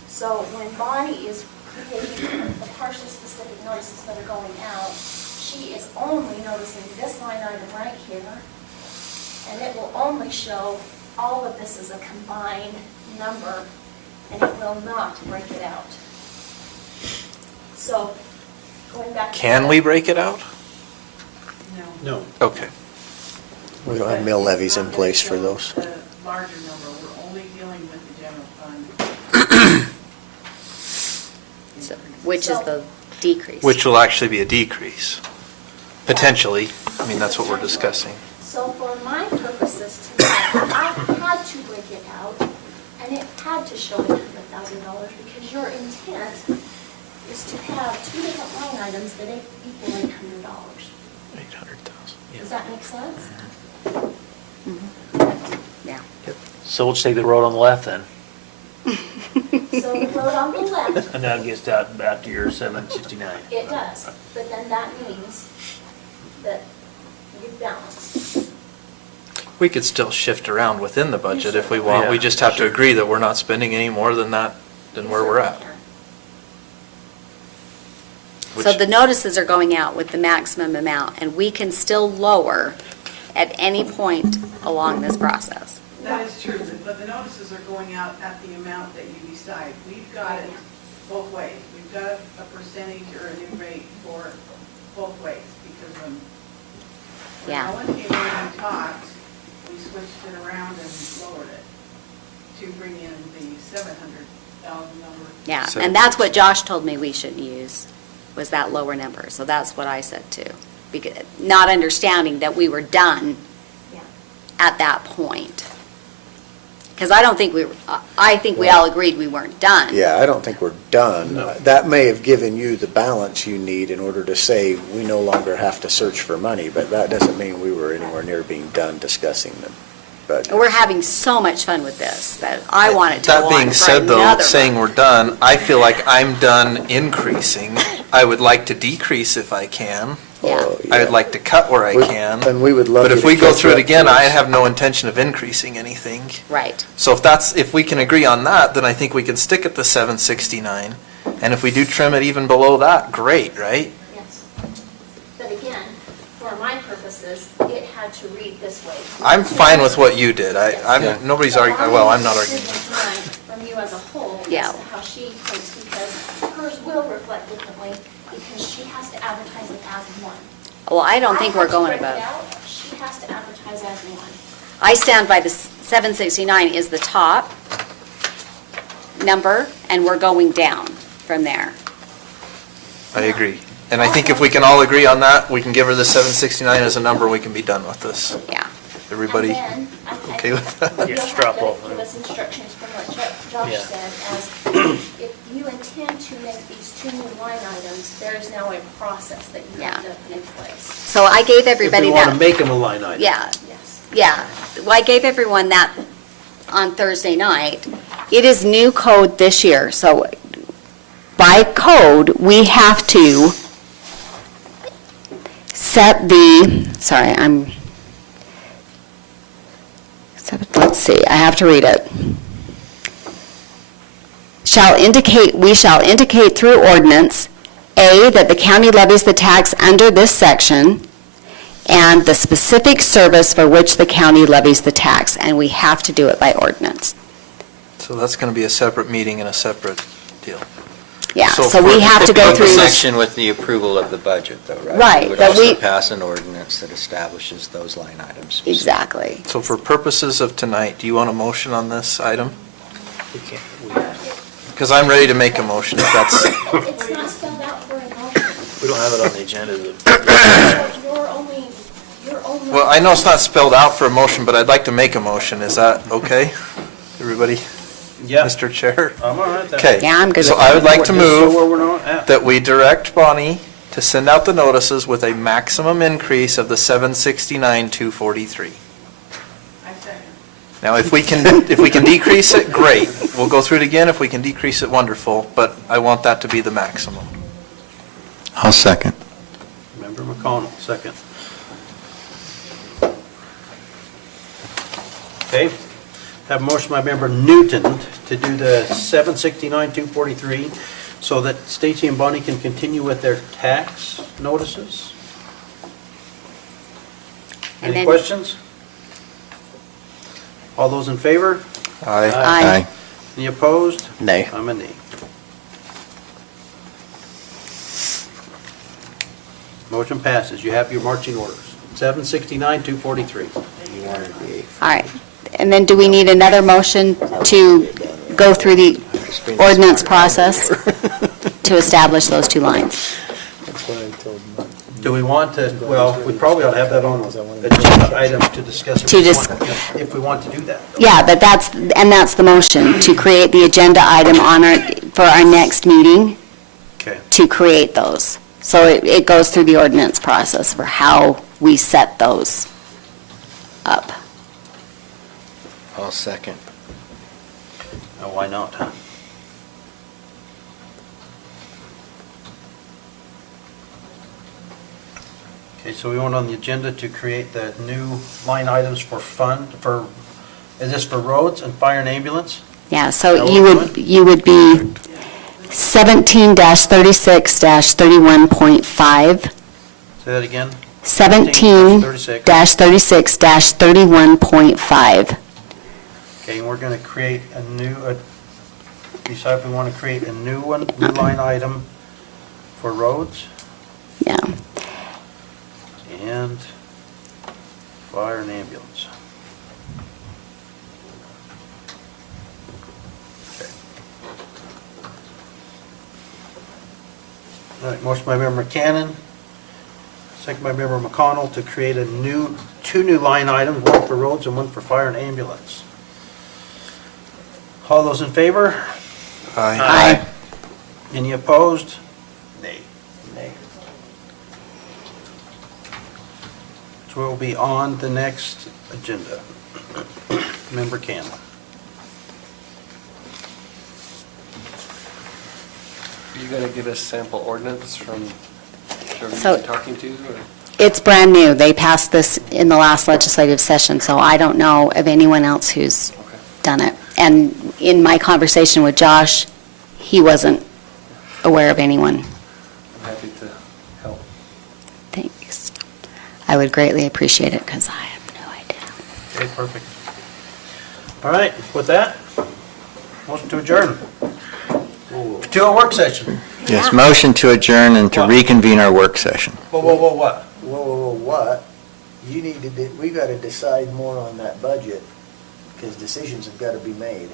So when Bonnie is creating the partial specific notices that are going out, she is only noticing this line item right here, and it will only show all of this as a combined number, and it will not break it out. So, going back to... Can we break it out? No. No. Okay. We don't have mill levies in place for those. The larger number, we're only dealing with the general fund. Which is the decrease. Which will actually be a decrease, potentially. I mean, that's what we're discussing. So for my purposes tonight, I had to break it out, and it had to show $800,000, because your intent is to have two different line items that equal $800. 800,000. Does that make sense? Yeah. So we'll just take the road on the left then, So the road on the left, and that gets out back to your 769. it does, but then that means that you've balanced. We could still shift around within the budget if we want. We Yeah, just have to sure. agree that we're not spending any more than that, than where we're at. So Which- the notices are going out with the maximum amount, and we can still lower at any point along this process. That is true, but the notices are going out at the amount that you decide. We've got it both ways. We've got a percentage or a new rate for both ways, because when Yeah. Owen came in and talked, we switched it around and lowered it to bring in the 700,000 number. Yeah, and that's what Josh told me we shouldn't use, was that lower number. So that's what I said too. Because, not understanding that we were done Yeah. at that point. Because I don't think I think we all agreed we weren't done. Yeah, I don't think we're done. That may have given you the balance you need in order to say we no longer have to search for money, but that doesn't mean we were anywhere near being done discussing them. But We're having so much fun with this that I want it to go That on being for said, though, another saying month. we're done, I feel like I'm done increasing. I would like to decrease if I can. Yeah. Oh, I would like to cut where I We- can. and we would love But you if to we go catch through it up again, to us. I have no intention of increasing anything. Right. So if we can agree on that, then I think we can stick at the 769. And if we do trim it even below that, great, right? Yes. But again, for my purposes, it had to read this way. I'm fine with what you did. Yeah. Nobody's So arguing, well, I'm not my arguing. decision tonight From you as a whole, Yeah. as to how she thinks, because hers will reflect differently, because she has to advertise it as one. Well, I don't think we're have to going break it above. out. She has to advertise as one. I stand by the 769 is the top number, and we're going down from there. I agree. And I think if we can all agree on that, we can give her the 769 as a number, we can be done with this. Yeah. Everybody And then, I okay with that? You'll Yes, have drop to off. give us instructions from what Josh Yeah. said, as if you intend to make these two new line items, there is now a process that you have Yeah. to put in place. So I gave If everybody we want to that. make them a line item. Yeah, Yes. yeah. Well, I gave everyone that on Thursday night. It is new code this year, so by code, we have to set the, let's see, I have to read it. We shall indicate through ordinance, A, that the county levies the tax under this section, and the specific service for which the county levies the tax, and we have to do it by ordinance. So that's going to be a separate meeting and a separate deal. Yeah, So so we for- have to go The through this. section with the approval of the budget, though, right? Right, We would but also we- pass an ordinance that establishes those line items. Exactly. So for purposes of tonight, do you want a motion on this item? We can't, Because I'm ready to make a motion if that's, It's not spelled out for a motion. we don't have it on the agenda. to- You're only. well, I know it's not spelled out for a motion, but I'd like to make a motion. Is that okay? Everybody? Yeah, Mr. Chair? I'm all right with that. Okay. Yeah, I'm good So with I would like to Just so move where we're not at. that we direct Bonnie to send out the notices with a maximum increase of the 769,243. I second. Now, if we can decrease it, great. We'll go through it again. If we can decrease it, wonderful, but I want that to be the maximum. I'll second. Member McConnell, second. Okay, have a motion by member Newton to do the 769-243 so that Stacy and Bonnie can continue with their tax notices. And Any then- questions? All those in favor? Aye. Aye. Any opposed? Nay. I'm a nay. Motion passes. You have your marching orders. 769-243. All right. And then do we need another motion to go through the ordinance process to establish those two lines? Do we want to, well, we probably ought to have that on agenda items to discuss if we want to do that. Yeah, but that's the motion, to create the agenda item for our next meeting, Okay. to create those. So it goes through the ordinance process for how we set those up. I'll second. Now, why not, huh? Okay, so we want on the agenda to create the new line items for is this for roads and fire and ambulance? Yeah, Is so that you what would be 17-36-31.5. Say that again? 17-36-31.5. Okay, and we're going to create a new, decide if we want to create a new one, new line item for roads Yeah. and fire and ambulance. Okay. All right, motion by Member Cannon, second by Member McConnell to create two new line items, one for roads and one for fire and ambulance. All those in favor? Aye. Any opposed? Nay. Nay. So it will be on the next agenda. Member Cannon. Are you going to get a sample ordinance from whoever So- you're talking to? or- It's brand new. They passed this in the last legislative session, so I don't know of anyone else who's Okay. done it. And in my conversation with Josh, he wasn't aware of anyone. I'm happy to help. Thanks. I would greatly appreciate it because I have no idea. Okay, perfect. All right, with that, motion to adjourn. To a work session. Yes, motion to adjourn and to What? reconvene our work session. What? Whoa, what? You need to, we got to decide more on that budget, because decisions have got to be made.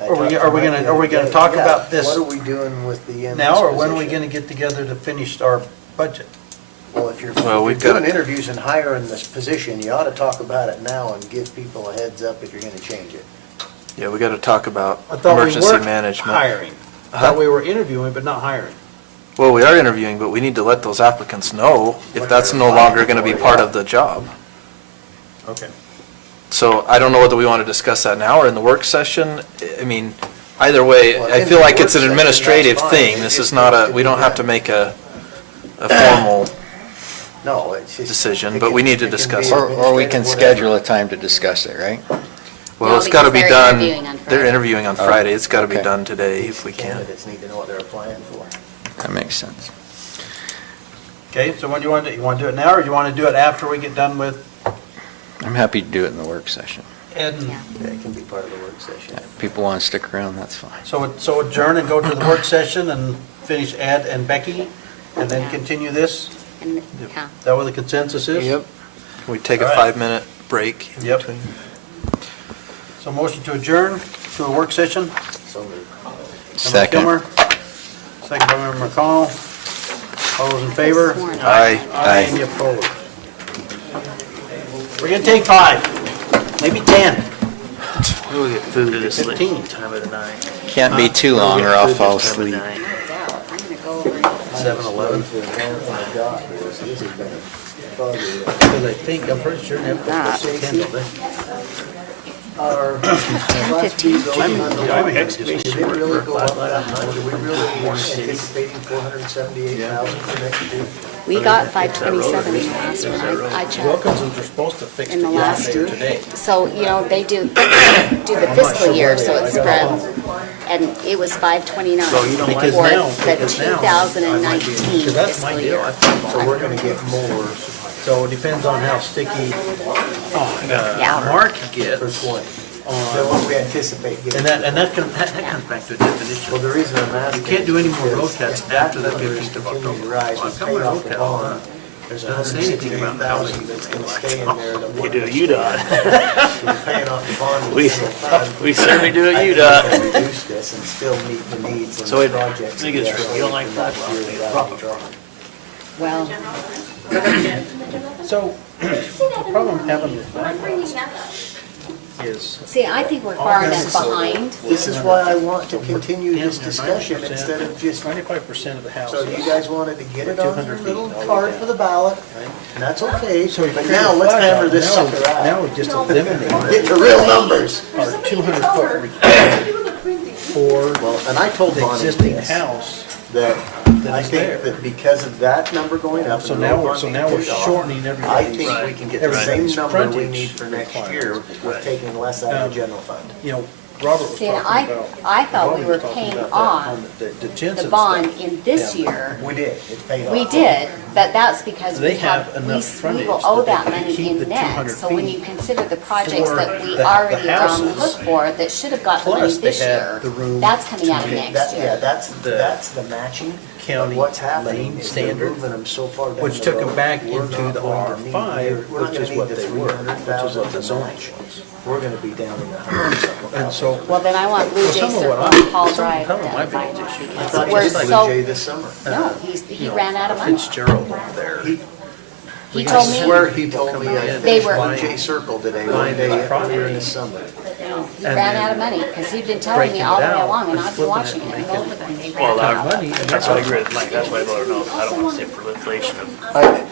Are we gonna talk about this What are we doing with the EMS now, or when are we position? going to get together to finish our budget? Well, if you're we've got- doing interviews and hiring this position, you ought to talk about it now and give people a heads up if you're going to change it. Yeah, we got to talk about I thought we emergency weren't management. hiring. I Huh? thought we were interviewing, but not hiring. Well, we are interviewing, but we need to let those applicants know if What that's they're no longer applying going to be for, part yeah. of the job. Okay. So I don't know whether we want to discuss that now or in the work session. I mean, either way, Well, I in feel the like it's work an session, administrative that's fine. thing. This is not a, we don't have to make a formal, No, it's just. Decision, it but can- we need to it can discuss be it. Or we can administrative, schedule whatever. a time to discuss it, right? well, No, it's got to be because they're interviewing on done. They're Friday. interviewing on Oh, Friday. It's got to be okay. done today if we can. Candidates need to know what they're applying for. That makes sense. Okay, so when do you want to do it? You want to do it now, or do you want to do it after we get done with I'm happy to do it in the work session. Ed? and- Yeah. Yeah, it can be part of the work session. If people want to stick around, that's fine. So adjourn and go to the work session and finish Ed and Becky, and then Yeah. continue this? And, yeah. Is that what the consensus is? Can we take a All right. 5-minute break in Yep. between? So motion to adjourn to a work session? So moved. Member Second. Kilmer, second by Member McConnell. All those in favor? Sworn. Aye. Aye. Any opposed? We're gonna take 5, maybe 10. We'll get food at this late 15. time of the night. Can't be too long or I'll fall Time of asleep. night. I'm going to go over. 7-Eleven. Because I think, I'm pretty sure Nepco was 10, don't they? Our 10:15. I'm excavation Did it work really for go up 5 that hours. much? Are we really anticipating 478,000 for next year? We got 527 in the last one. I checked. Wilkinson's are supposed to fix In it the last yesterday or today. So, you know, they do the fiscal year, so it's spread, and it was 529 Because for now- the because now 2019 Because that's my fiscal deal. year. I think So we're gonna get more So it depends on how sticky Yeah. Mark for gets 20 than on, what we anticipate getting. and that comes back to a definition. Well, the reason I'm asking. You can't do any more is road cuts if after the number is 15th of continuing October. to rise, Well, we I've got paid my off road the cut. bond. There's Doesn't say anything about 168,000 that's gonna stay in there that You we're do a UDOT. paying off the bond. We, it's still fund. we certainly do a I think we UDOT. can reduce this and still meet the needs and So the it- projects. I think it's real. You don't like that? Last year without Well, any trouble. Well, So, the problem I'm having I'm bringing that up. is, see, I think we're far enough behind. This is why I want to continue this discussion instead of just, 95% of the so you houses. guys wanted to get it on your 200 feet. little card for the ballot, and that's okay, So you but create now a let's flag hammer lot. this Now- sucker out. Now we just eliminate Get to real numbers. our 200-foot requirement for Well, and I told the Bonnie existing this, house. that I is there. think that because of that number going up. So and now road we're, bond so being now we're paid off, shortening I everybody's, think we can get the same everybody's number we frontage need for next year requirements. with taking less out of the Um, general fund. You know, Robert was See, and talking about. I thought we Robert were was talking paying about that off on the Jensen the bond stuff. in this year. We did, it's paid off. We did, but that's because They we have, have we enough we frontage will owe that that they can money keep the in 200 next. So when feet you consider the projects for that we the already are on the houses. hook for, that should have got the money Plus, they this had year, the room that's coming to out of make next Yeah, year. that's the matching. County But what's happening lane is they're standard, moving them so far down which the took them road, back we're into not the going to R5, need- we're not which gonna is need what the they were, which is what the 300,000 zoning match. was. We're gonna be down in the hundreds. And so, Well, then I want Blue Well, Jay some of what Circle I- and Paul some Drive of my identified. biggest issue- I Because thought we're you said so, Blue Jay this summer. no, he ran out of money. Fitzgerald over there. He I told me, swear he told me I They finished were- Blue Jay Circle today, one Buying day the earlier in the property. summer. he and ran then out of money, because he'd been telling me breaking all it the way out along, and and I've been flipping watching it it. and and both of them, they Well, ran out. that, money, and that's what I agree with Mike, that's why I voted no. I don't want to see proliferation of, I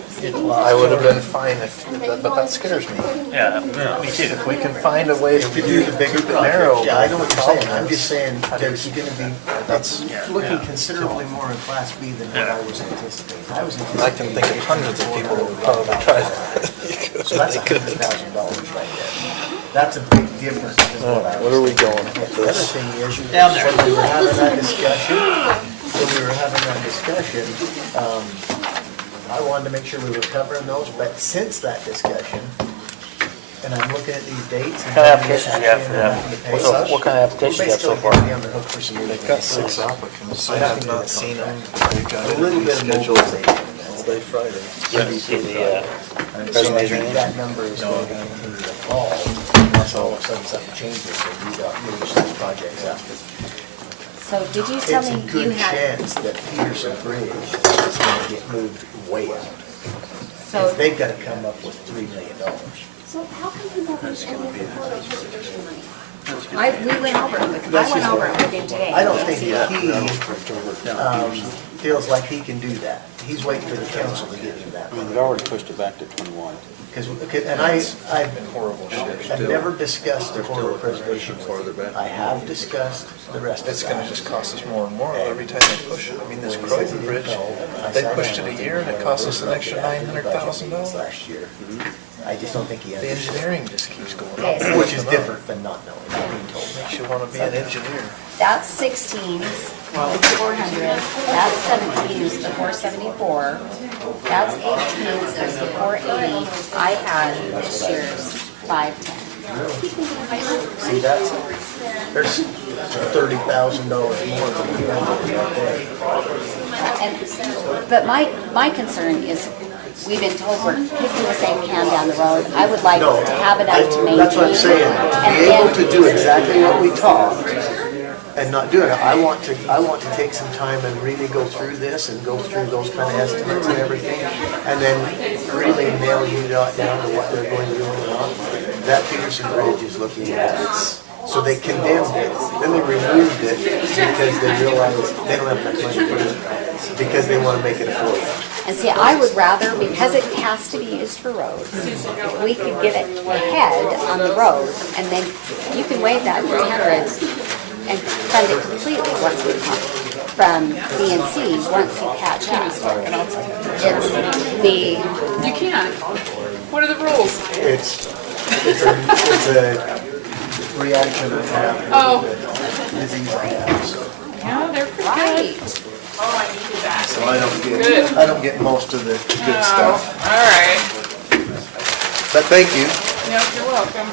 would have been fine if, but that scares me. yeah, me too. If we can find a way to do the bigger keep it narrow. Yeah, I know what you're saying, I'm problem just is- saying, there's gonna be, That's, it's looking considerably more in Class B than what I was anticipating. I was I can anticipating. think of hundreds of people that would probably try that. So that's $100,000 right there. That's a big difference than what I was. What are we going with The other this? thing is, when we were having that discussion, I wanted to make sure we were covering those, but since that discussion, and I'm looking at these dates. What kind of applications do you have for them? What kind of applications do you have so far? We're basically gonna be on the hook for some. They've got 6 applicants. I have not seen them. They've got A little bit of scheduled mobilization. all day Friday. You see the, And so I resumes or think anything? that number is going to continue to fall, unless all of a sudden something changes and we got finish these projects up. So did you tell It's a me you good had, chance that Peterson Bridge is gonna get moved way out. so, They've gotta come up with $3 million. So how come you haven't any of the photo preservation money? we went over it, I went over it with him today. I don't think he feels like he can do that. He's waiting for the council to give him that. They've already pushed it back to 21. And I've never discussed the corridor preservation with you. I have discussed the rest of It's gonna that. just cost us more and more every time they push it. I mean, this Croydon Bridge, they pushed it a year and it cost us an extra $900,000. Last year. I just don't think he The understands, engineering just keeps going Okay, up. so- which is different than not knowing, not being told. Makes you wanna be an engineer. That's 16, is the 400, that's 17 is the 474, that's 18 is the 480. I had this year's 510. See, there's $30,000 more than we have. But my concern is, we've been told we're kicking the same can down the road. I would like No, to have it up to maintain. that's what I'm saying. and Be able then- to do exactly what we talked and not do it. I want to take some time and really go through this and go through those kind of estimates and everything. And then really nail you down to what they're going to do and not. That Peterson Bridge is looking at it. So they condemned it, then they removed it because they realized they don't have enough money to put it, because they want to make it affordable. And see, I would rather, because it has to be used for roads, if we could get it ahead on the roads, and then you can waive that 300 and fund it completely once we come from BNC, once you catch up. It's the, You can. What are the rules? It's a reaction I have to Oh. the disease I have, so. Yeah, they're pretty right. good. Oh, I needed that. So Good. I don't get most of the good Oh, stuff. all right. But thank you. Yep, you're welcome.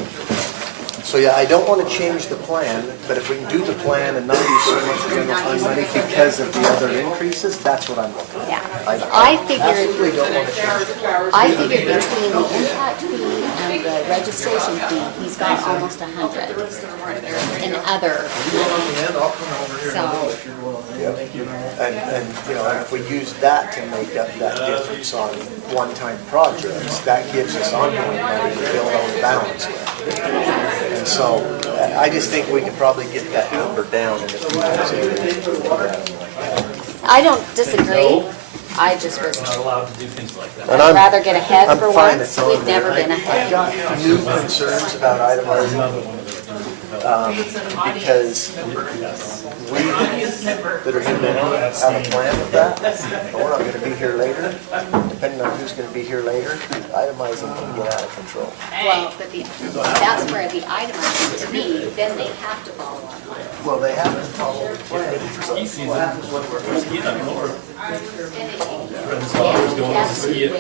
So yeah, I don't want to change the plan, but if we can do the plan and not use so much general fund money because of the other increases, that's what I'm looking at. yeah. I figured, Absolutely don't want to change. I figured between the impact fee and the registration fee, he's got almost 100 in other money. So, And, you know, if we use that to make up that difference on one-time projects, that gives us ongoing money to build on the balance with. And so, I just think we could probably get that number down in a few years. I don't disagree. I just was, Allowed to do things like that. And I'd I'm- rather get ahead I'm for fine once. at all. We've never been I've ahead. got new concerns about itemizing. He's an audience Because member. we Audience member. that are here now have a plan with that, but we're not gonna be here later. Depending on who's gonna be here later, itemizing can get out of control. Well, but that's where the itemizing, to me, then they have to follow our plan. Well, they have to follow the plan. What happens when we're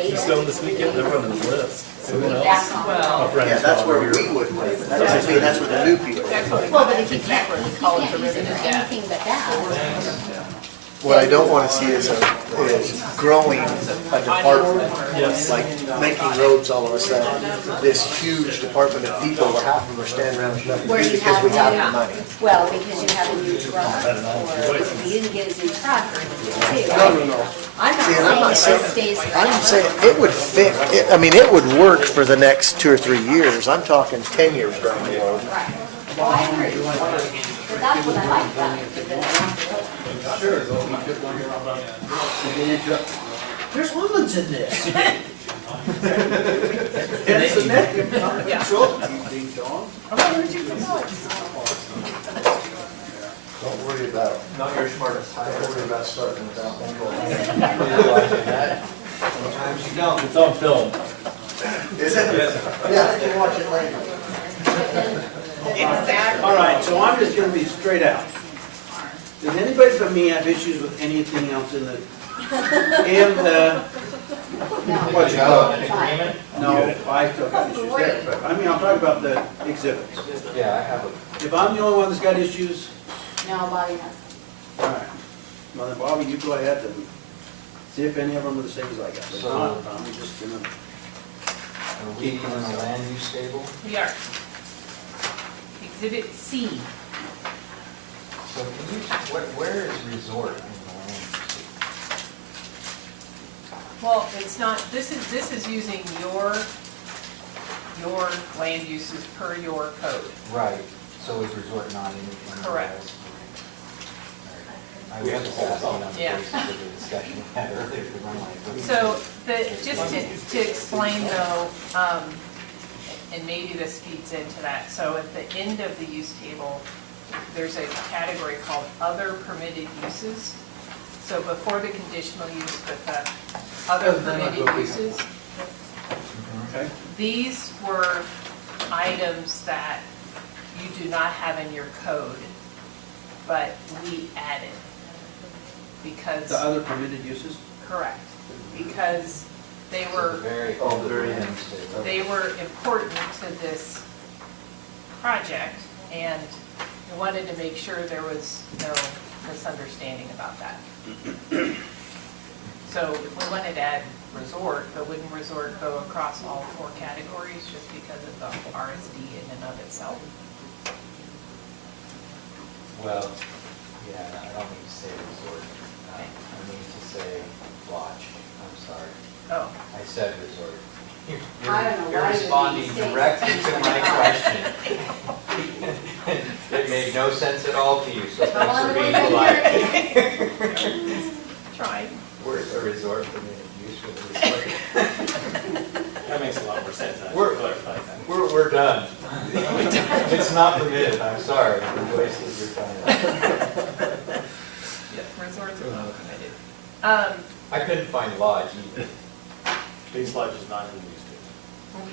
He's going this weekend, they're running the list. Well, Yeah, that's where we would live. That's where the new people. that's what Well, but if you can't, exactly you call it can't use it derivative for debt. anything but that. What I don't wanna see is growing a department, like making roads all of a sudden. This huge department of people where half of them are standing around with nothing to Where do you because have we have new- the money. Well, because you have a new truck, or because he didn't get his new truck, or anything too. No. I'm See, and I'm not not saying that saying, this stays I'm forever. saying it would fit, I mean, it would work for the next 2 or 3 years. I'm talking 10 years down the road. Right. Well, I agree. But that's what I like about it, is that There's almonds in this. Don't worry about, not your smartest. Don't worry about starting without control. Sometimes you don't. It's on film. Is it? Yeah, you can watch it later. All right, so I'm just gonna be straight out. Does anybody but me have issues with anything else in the, what you call it? No, I still got issues there, but, I mean, I'm talking about the exhibits. Yeah, I have If I'm the only one that's got issues, No, Bobby has. all right. Well, then Bobby, you go ahead and see if any of them are the same as I got. If not, I'm just gonna, Are we in the land use table? We are. Exhibit C. So can you, where is resort in the land use table? Well, it's not, this is using your land uses per your code. Right, so is resort not in? Correct. I was just asking on the Yeah. basis of the discussion we had earlier to run my. So, just to explain though, and maybe this feeds into that, so at the end of the use table, there's a category called other permitted uses. So before the conditional use, but the other permitted uses, okay? these were items that you do not have in your code, but we added. Because, The other permitted uses? correct, because they were Very, very end table. they were important to this project, and we wanted to make sure there was no misunderstanding about that. So if we wanted to add resort, but wouldn't resort go across all 4 categories just because of the RSD in and of itself? Well, yeah, I don't mean to say resort. I mean to say lodge. I'm sorry. Oh, I said resort. I don't know You're why you responding didn't say directly to something my like that. question. It made no sense at all to you, so Well, thanks for I being wouldn't polite. tried. Where's a resort permitted use for the resort? That makes a lot more sense, I We're- clarified that. We're done. It's not permitted, I'm sorry, we wasted your time. Yeah, resorts are not permitted. I couldn't find lodge either. Base lodge is not in the use table.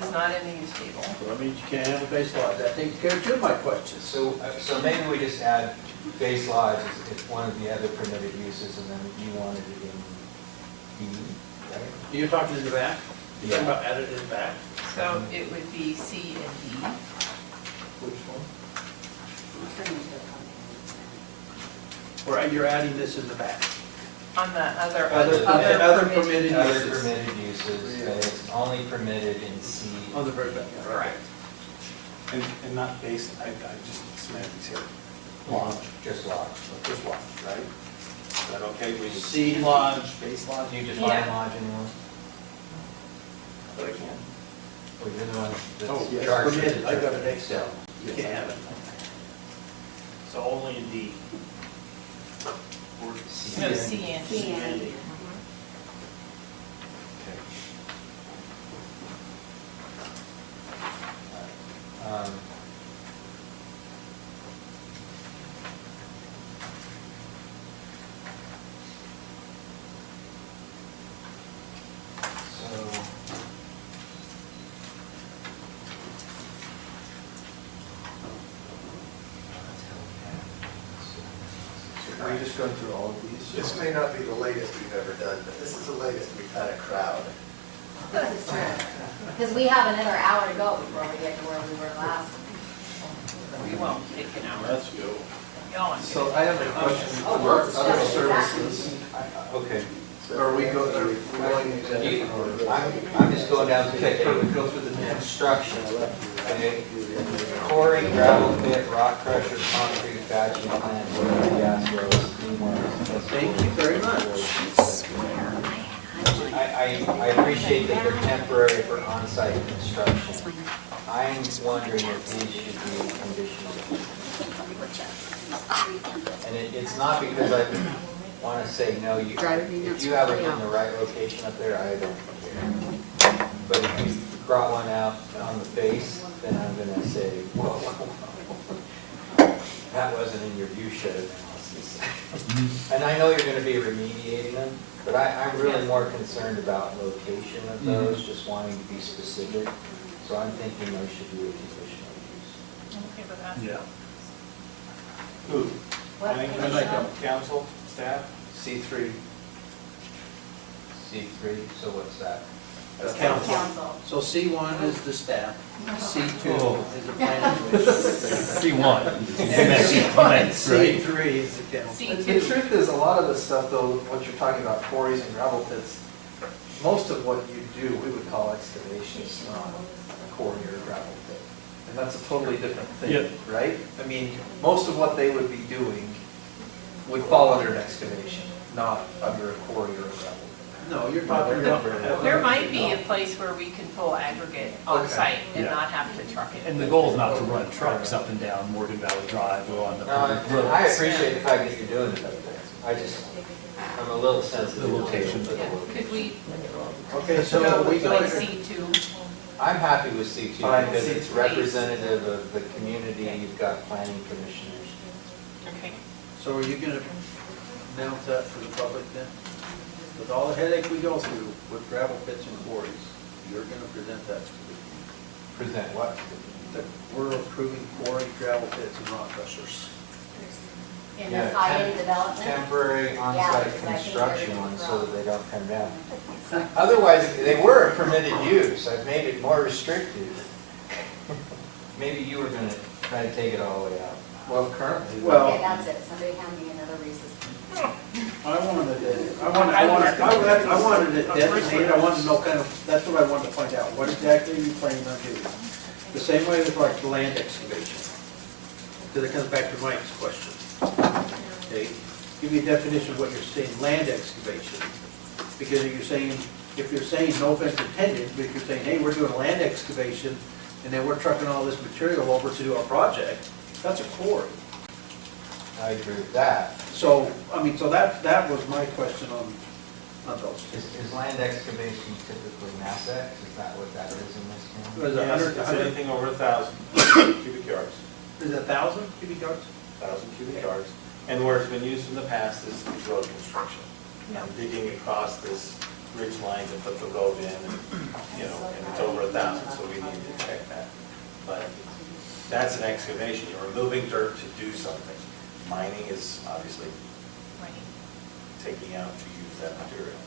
He's not in the use table. So that means you can't have a base lodge. That takes care of 2 of my questions. So maybe we just add base lodge as one of the other permitted uses, and then you wanted it in B, right? You're talking in the back? You're talking Yeah. about added in the back? So it would be C and D. Which one? Or you're adding this in the back? On the other Other permitted permitted Other uses. permitted uses, and it's only permitted in C. On the very back. Correct. And not base, I just semantics here. Lodge, just lodge. Just lodge, right? Is that okay? We C. lodge, base lodge? Do you define Yeah. lodge anymore? But I can. Well, you're the one Oh, that's yes, charged with permitted. I got interpreting it Excel. You can't have it. So only in D. C No, and- C and D. C and D. Okay. just going through all of these? This may not be the latest we've ever done, but this is the latest we've had a crowd. This is true. Because we have another hour to go before we get to where we were last. We won't take an hour. Let's go. Going. So I have a question Oh, for well, other that's services. Okay. Are we going to different order? I'm just going down to, Okay, perfect, go through the names. construction, okay? Quarry, gravel pit, rock crusher, concrete batching plant, oil, gas wells, steam wells. Thank you very much. I appreciate that they're temporary for on-site construction. I'm wondering if these should be conditional. And it's not because I want to say, no, if you have it in the right location up there, I don't care. But if you brought one out on the face, then I'm going to say, whoa, that wasn't in your view shed analysis. And I know you're going to be remediating them, but I'm really more concerned about location of those, just wanting to be specific. So I'm thinking those should be a conditional use. I'm okay with that. Yeah. Who? What Planning condition? commission, council, staff? C3. C3, so what's that? That's council. Council. So C1 is the staff, C2 Oh. is the planning commission, C1. and C3 is the council. The C2. truth is, a lot of this stuff, though, what you're talking about, quarries and gravel pits, most of what you do, we would call excavation, it's not a quarry or a gravel pit. And that's a totally different Yeah. thing, right? I mean, most of what they would be doing would fall under an excavation, not under a quarry or a gravel pit. No, you're talking about. There might be a place where we can pull aggregate on Okay. site and Yeah. not have to truck it. And the goal is not to run trucks up and down Morgan Valley Drive or on the No, roads. I appreciate the fact that you're doing it up there. I'm a little sensitive. The location. to the Yeah. location. Could we Okay, so we go like to, C2? I'm happy with C2 Fine, because it's C3. representative of the community, you've got planning commissioners. Okay. so are you gonna announce that for the public then? With all the headache we go through with gravel pits and quarries, you're gonna present that to the, Present what? that we're approving quarry, gravel pits and rock crushers. In Yeah, this high-end development? Temporary Yeah, on-site because I think construction they're ones so that they don't come down. So- Otherwise, they were a permitted use, I've made it more restrictive. Maybe you were gonna try to take it all the way out. Well, currently. Well- Okay, that's it. Somebody hand me another Reese's. I wanted it designated, I wanted to know kind of, that's what I wanted to find out, what exactly are you planning on doing? The same way with like land excavation, because it comes back to Mike's question. Okay, give me a definition of what you're saying, land excavation, because if you're saying, no offense intended, but if you're saying, hey, we're doing land excavation, and then we're trucking all this material over to do our project, that's a quarry. I agree with that. So, I mean, so that was my question on those. Is land excavation typically mass X? Is that what that is in this Was county? it Yes, 100, it's 100, anything over 1,000 cubic yards, is it 1,000 cubic yards? 1,000 cubic yards. And where it's been used in the past is road construction. Digging across this ridge line to put the road in, and, and it's over 1,000, so we need to check that. But that's an excavation, you're removing dirt to do something. Mining is obviously taking out to use that material.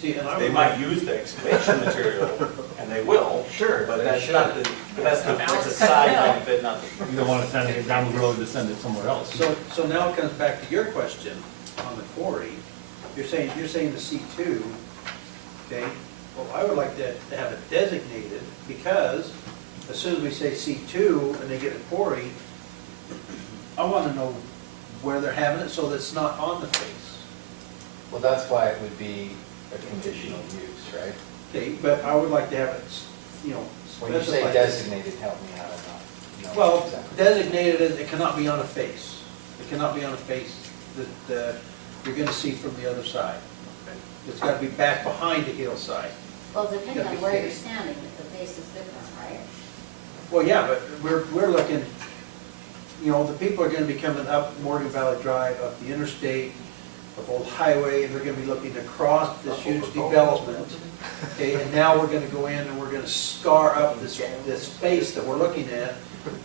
See, and I They would might use the excavation material, and they will. Sure, But they that's not the, that's a It's side cut benefit, not the. You don't want to send it down the road to send it somewhere else. So now it comes back to your question on the quarry. You're saying the C2, okay? Well, I would like to have it designated, because as soon as we say C2 and they get a quarry, I want to know where they're having it so that it's not on the face. Well, that's why it would be a conditional use, right? Okay, but I would like to have it, When you say specified. designated, help me out, I'm not. Well, exactly. designated as, it cannot be on a face. It cannot be on a face that you're gonna see from the other side. It's gotta be back behind the hillside. Well, depending on where you're standing, the face is different, right? Well, yeah, but we're looking, the people are gonna be coming up Morgan Valley Drive, up the interstate, up Old Highway, and they're gonna be looking across this huge development. Okay, and now we're gonna go in and we're gonna scar up this space that we're looking at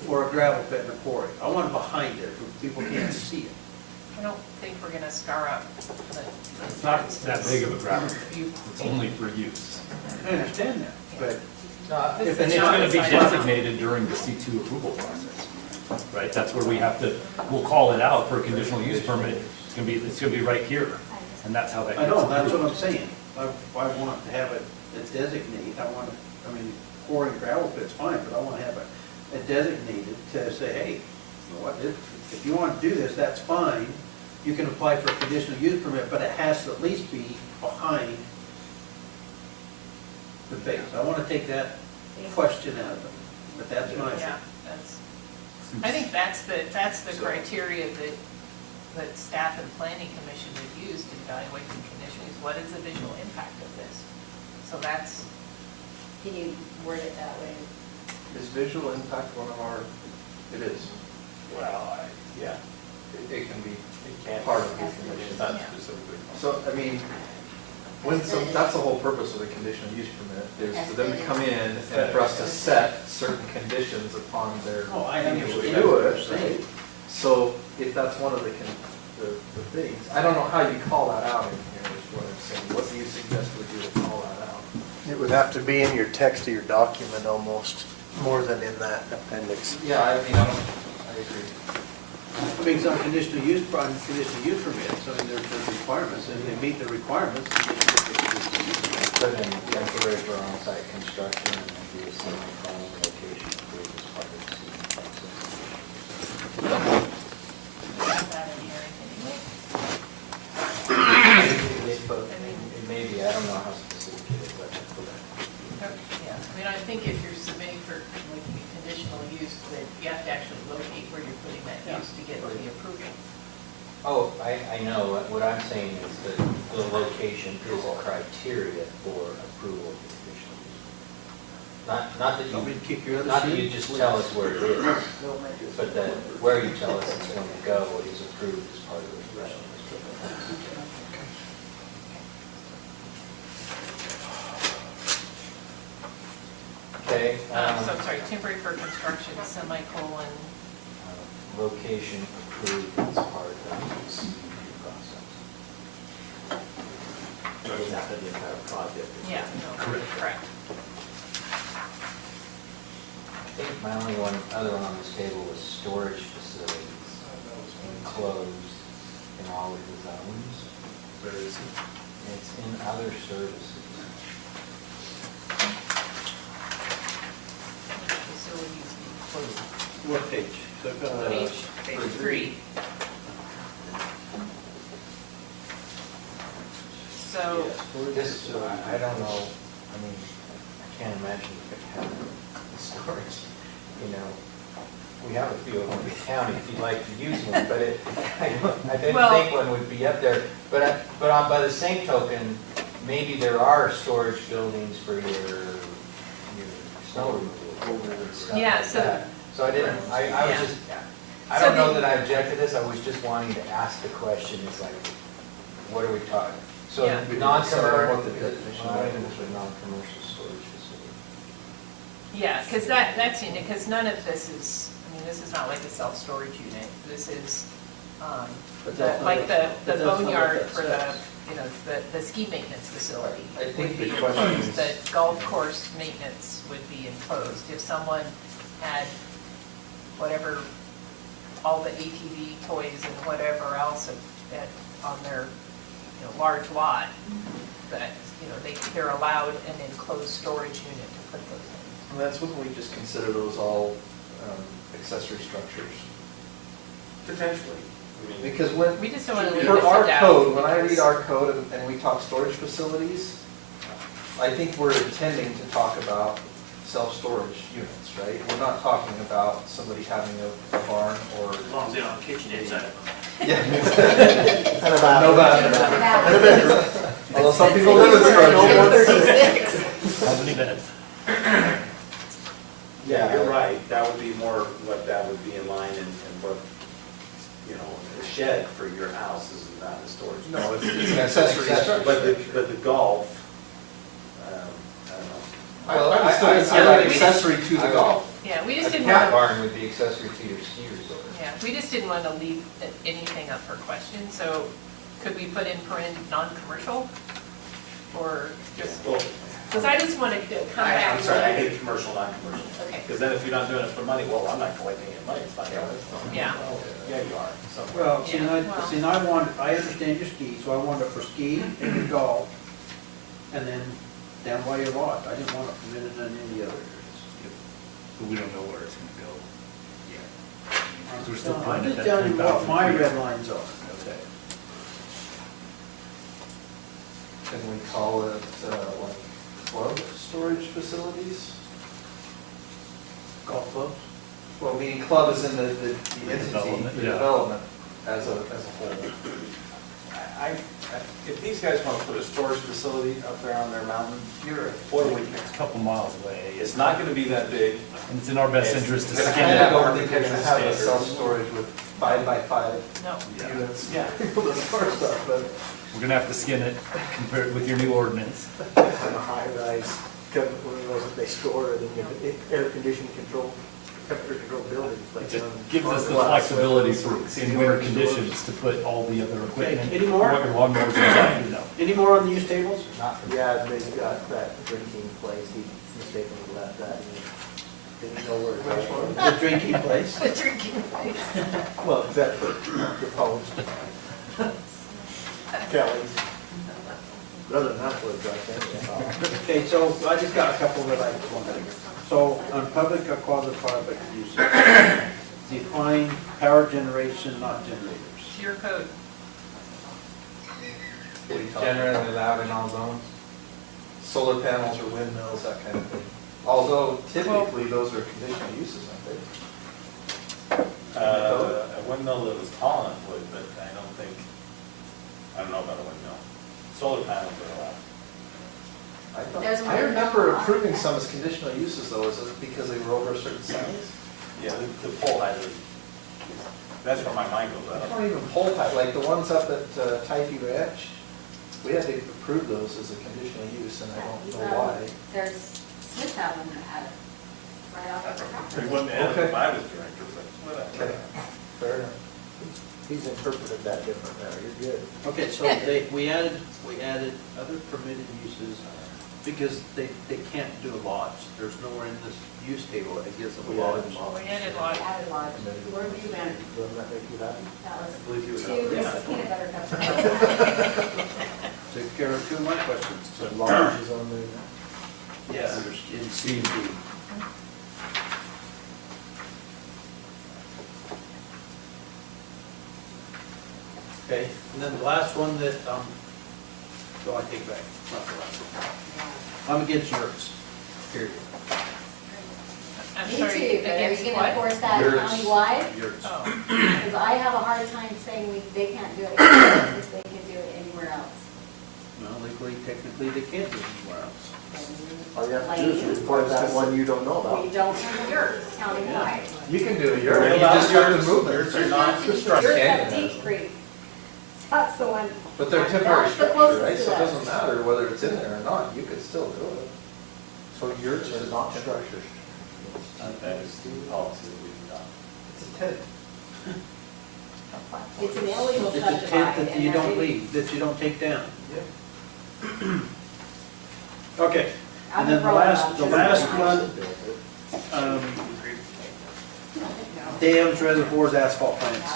for a gravel pit and a quarry. I want it behind it, where people can't see it. I don't think we're gonna scar up the. It's not that big of a gravel pit. You- It's only for use. I understand that, but This And is it's not going to be the sidewalk. designated during the C2 approval process, right? That's where we have to, we'll call it out for a conditional use permit. It's going to be right here, and that's how that I gets know, that's approved. what I'm saying. I want to have it designate, I mean, pouring gravel pit's fine, but I want to have it designated to say, hey, you know what, if you want to do this, that's fine. You can apply for a conditional use permit, but it has to at least be behind the base. I want to take that question out of it, but that's my. Yeah, that's, I think that's the criteria that staff and planning commission would use to evaluate the condition, is what is the visual impact of this? So that's, Can you word it that way? Is visual impact one of our, it is. Well, yeah, It can be it can't. part of the It's condition. not Yeah. specifically. So, I mean, that's the whole purpose of the conditional use permit, is for them to come in and for us to set certain conditions upon their Oh, I being able to understand do what it, you're saying. right? So if that's one of the things, I don't know how you call that out in here, is what I'm saying. What do you suggest we do to call that out? It would have to be in your text of your document almost, more than in that appendix. Yeah, I mean, I agree. I mean, some conditional use permits, I mean, there's requirements, and if they meet the requirements, then they get the conditional use permit. Put in temporary for on-site construction and then do a semi-final location approved as part of the decision process. have that in here anyway. It may be, I don't know how specific it is, but Yeah, I mean, I think if you're submitting for like a conditional use, that you have to actually locate where you're putting that use to get the approval. Oh, I know. What I'm saying is that the location is a criteria for approval of the conditional use. Not that Want me to kick your you, other not that sheet? you just tell us where it is, but that where you tell us it's going to go is approved as part of the special district. Okay. So I'm sorry, temporary for construction, semicolon, Location approved as part of the CUP process. Not the entire project. yeah, no, correct. I think my only other one on this table was storage facilities enclosed in all of the zones. Where is it? It's in other services. Facilities include. What page? So I've got that. Page 3. So, This, I don't know, I mean, I can't imagine you could have storage, you know. We have a few of them in the county if you'd like to use one, but I didn't Well- think one would be up there. But by the same token, maybe there are storage buildings for your snow removal and stuff Yeah, like so- that. So I didn't, I was Yeah. just, I So don't know the- that I object to this, I was just wanting to ask the question, it's like, what are we talking? So Yeah. non-commercial, What the definition well, of I it think is. it's a non-commercial storage facility. yeah, because that's in it, because none of this is, I mean, this is not like a self-storage unit. This is, But that's not like what- the but that's not what boneyard that for the, says. you know, the ski maintenance facility. I think would be the question enclosed. is- The golf course maintenance would be enclosed. If someone had whatever, all the ATV toys and whatever else on their, you know, large lot, that, you know, they're allowed an enclosed storage unit to put those in. And that's when we just consider those all accessory structures. Potentially. I mean, Because when, We just don't want to leave it for to our doubt. code, when I read because- our code and we talk storage facilities, I think we're intending to talk about self-storage units, right? We're not talking about somebody having a barn or. As long as they don't have kitchen inside of them. Yeah. And about- No bathroom. Although some people live in storage units. How many beds? Yeah, you're right, that would be more what that would be in line and what, you know, a shed for your house is not a storage. No, it's an accessory structure. But the golf, I don't know. Well, I I would- like accessory to the golf. Yeah, we A just didn't cat want barn would be accessory to your ski resort. to, yeah, We just didn't want to leave anything up for question, so could we put in non-commercial? Or just, because I just want to come back. I'm sorry, I hate commercial, non-commercial. Okay. Because then if you're not doing it for money, well, I'm not collecting any money, it's not yours. Yeah. Yeah, you are. So- Well, Yeah, I understand your ski, so I want it for ski and your golf, and then down by your lot. I didn't want it permitted in any other areas. But we don't know where it's gonna go yet. Because we're still I'm playing at just that telling you what 10,000 my feet. red lines are. Okay. Can we call it, like, club storage facilities? Golf clubs? Well, meaning club is in the entity, Development, the yeah. development as a whole. If these guys want to put a storage facility up there on their mountain, what do we think? It's a couple miles away. It's not gonna be that big. And it's in our best interest to I skin it. don't think they're gonna have a self-storage with 5x5 No. Yeah. units. Yeah. People to store stuff, but We're gonna have to skin it compared with your new ordinance. On a high-rise, one of those that they store in air-conditioned control, temperature-controlled buildings. It like just on- gives us the on glass. flexibility for, in winter conditions, to put all the other equipment. any more? What your lawnmowers and, you know. Any more on the use tables? Yeah, they've got that drinking place, he mistakenly left that, and didn't know where it was. The drinking place? The drinking place. Well, except for proposed. Kelly's. Other than that, was right Okay, so I just got a couple that I want to. So on public or quasi-public uses, define power generation, not generators. To your code. generally allowed in all zones. Solar panels or windmills, that kind of thing. Although typically those are conditional uses, aren't they? A windmill that was tall enough would, but I don't know about a windmill. Solar panels are allowed. I remember approving some as conditional uses though, is it because they were over a certain size? Yeah, the pole height is, that's where my mind goes. I don't even pole height, like the ones up at Tyke Ranch, we had to approve those as a conditional use, and I don't know why. There's Smith Avenue that had it, right off of the property. It wouldn't have if I was director, but Okay, whatever. fair enough. He's interpreted that different now, you're good. Okay, so we added other permitted uses because they can't do a lodge. There's nowhere in this use table that gives them a lodge. We added lodge. Added lodge. Where were you in? Doesn't that make you happy? That was believe you would two know. Reese's peanut butter cups. Take care of two of my questions. So lodge is on the, Yeah, in C and D. Okay, and then the last one that, I take back, not the last one. I'm against yurts, period. I'm Me sorry, too, but are you against gonna what? enforce that Yours. countywide? Yurts. Oh, Because I have a hard time saying they can't do it here if they can do it anywhere else. Well, legally, technically, they can't do it anywhere else. all you have to do is report that one you don't know about. We don't have yours countywide. You can do it, you You're just have to yours. move it. Yours are not Yours Canyon at has. Deep Creek. That's the one. But they're temporary That's the structure, closest right? to So it that. doesn't matter whether it's in there or not, you could still do it. So yours is not structure. That is the policy that we've got. It's a tent. It's an illegal It's a subdivision. tent that you don't leave, that you don't take down. Okay, and then the last one, dams, reservoirs, asphalt plants.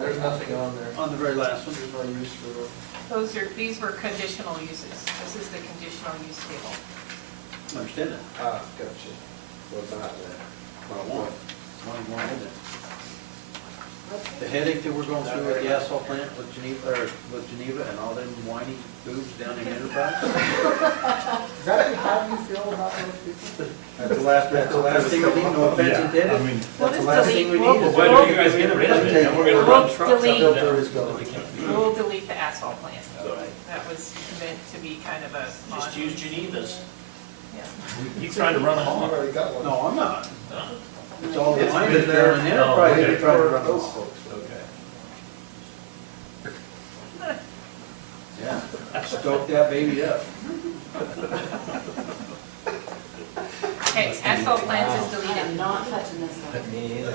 There's nothing on there. On the very last one. There's no use for them. these were conditional uses. This is the conditional use table. Understand that? Gotcha. What about that? What I want. What I want in there. The headache that we're going through with the asphalt plant with Geneva and all them whiny boobs down in Enterprise. Is that how you feel about those people? That's the last thing we need, no offense intended. I mean, That's the last thing we need. is- why don't you guys get rid of it? Then we're gonna run trucks up and Delete. down. is going. We'll delete the asphalt plant. That was meant to be kind of a. Just use Geneva's. Yeah. He's trying to run them I've off. already got one. No, I'm not. It's all the It's line been there. down in Enterprise Oh, that okay. we try to run Those off. folks. Okay. Yeah, stoke that baby up. Okay, asphalt plants is deleted. not touching this one. Me either.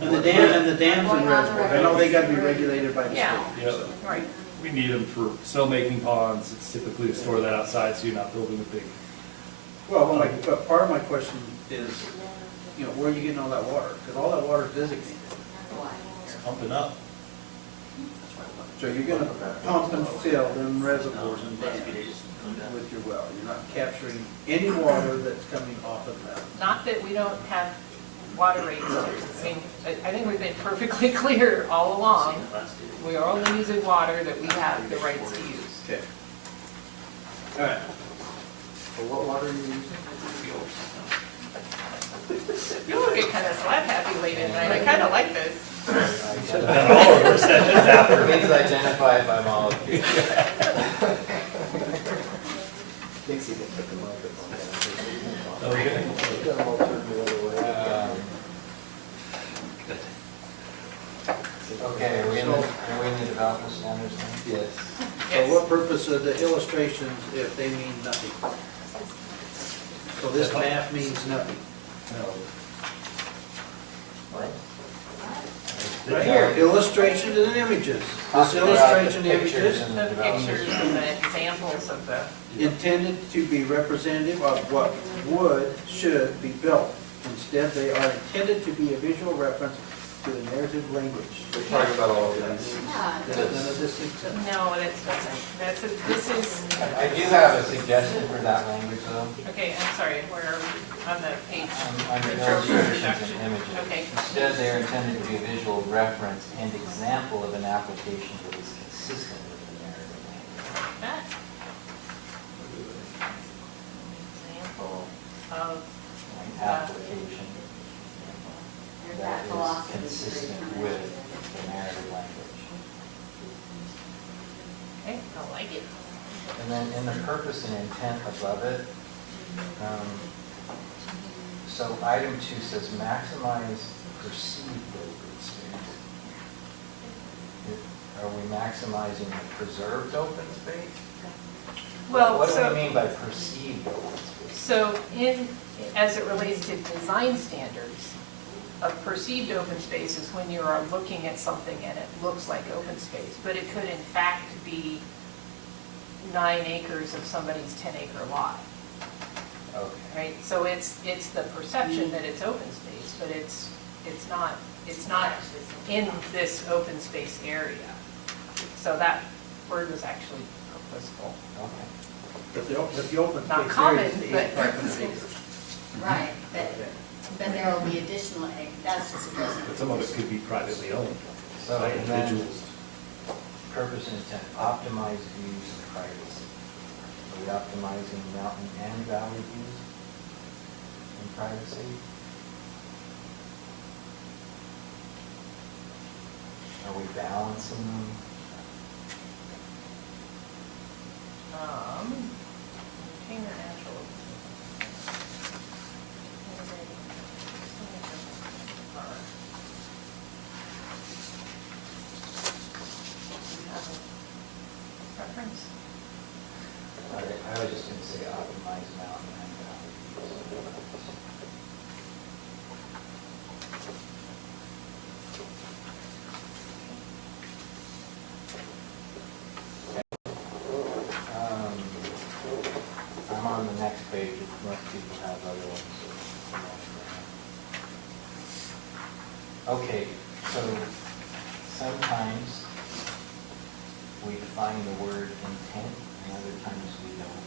And the dams and reservoirs, I know they gotta be regulated by the state. Yeah. Yeah, Right. we need them for snowmaking ponds. It's typically to store that outside, so you're not building a big, Well, but part of my question is, you know, where are you getting all that water? Because all that water is designated. it's pumping up. So you're gonna pump and fill them reservoirs and dams with your well. You're not capturing any water that's coming off of them. Not that we don't have water rates. I mean, I think we've been perfectly clear all along. We are only using water that we have the rights to use. Okay. All right. So what water are you using? You look get kind of slap happy late at night. I kind of like this. And all of our sessions after. Please identify it by molecule. Dixie can put the microphone down. Okay. Okay, are we in the development standards now? Yes. For what purpose are the illustrations if they mean nothing? So this map means nothing. Right here, illustrations and images. This illustration images The pictures and the examples of the, intended to be representative of what would, should be built. Instead, they are intended to be a visual reference to the narrative language. We're talking about all of this. None of this exists. no, that's, this is, I do have a suggestion for that language though. okay, I'm sorry, where, on the page. Under Intro illustrations introduction. and images. Okay. Instead, they are intended to be a visual reference and example of an application that is consistent with the narrative language. That. Example of, An application that is consistent with the narrative language. okay, I like it. And then in the purpose and intent above it, so item 2 says maximize perceived open space. Are we maximizing the preserved open space? Well, What do so- we mean by perceived open space? So as it relates to design standards, a perceived open space is when you are looking at something and it looks like open space, but it could in fact be 9 acres of somebody's 10-acre lot, Okay. right? So it's the perception that it's open space, but it's not in this open space area. So that word was actually purposeful. Okay. But the open Not space common, area is the but 8,500 acres. Right, but there will be additional, that's just a But some of it could be privately owned So by and then individuals. purpose and intent, optimize views and privacy. Are we optimizing mountain and valley views and privacy? Are we balancing them? Maintain the natural. Preference? I was just going to say optimize mountain and valley views. I'm on the next page, if most people have other ones. Okay, so sometimes we define the word intent, and other times we don't.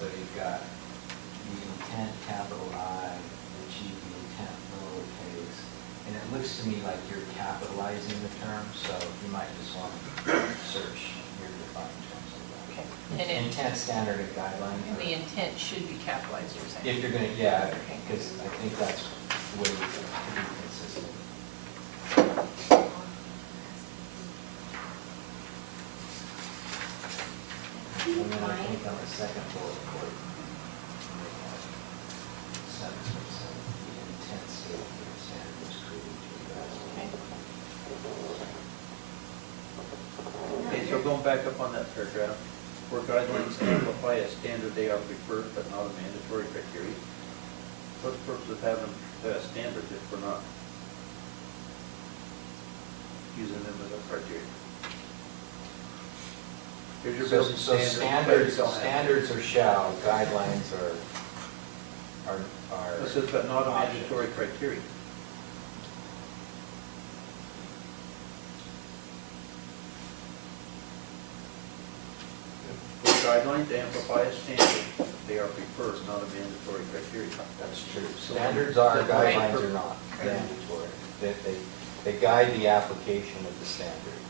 So you've got the intent, capital I, achieve the intent, lowercase. And it looks to me like you're capitalizing the term, so you might just want to search your defined terms of that. Okay. And Intent, standard, and guideline. And the intent should be capitalized, you're saying? If you're gonna, yeah, because I think that's the way to be consistent. And then I think on the second bullet point, sentence or seven, the intent statement for the standard was created to address. Okay, so going going back up on that paragraph, where guidelines amplify a standard, they are preferred but not a mandatory criteria. What's the purpose of having a standard if we're not using them as a criteria? Here's your building So standard. standards are shall, guidelines are. This is but not a mandatory criteria. Guidelines amplify a standard, they are preferred, not a mandatory criteria. That's true. Standards are, guidelines are not mandatory. They guide the application of the standard.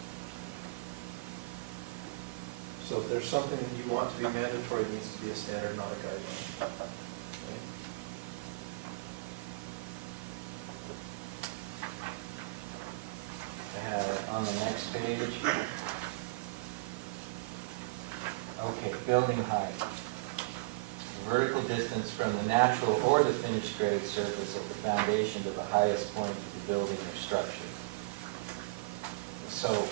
So if there's something that you want to be mandatory, it needs to be a standard, not a guideline. I have it on the next page. Okay, building height. Vertical distance from the natural or the finished grade surface of the foundation to the highest point of the building or structure. So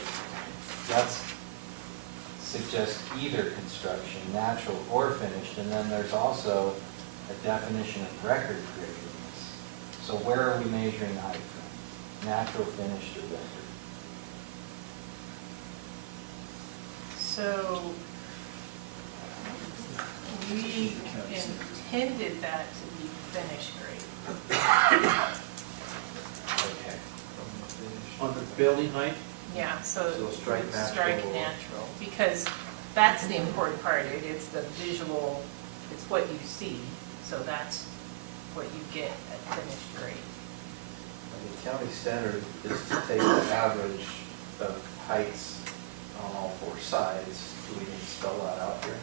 that's suggests either construction, natural or finished, and then there's also a definition of record gradiness. So where are we measuring height from? Natural, finished, or record? So we intended that to be finished grade. Okay. On the building height? Yeah, so So strike natural. strike natural, because that's the important part. It's the visual, it's what you see, so that's what you get at finished grade. And the county standard is to take the average of heights on all four sides. Do we need to spell that out here?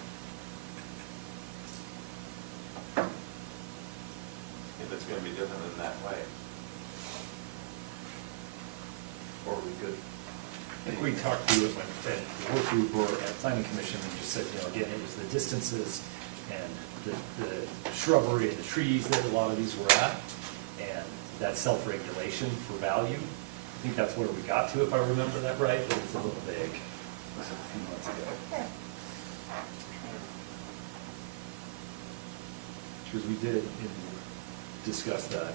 If it's gonna be different in that way. Or are we good? I think we talked through it when, at the work group or at planning commission, and just said, again, it was the distances and the shrubbery and the trees that a lot of these were at, and that self-regulation for value. I think that's where we got to, if I remember that right, but it's a little vague. It was a few months ago. Because we did discuss that.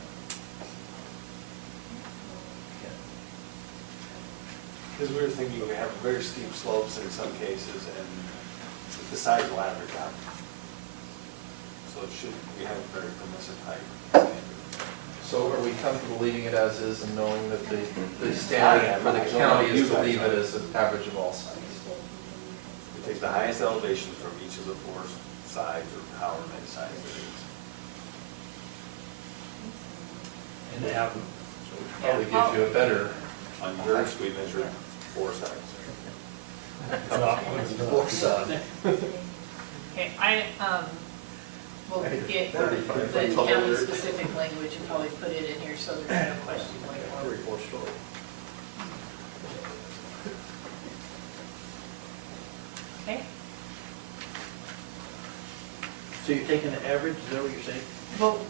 Because we were thinking we have very steep slopes in some cases, and the sides will average out. So it should, we have a very permissive height standard. So are we comfortable leaving it as is and knowing that the standard for the county is to leave it as an average of all sides? We take the highest elevation from each of the four sides, or however many sides there is. And they have, So it probably gives you a better. On yours, we measured four sides. Four sides. Okay, I will get the 35. county-specific language and probably put it in here so there's no question going forward. Four-story. Okay? So you're taking the average, is that what you're saying? We'll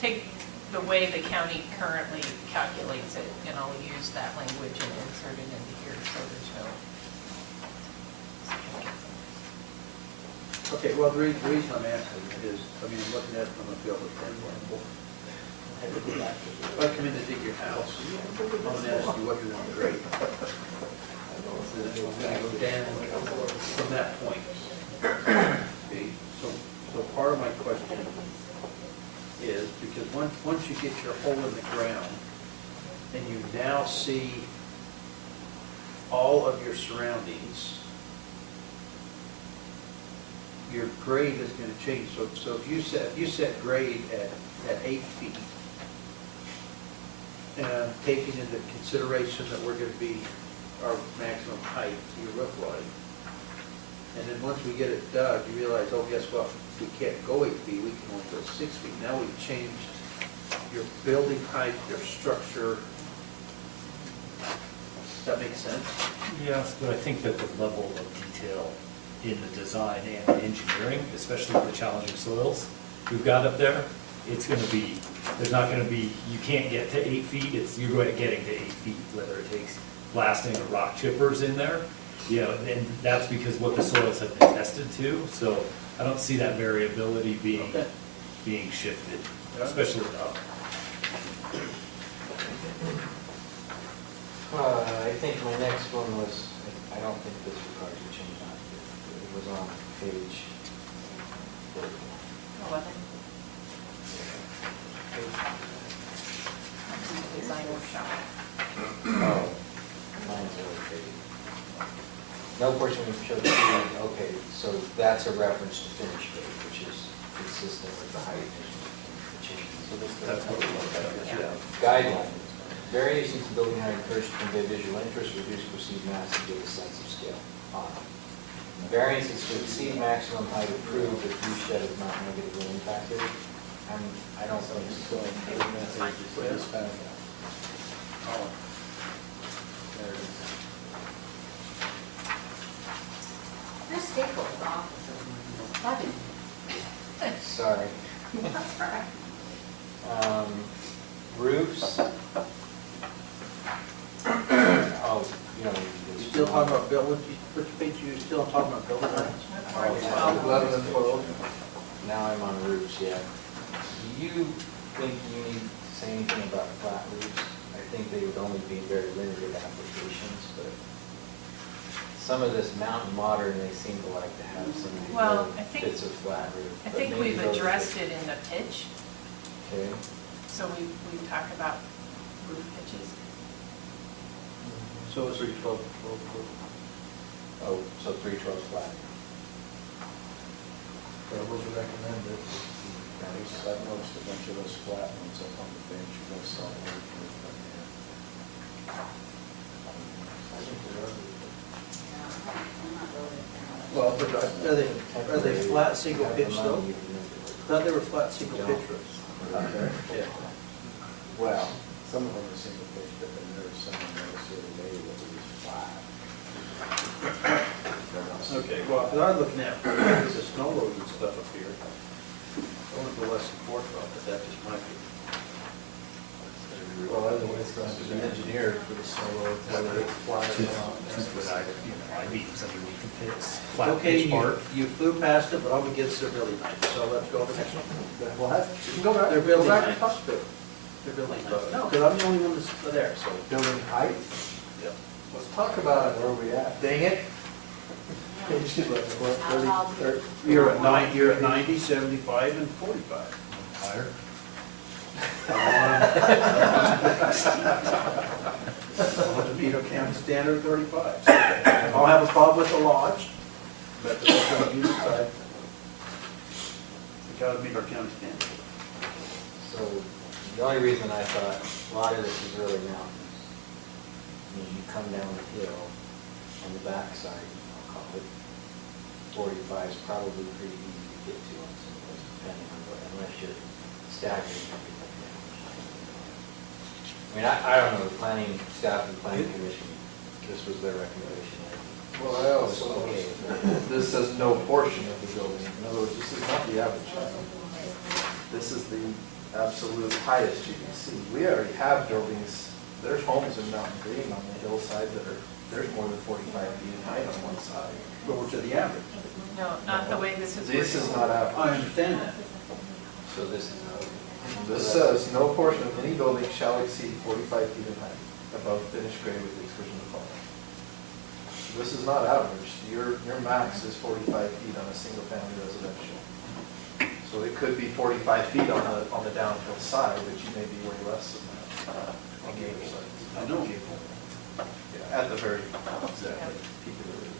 take the way the county currently calculates it, and I'll use that language and insert it into here, so there's no. Okay, well, the reason I'm asking is, I mean, I'm looking at it from a builder standpoint. If I come in to dig your house, I'm gonna ask you what you want to grade. Then it's gonna go down from that point. Okay, so part of my question is, because once you get your hole in the ground, and you now see all of your surroundings, your grade is gonna change. So if you set grade at 8 feet, and taking into consideration that we're gonna be our maximum height to your roof line, and then once we get it dug, you realize, oh, guess what? We can't go 8 feet, we can only go 6 feet. Now we've changed your building height, your structure. Does that make sense? yes, but I think that the level of detail in the design and the engineering, especially with the challenging soils we've got up there, it's gonna be, there's not gonna be, you can't get to 8 feet, you're getting to 8 feet, whether it takes blasting or rock chippers in there. Yeah, and that's because what the soils have been tested to, so I don't see that variability Okay. being shifted, especially up. I think my next one was, I don't think this requires a change on it. It was on page 11. Design workshop. Oh, mine's okay. No portion of show tree, okay, so that's a reference to finished grade, which is consistent with the height change. That's what we're looking at, yeah. Guideline, variations in building height encouraged to convey visual interest, reduce perceived mass, and give a sense of scale. Variances to exceed maximum height approved if view shed is not negatively impacted. I don't think so. This staple is off. Sorry. That's right. Roofs. Oh, you know. You still talking about building, which page you still talking about building heights? 11 and 12. Now I'm on roofs, yeah. Do you think you need to say anything about flat roofs? I think they would only be very limited applications, but some of this mountain modern, they seem to like to have some of these Well, little I think- bits of flat roof. I but think maybe we've those are- addressed it in the pitch, Okay. so we talked about roof pitches. So it's 312. Oh, so 312 flat. It was recommended, at least I noticed a bunch of those flat ones up on the bench, those solid. Well, but are they flat single pitch though? I thought they were flat single pitch roofs. Yeah. Well, some of them are single pitch, but then there was some of those the other day that was flat. Okay, well, 'cause I'm looking at the snow roads and stuff up here. I want to go less than 4 foot, but that just might be. Well, otherwise it's going to be engineered for the snow road, whether it's flat or not. I beat somebody with the pits, flat Okay, pitch part. you flew past it, but all we get is they're building heights, so let's go to the next one. We'll have, you can go back. They're building go back and heights. talk to it. They're building heights. No, because I'm the only one that's there, so. Building height? Yep. Let's talk about it. Where are we at? Dang it. You're at 90, 75, and 45. Higher. Toledo County standard 35. So I don't have a problem with the lodge, but the use side, we gotta meet our county standard. So the only reason I thought a lot of this is really mountains. I mean, you come down the hill on the backside, I'll call it, 45 is probably pretty easy to get to on some of those, depending on what, unless you're staggering everything. I mean, I don't know, the planning, staff and planning commission, this was their recommendation. Well, I also, this says no portion of the building. In other words, this is not the average height. This is the absolute highest you can see. We already have buildings, there's homes in Mountain Green on the hillside that are, there's more than 45 feet in height on one side. But we're to the average. No, not the way this is written. This is not average. I understand that. So this is, This says, no portion of any building shall exceed 45 feet in height above finished grade with the exclusion of following. This is not average. Your max is 45 feet on a single-family residential. So it could be 45 feet on the downhill side, but you may be way less than that on the other side. I know. Yeah, at the very exactly peak of the roof.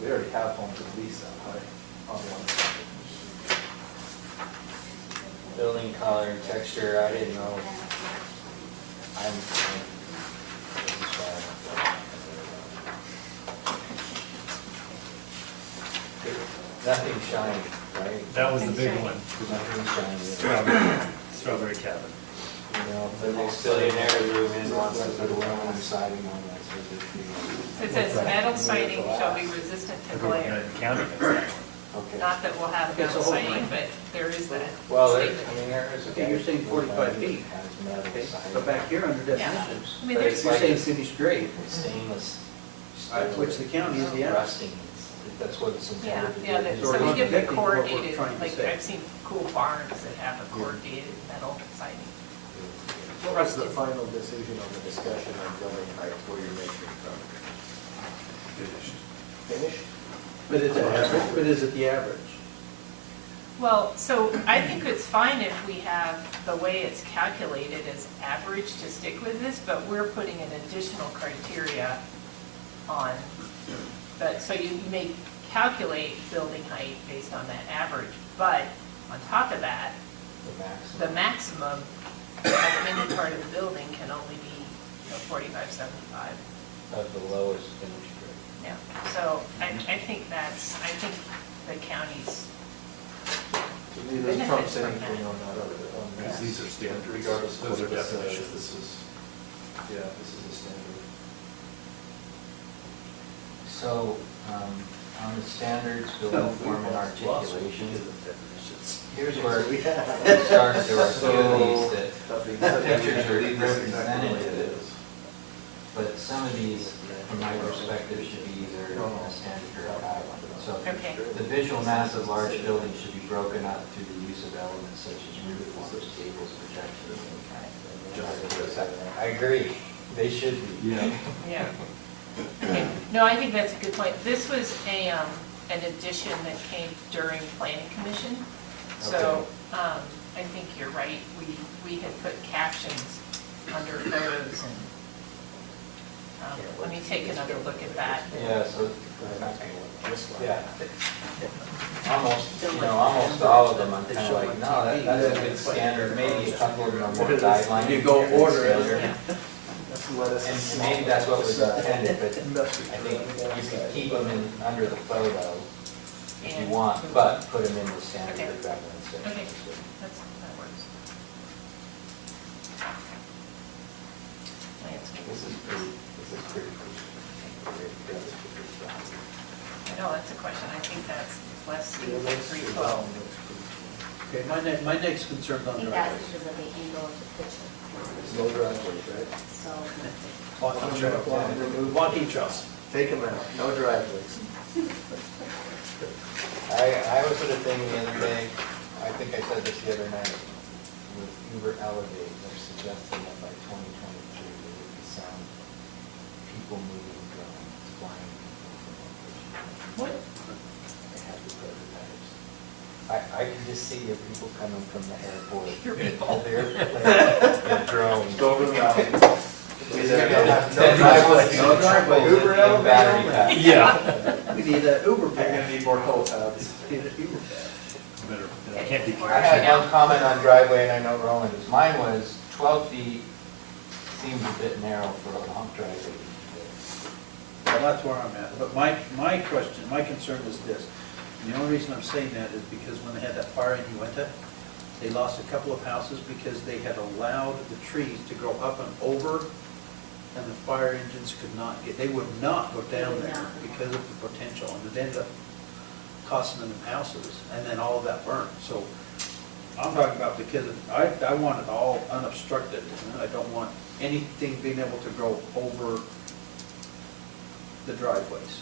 We already have homes at least that high on one side. building color and texture, I didn't know. I'm. Nothing shiny, right? That was the big one. Nothing Strawberry cabin. You know, the next billionaire room in wants to put aluminum siding on that. So It says metal siding shall be resistant to glare. County knows that one. Okay. Not that we'll have Okay, so metal hold siding, on. but there is that. Well, there, statement. I mean, there is. Okay, you're saying 45 feet. Has metal Okay, siding. but back here under Yeah. definitions, I mean, you're there's, saying finished grade. Stainless Which the county is the average. Resting, that's what it's Yeah, intended to do. yeah, that- Sort so of we give the contradicting what we're corrugated, trying to like, say. I've seen cool barns that have a corrugated metal siding. What's the final decision on the discussion on building heights, where you're measuring from? Finished? But it's average, but is it the average? Well, so I think it's fine if we have the way it's calculated as average to stick with this, but we're putting an additional criteria on, but, so you may calculate building height based on that average, but on top of that, The the maximum of any part of the building can only be, 4575. Of the lowest finished grade. Yeah, so I think the county's, To me, this trumps anything on that other, on Because this. these are standards. Regardless of Those what are it says, definitions. this is, yeah, this is a standard. So, on the standards, building form and articulation, here's where it starts, there are a few of these that pictures are representative, but some of these, from my perspective, should be either a standard or a guideline. So, okay. the visual mass of large buildings should be broken up through the use of elements such as roof forms, gables, projections, and I agree, they should be. Yeah. Okay. No, I think that's a good point. This was an addition that came during planning commission. So, I think you're right. We had put captions under photos and, let me take another look at that. Yeah, so, yeah. Almost all of them, I'm kind of like, no, that's a good standard, maybe a couple of them are more guidelines. You go order it. Standard. And maybe that's what was intended, but I think you can keep them in, under the photo if you want, but put them in the standard Okay. guidelines section. Okay, that works. This is pretty cool. I know, that's a question. I think that's less than 312. Okay, my next concern's I on think that's driveways. because of the angle of the picture. No driveways, right? So, Walking trails. Take them out, no driveways. I was at a thing the other day, I think I said this the other night, with Uber Elevate, they're suggesting that by 2023, there would be some people moving drones, flying people from What? location. They have the prototypes. I can just see your people coming from the airport. Your people. All the airplanes, in drones. Go over the mountain. No driveway. No driveway. Uber And battery pack. Yeah. We need an Uber You're pack. gonna need more toll paths. Need an Uber pack. Better, it can't be. I had one comment on driveway, and I know Roland's. Mine was 12 feet seems a bit narrow for a long driveway. Well, that's where I'm at. But my question, my concern is this. And the only reason I'm saying that is because when they had that fire in Uinta, they lost a couple of houses because they had allowed the trees to grow up and over, and the fire engines could not get, they would not go down there because of the potential, and it ended up costing them houses, and then all of that burnt. So I'm talking about because I want it all unobstructed. I don't want anything being able to grow over the driveways.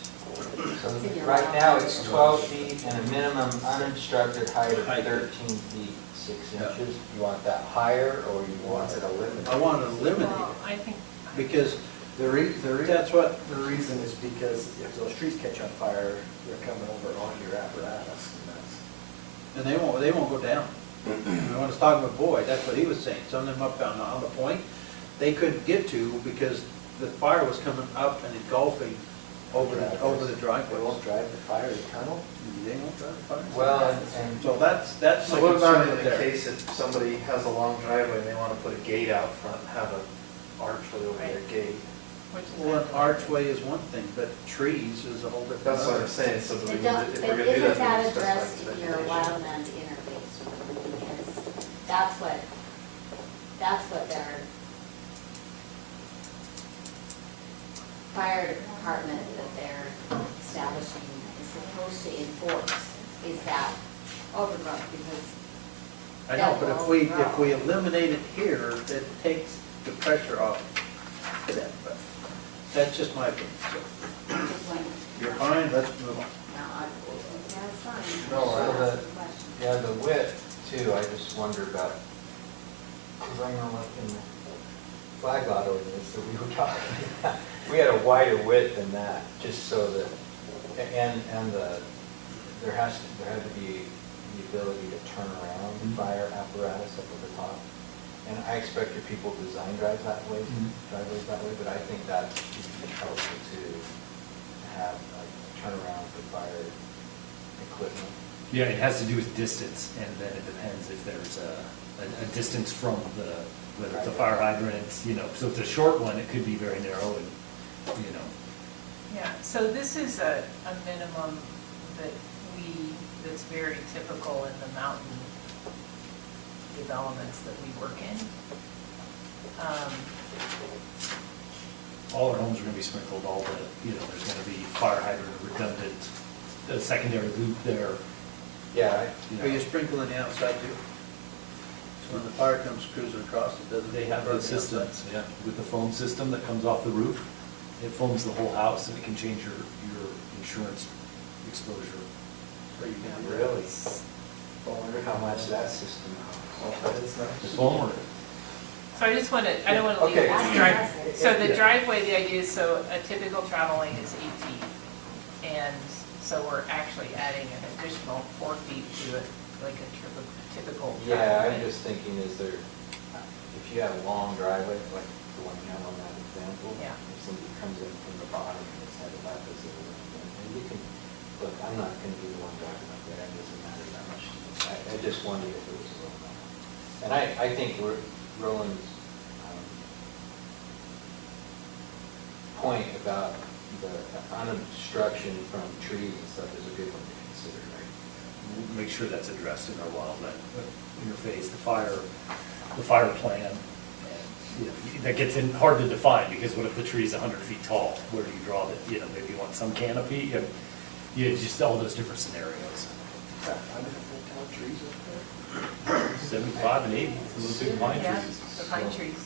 So right now, it's 12 feet and a minimum unobstructed height of Height. 13 feet, 6 Yeah. inches. You want that higher, or you want it eliminated? I want to eliminate Well, it I think, because that's what, The reason is because if those trees catch on fire, they're coming over onto your apparatus, and that's. and they won't go down. And when I was talking with Boyd, that's what he was saying. Some of them up on the point, they couldn't get to because the fire was coming up and engulfing over the They driveway. won't drive the fire tunnel? They won't drive the fire. Well, and So that's my So what about concern in right the there. case if somebody has a long driveway and they wanna put a gate out front, have an archway over their Right. gate? which is. Well, an archway is one thing, but trees is a whole different. That's what matter. I'm saying, so do we But need to, don't, if but we're gonna do isn't that, that we need to specify addressed in your specification. wildland interface? Because that's what their fire department that they're establishing is supposed to enforce, is that overgrowth, because I know, but if we eliminate it here, it takes the pressure off to that. But That's just my opinion, so. You're fine, let's move on. No, yeah, the width too, I just wonder about, because I know like in the flag lot ordinance that we were talking about, we had a wider width than that, just so that, and there had to be the ability to turn around the fire apparatus up at the top. And I expect your people design driveways that way, but I think that would be helpful to have like turnaround for fire equipment. Yeah, it has to do with distance, and then it depends if there's a distance from whether it's a fire hydrant, so if it's a short one, it could be very narrow and, Yeah, so this is a minimum that's very typical in the mountain developments that we work in. all our homes are gonna be sprinkled, all the, there's gonna be fire hydrant redundant, a secondary loop there. Yeah, Are you sprinkling the outside too? So when the fire comes cruising across, it doesn't. They have the systems, yeah, with the foam system that comes off the roof. It foams the whole house and it can change your insurance exposure. So you can really? I wonder how much that system costs. The foam or? So I just want to, I don't want to leave Okay. this drive. So the Yeah. driveway, the idea is, so a typical travel lane is 8 feet. And so we're actually adding an additional 4 feet to it, like a typical Yeah, travel I'm lane. just thinking, if you have a long driveway, like the one you have on that example, Yeah. if somebody comes in from the bottom and it's headed back this way, and you can, look, I'm not gonna be the one driving up there, it doesn't matter that much to me. I just wondered if it was a little more. And I think Roland's point about the unobstruction from trees and stuff is a good one to consider, right? We'll make sure that's addressed in our wildland interface, the fire plan. And, that gets hard to define, because what if the tree's 100 feet tall? Where do you draw that? Maybe you want some canopy, just all those different scenarios. 75 and 80, those big pine Yeah, trees. the pine trees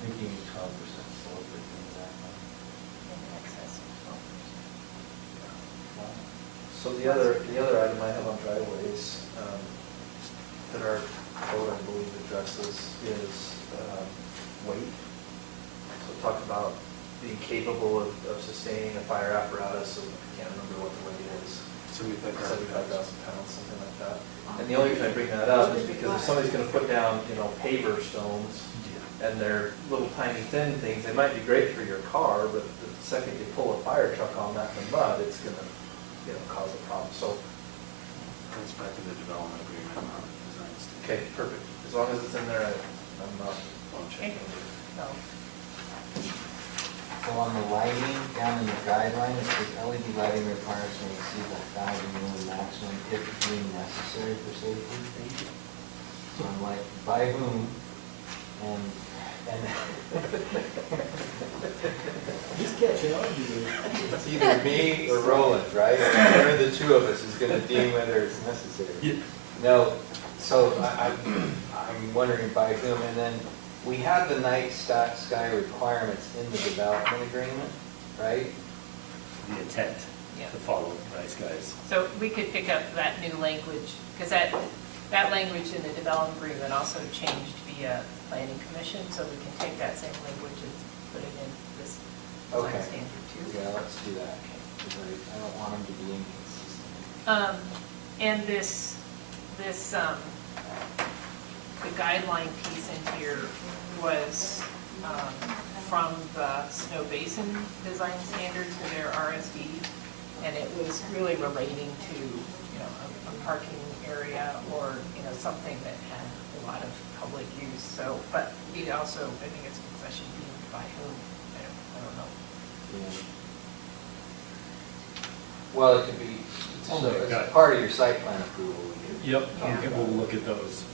Thinking 12% slope or things like that. in excess of 12%. So the other item I have on driveways, that our code, I believe, addresses is weight. So it talks about being capable of sustaining a fire apparatus of, I can't remember what the weight is. 75,000 pounds, something like that. And the only reason I bring that up is because if somebody's gonna put down, paver stones, and they're little tiny thin things, they might be great for your car, but the second you pull a fire truck on that in the mud, it's gonna, cause a problem. So, Goes back to the development agreement, not design standards. okay, perfect. As long as it's in there, I'm not Okay. checking it. No. So on the lighting, down in the guidelines, it says LED lighting requires to exceed 1,000 lumen maximum if deemed necessary for safety. So I'm like, by whom? And Just catching on, dude. it's either me or Roland, right? One of the two of us is gonna deem whether it's necessary. No, so I'm wondering by whom, and then we have the night sky requirements in the development agreement, right? The intent Yeah. to follow nice guys. So we could pick up that new language, because that language in the development agreement also changed via planning commission, so we can take that same language and put it in this design Okay. standard too. Yeah, let's do that, because I don't want them to be inconsistent. And the guideline piece in here was from the Snow Basin Design Standards for their RSD, and it was really relating to, a parking area or, something that had a lot of public use, so, but it also, I think it's a question deemed by whom, I don't know. Yeah. Well, it could be, Oh so my it's God. part of your site plan approval. Yep, we'll look at those,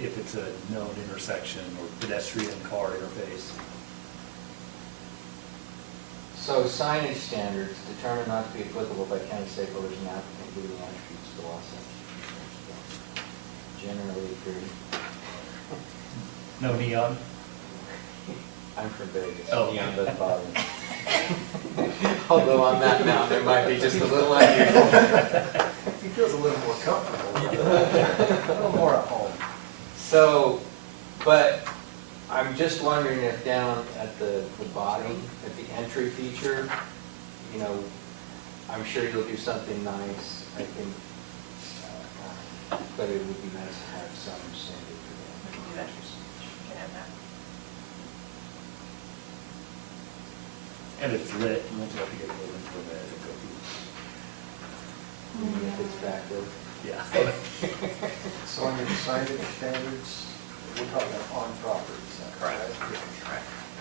if it's a known intersection or pedestrian car interface. So signage standards determined not to be applicable by county stakeholders and applicant given the attributes to law. Generally agree. No neon? I'm from Vegas. Oh. Neon doesn't bother me. Although on that mountain, it might be just a little unusual. He feels a little more comfortable, a little more at home. So, but I'm just wondering if down at the bottom, at the entry feature, you know, I'm sure you'll do something nice, I think, but it would be nice to have some standard for that. We can do that. We can have that. And it's lit, you won't have to get a building permit and go through. Even if it's backlit. Yeah. So on your signage standards, we're talking on property, is that correct?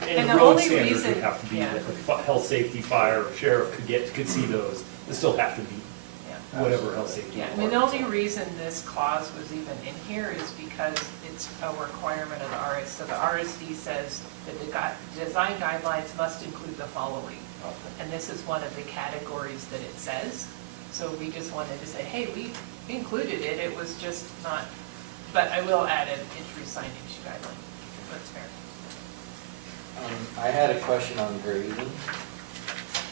And And the the road only standards would reason- have to be, yeah. if a health, safety, fire, sheriff could see those, they still have to meet Yeah. whatever health, safety. Yeah, I mean, the only reason this clause was even in here is because it's a requirement of the RS. So the RSD says that the design guidelines must include the following. And this is one of the categories that it says. So we just wanted to say, hey, we included it, it was just not, but I will add an entry signage guideline. That's fair. I had a question on grading.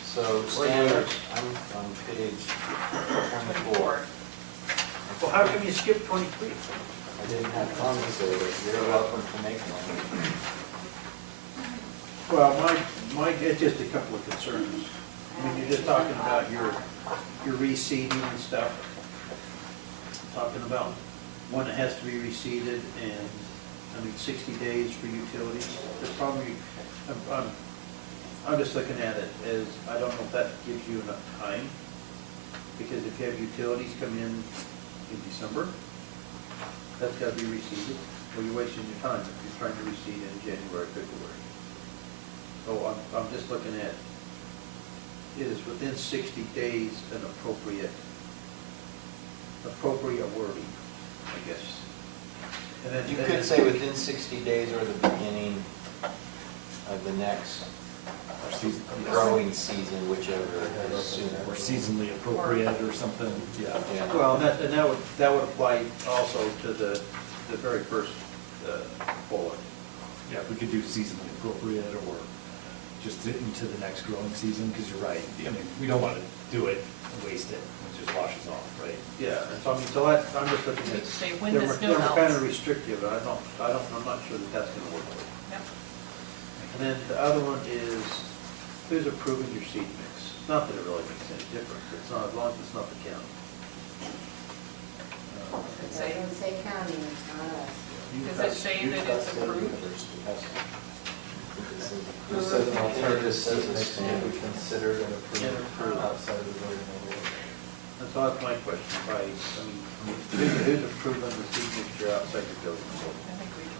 So standards, I'm on page 24. Well, how come you skipped 23? I didn't have comments there, but you're welcome to make one. Well, it's just a couple of concerns. I mean, you're just talking about your reseeding and stuff. Talking about one that has to be reseeded and, 60 days for utilities. There's probably, I'm just looking at it as, I don't know if that gives you enough time. Because if you have utilities come in December, that's gotta be reseeded. Well, you're wasting your time if you're trying to reseed in January, February. So I'm just looking at, is within 60 days an appropriate wording, I guess. And then You could say within 60 days or the beginning of the next growing season, whichever is sooner. Or seasonally appropriate or something, yeah. Yeah. Well, and that would apply also to the very first bullet. Yeah, we could do seasonally appropriate or just into the next growing season, because you're right. I mean, we don't want to do it and waste it, it just washes off, right? Yeah, and so I'm just looking at. Say when they the were- snow They were kind melts. of restrictive, and I'm not sure that that's gonna work. Yep. And then the other one is, who's approving your seed mix? Not that it really makes any difference, it's not, as long as it's not the county. It say- Doesn't say county, it's not us. Does it say that it's approved? It says an alternative season mix may be considered and approved outside of the building envelope. And so that's my question, who's approving the seed mixture outside your building? I think we can.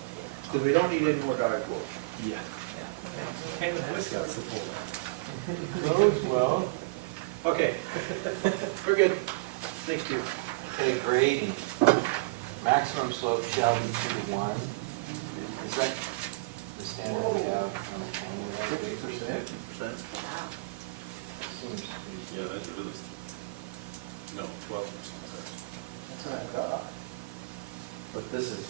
Because we don't need any more dialogue. Yeah. And the Boy Scouts support. Goes well. Okay, we're good. Next year. Okay, grading. Maximum slope shall be 2 to 1. Is that the standard we have on the county? 50%. Seems pretty. Yeah, that's realistic. No, 12%. That's what I thought. But this is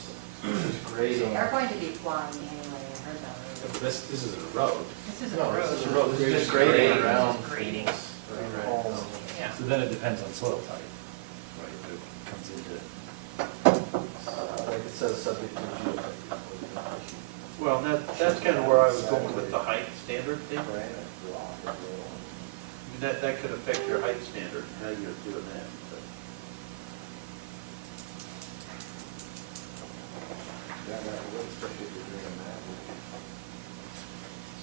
grading. They're going to be flying anyway, I heard that. But this isn't a road. This is a No, road. this is a road, this is just Grading grading around around. Grading. homes. Yeah. So then it depends on soil type, right? It comes into, Like it says, subject to geotechnical. Well, that's kind of where I was going with the height standard thing. That could affect your height standard, how you're doing that. but- Yeah, especially if you're doing that.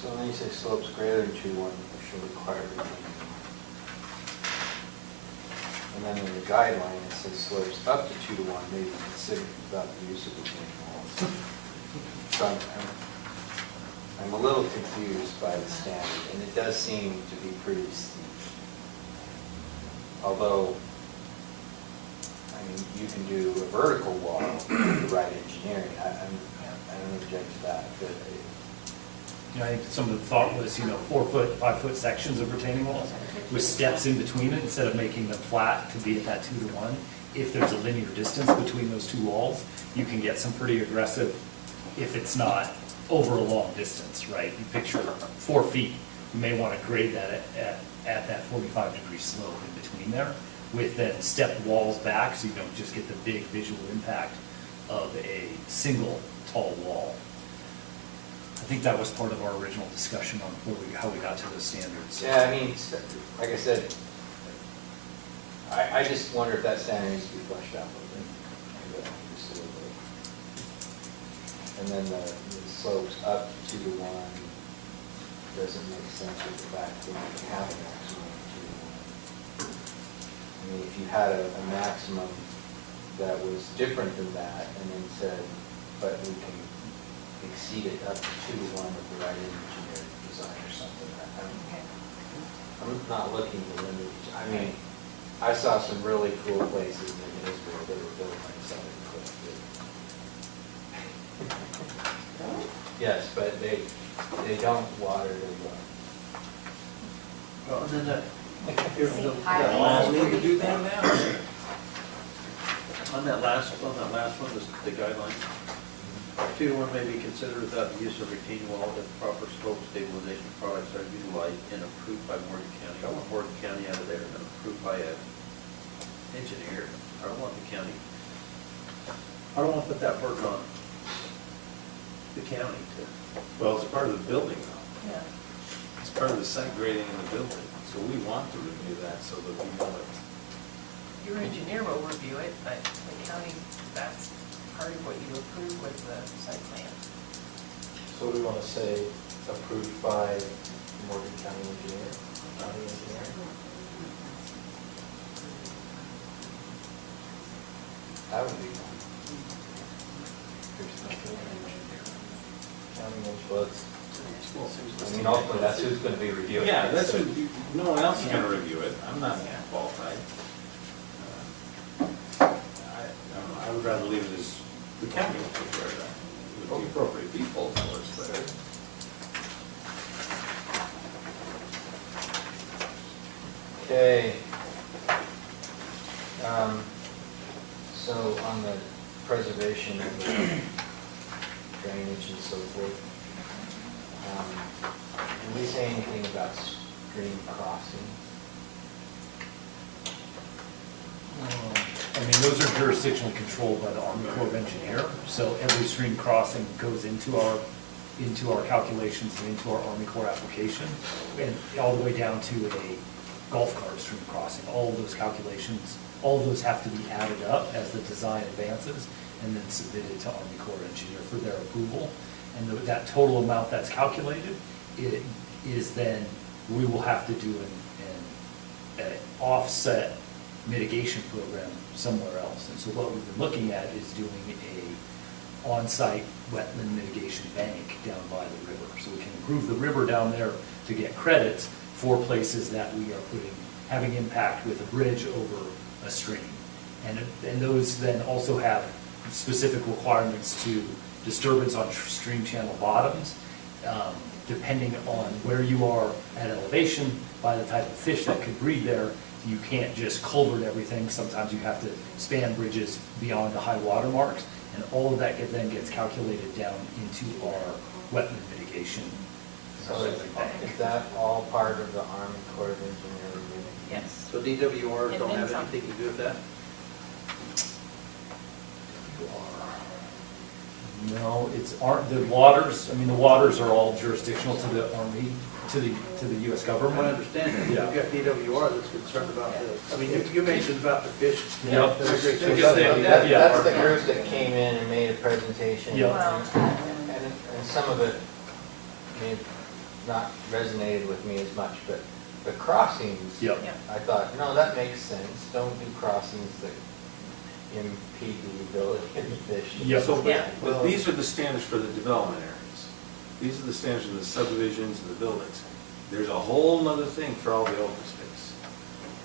So when you say slopes greater than 2 to 1, shall require retaining. And then in the guideline, it says slopes up to 2 to 1 may be considered without the use of retaining walls. So I'm a little confused by the standard, and it does seem to be pretty steep. Although, I mean, you can do a vertical wall with the right engineering, I don't object to that, but I think some of the thought was, 4-foot, 5-foot sections of retaining walls with steps in between it, instead of making them flat to be at that 2 to 1. If there's a linear distance between those two walls, you can get some pretty aggressive, if it's not over a long distance, right? You picture 4 feet, you may want to grade that at that 45-degree slope in between there, with then stepped walls back, so you don't just get the big visual impact of a single tall wall. I think that was part of our original discussion on how we got to those standards. Yeah, I mean, like I said, I just wonder if that standard needs to be fleshed out a little bit. Just a little bit. And then the slopes up to the 1 doesn't make sense with the fact that you have a maximum of 2 to 1. I mean, if you had a maximum that was different than that, and then said, but we can exceed it up to 2 to 1 with the right engineered design or something. I'm not looking to limit, I mean, I saw some really cool places in Israel that were built like Southern Cliff. Yes, but they don't water their well. Well, and then We can do that now. on that last one, the guidelines. 2 to 1 may be considered without the use of retaining wall if proper slope stabilization products are utilized and approved by Morgan County. I want Morgan County out of there and approved by an engineer. I don't want the county. I don't want to put that burden on the county to. Well, it's part of the building though. Yeah. It's part of the site grading in the building. So we want to review that so that we know it. Your engineer will review it, but the county, that's part of what you approve with the site plan. So we want to say approved by Morgan County engineer, county engineer? That would be fun. There's nothing engineer. County engineer, I mean, ultimately, that's who's going to be reviewing it. Yeah, that's so- what, no one else is gonna review it. I'm not qualified. I don't know, I would rather leave it as the county will take care of that. With the appropriate people, of course, but. Okay. So on the preservation of the drainage and so forth, did we say anything about stream crossing? I mean, those are jurisdictionally controlled by the Army Corps of Engineer, so every stream crossing goes into our calculations and into our Army Corps application, and all the way down to a golf cart stream crossing. All of those calculations, all of those have to be added up as the design advances and then submitted to Army Corps of Engineer for their approval. And that total amount that's calculated, it is then, we will have to do an offset mitigation program somewhere else. And so what we've been looking at is doing a on-site wetland mitigation bank down by the river. So we can improve the river down there to get credits for places that we are having impact with a bridge over a stream. And those then also have specific requirements to disturbance on stream channel bottoms, depending on where you are at elevation, by the type of fish that could breed there. You can't just culvert everything. Sometimes you have to span bridges beyond the high water marks, and all of that then gets calculated down into our wetland mitigation. So is that all part of the Army Corps of Engineer review? Yes. So DWRs And don't then have some. anything to do with that? No, the waters, I mean, the waters are all jurisdictional to the Army, to the US I government. understand that. Yeah. You've got DWR that's concerned about the, I mean, you mentioned about the fish. Yep. Migrate. Because they- yeah. That's the group that came in and made a presentation. Yeah. Well, And some of it may have not resonated with me as much, but the crossings, Yep. Yeah. I thought, no, that makes sense. Don't do crossings that impede the ability of the fish. Yep. So, Yeah. but these are the standards for the development areas. These are the standards for the subdivisions and the buildings. There's a whole nother thing for all the open space.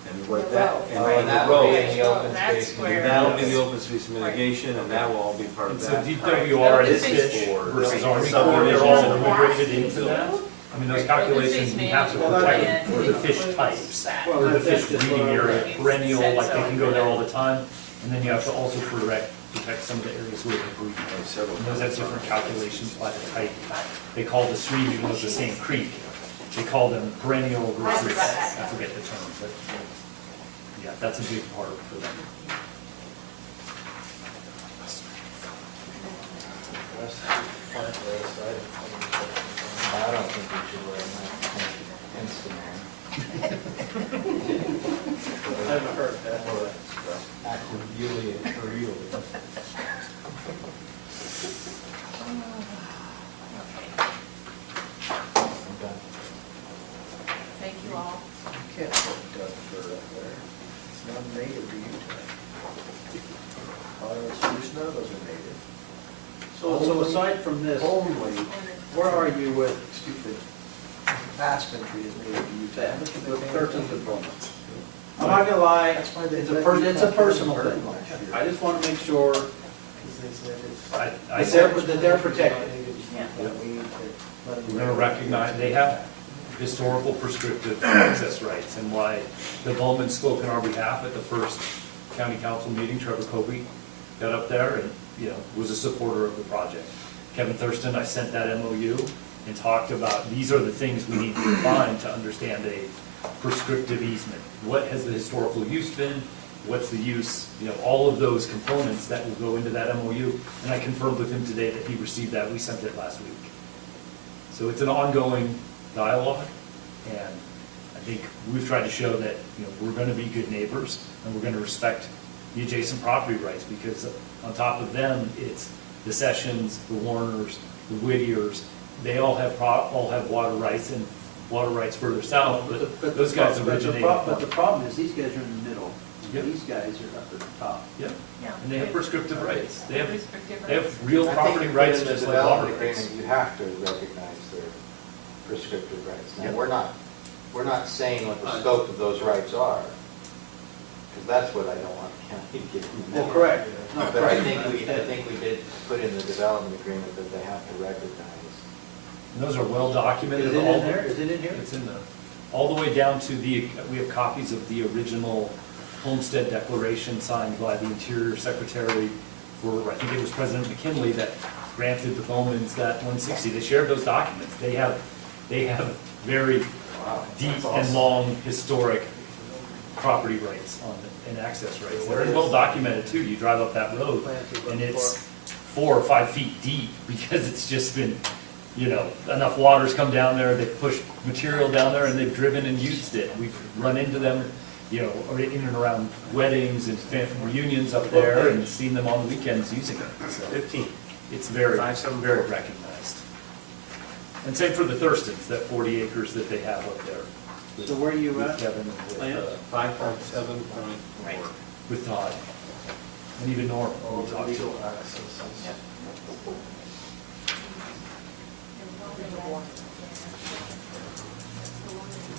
And what that, and Oh, and that would be in the open That's space. where- that'll be the open space mitigation, and that will all be part And of so that. DWR Right. is fish versus Army Corps, they're all integrated into that. I mean, those calculations, we have to protect the fish types, or the fish breeding area, perennial, like they can go there all the time. And then you have to also protect protect some of the areas where they're breeding. And those have different calculations by the type. They call the stream, even though it's the same creek, they call them perennial versus, I forget the term, but yeah, that's a big part for them. I don't think we should wear my Instagram. I haven't heard that. Active Yulia Carrillo. I'm done. Thank you all. You can't put duck fur up there. It's not native to Utah. Spruce, none of those are native. So aside from this, Only where are you with stupid aspen tree is native to Utah. with Thurston's Development? I'm not gonna lie, That's why they it's let it's a Utah personal burn thing. last year. I just wanna make sure Because they said it's. that they're protected. We're going to recognize, they have historical prescriptive access rights, and why the Bowman spoke on our behalf at the first county council meeting. Trevor Kobe got up there and, was a supporter of the project. Kevin Thurston, I sent that MOU and talked about, these are the things we need to define to understand a prescriptive easement. What has the historical use been? What's the use? All of those components that will go into that MOU. And I confirmed with him today that he received that. We sent it last week. So it's an ongoing dialogue, and I think we've tried to show that, we're going to be good neighbors, and we're going to respect the adjacent property rights, because on top of them, it's the Sessions, the Warners, the Whittiers, they all have water rights, and water rights further south, but those guys originated. But the problem is, these guys are in the middle. Yep. These guys are up at the top. Yep, Yeah. and they have prescriptive rights. They have Prescriptive rights. real I property think rights, in the just like property development rights. agreement, you have to recognize their prescriptive rights. Now, Yep. we're not saying what the scope of those rights are, because that's what I don't want the county to get in the Well, middle. correct. No, But I correct. think we did put in the development agreement that they have to recognize. And those are well documented. Is it all- in there? Is it in here? It's in there. All the way down to we have copies of the original Homestead Declaration signed by the Interior Secretary for, I think it was President McKinley, that granted the Bowmans that 160. They shared those documents. They have very deep and long historic property rights and access rights. They're well documented too. You drive up that road and it's 4 or 5 feet deep because it's just been, enough water's come down there, they've pushed material down there and they've driven and used it. We've run into them, or in and around weddings and family reunions up there and seen them on the weekends using it. So 15. it's very recognized. And same for the Thurstons, that 40 acres that they have up there. So where are you With at? Kevin, and Land? with, 5.7. with Todd, and even Norm, who we talked to. Legal access is.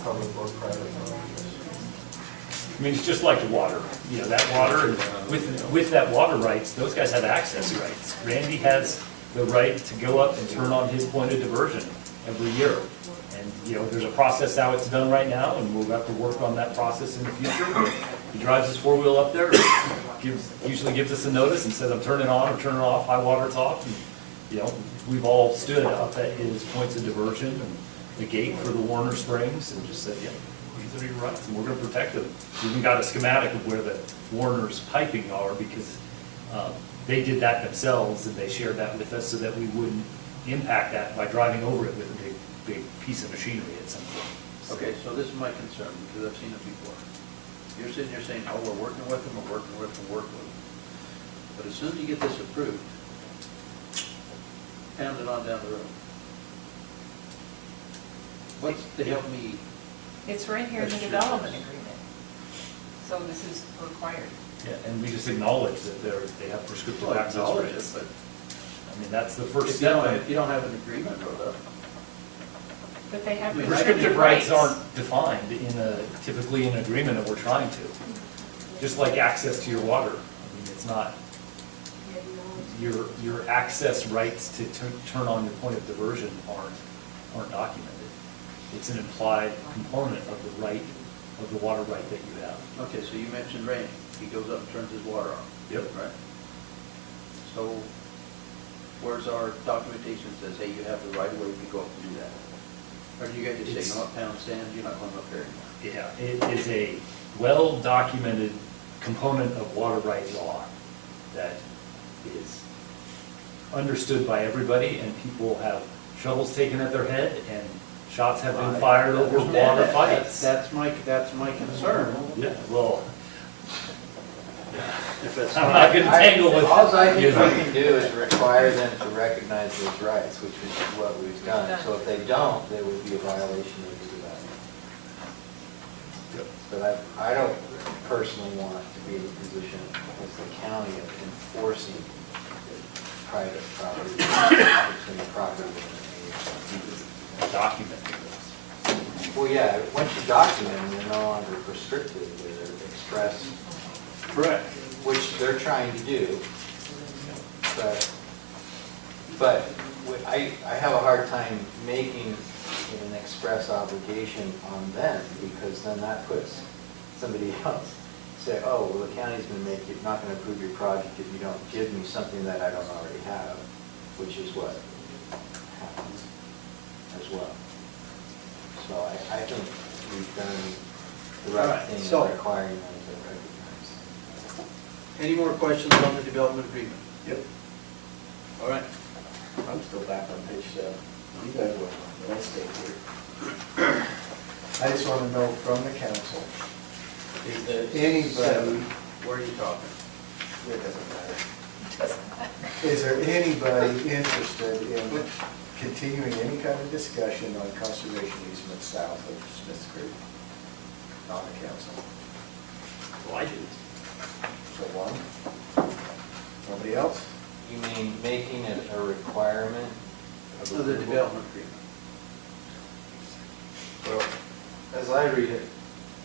Probably more private. I mean, it's just like the water, that water, and with that water rights, those guys have access rights. Randy has the right to go up and turn on his point of diversion every year. And, there's a process how it's done right now, and we'll have to work on that process in the future. But he drives his four-wheel up there, usually gives us a notice and says, I'm turning on or turning off, high water, it's off. And, we've all stood up at his points of diversion and the gate for the Warner Springs and just said, these are your rights, and we're gonna protect them. We even got a schematic of where the Warner's piping are, because they did that themselves, and they shared that with us so that we wouldn't impact that by driving over it with a big piece of machinery at some point. Okay, so this is my concern, because I've seen it before. You're sitting here saying, oh, we're working with them, we're working with them, working with them. But as soon as you get this approved, pound it on down the road. What's to help me? It's right here in the That's true. development agreement. So this is required. Yeah, and we just acknowledge that they have prescriptive Well, I access acknowledge rights. it, I mean, that's the first If you don't, step. if you don't have an agreement wrote up, But they have Prescriptive rights aren't defined typically in an agreement that we're trying to. Just like access to your water. I mean, it's not, your access rights to turn on your point of diversion aren't documented. It's an implied component of the right, of the water right that you have. okay, so you mentioned rain, he goes up and turns his water on. Yep. Right? So where's our documentation that says, hey, you have the right of way to go up and do that? Or do you guys just say, no, pound sand, you're not going up there anymore? Yeah, it is a well-documented component of water right law that is understood by everybody, and people have shovels taken at their head, and shots have been fired over water fights. That's my concern. Yeah, well, If it's I'm not gonna tangle with. All I think you know. we can do is require them to recognize those rights, which is what we've done. So if they don't, there would be a violation of the development. But I don't personally want to be in a position as the county of enforcing private property between the property and Documenting this. well, yeah, once you document them, you're no longer prescriptive, they're express. Correct. Which they're trying to do. But I have a hard time making it an express obligation on them, because then that puts somebody else, say, oh, well, the county's not gonna approve your project if you don't give me something that I don't already have, which is what happens as well. So I think we've done the right Alright, thing so- in requiring them to recognize. Any more questions on the development agreement? Yep. All right. I'm still back on page 7. You guys will, but I'll stay here. I just want to know from the council, is there anybody, Where are you talking? it doesn't matter. Is there anybody interested in continuing any kind of discussion on conservation easement south of Smith Creek on the council? Well, I do. So one? Nobody else? You mean making it a requirement of Of the approval? development agreement. Well, as I read it,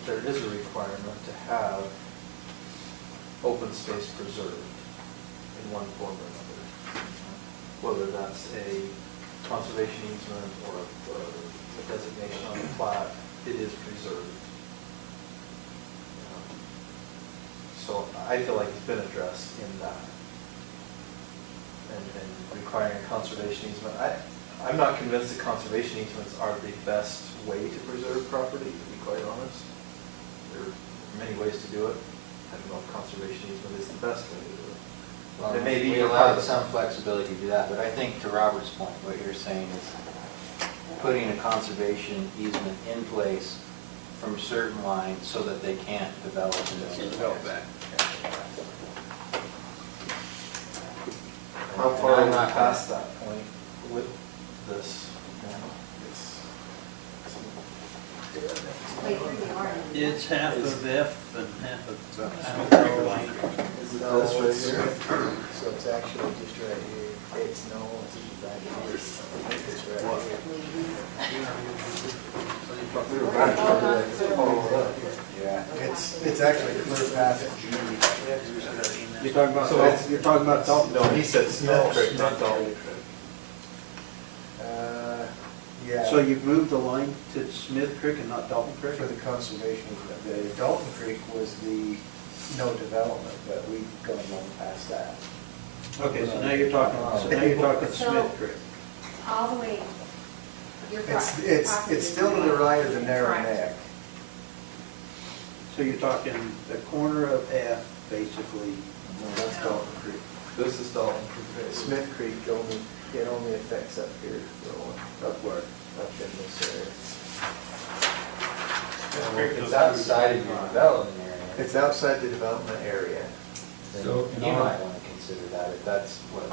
there is a requirement to have open space preserved in one form or another. Whether that's a conservation easement or a designation on the plat, it is preserved. So I feel like it's been addressed in that. And requiring a conservation easement. I'm not convinced that conservation easements are the best way to preserve property, to be quite honest. There are many ways to do it. I don't know if conservation easement is the best way to do it. Well, It may be we your allowed private- some flexibility to do that, but I think to Robert's point, what you're saying is putting a conservation easement in place from certain lines so that they can't develop in those Develop areas. back. How And far are I'm we not past that point with this now? Wait, where you are. It's half of F and half of. Is it No, this right it's- here? So it's actually just right here. It's no, it's right here. It's right here. Yeah, it's actually clear past G. You're talking about, So it's- you're talking about Dalton? No, he said Smith No, Creek, not Smith Dalton Creek. Creek. Yeah. So you've moved the line to Smith Creek and not Dalton Creek? For the conservation easement, the Dalton Creek was the no development, but we've gone long past that. Okay, so now you're talking So- Smith Creek. All the way, your property. It's still to the right of the narrow Correct. neck. So you're talking the corner of F, basically. No, that's Dalton Creek. This is Dalton Creek. Smith Creek it only affects up here, so up where, up in this area. It's outside of your development area. It's outside the development area. Then So, you might want to consider that if that's what.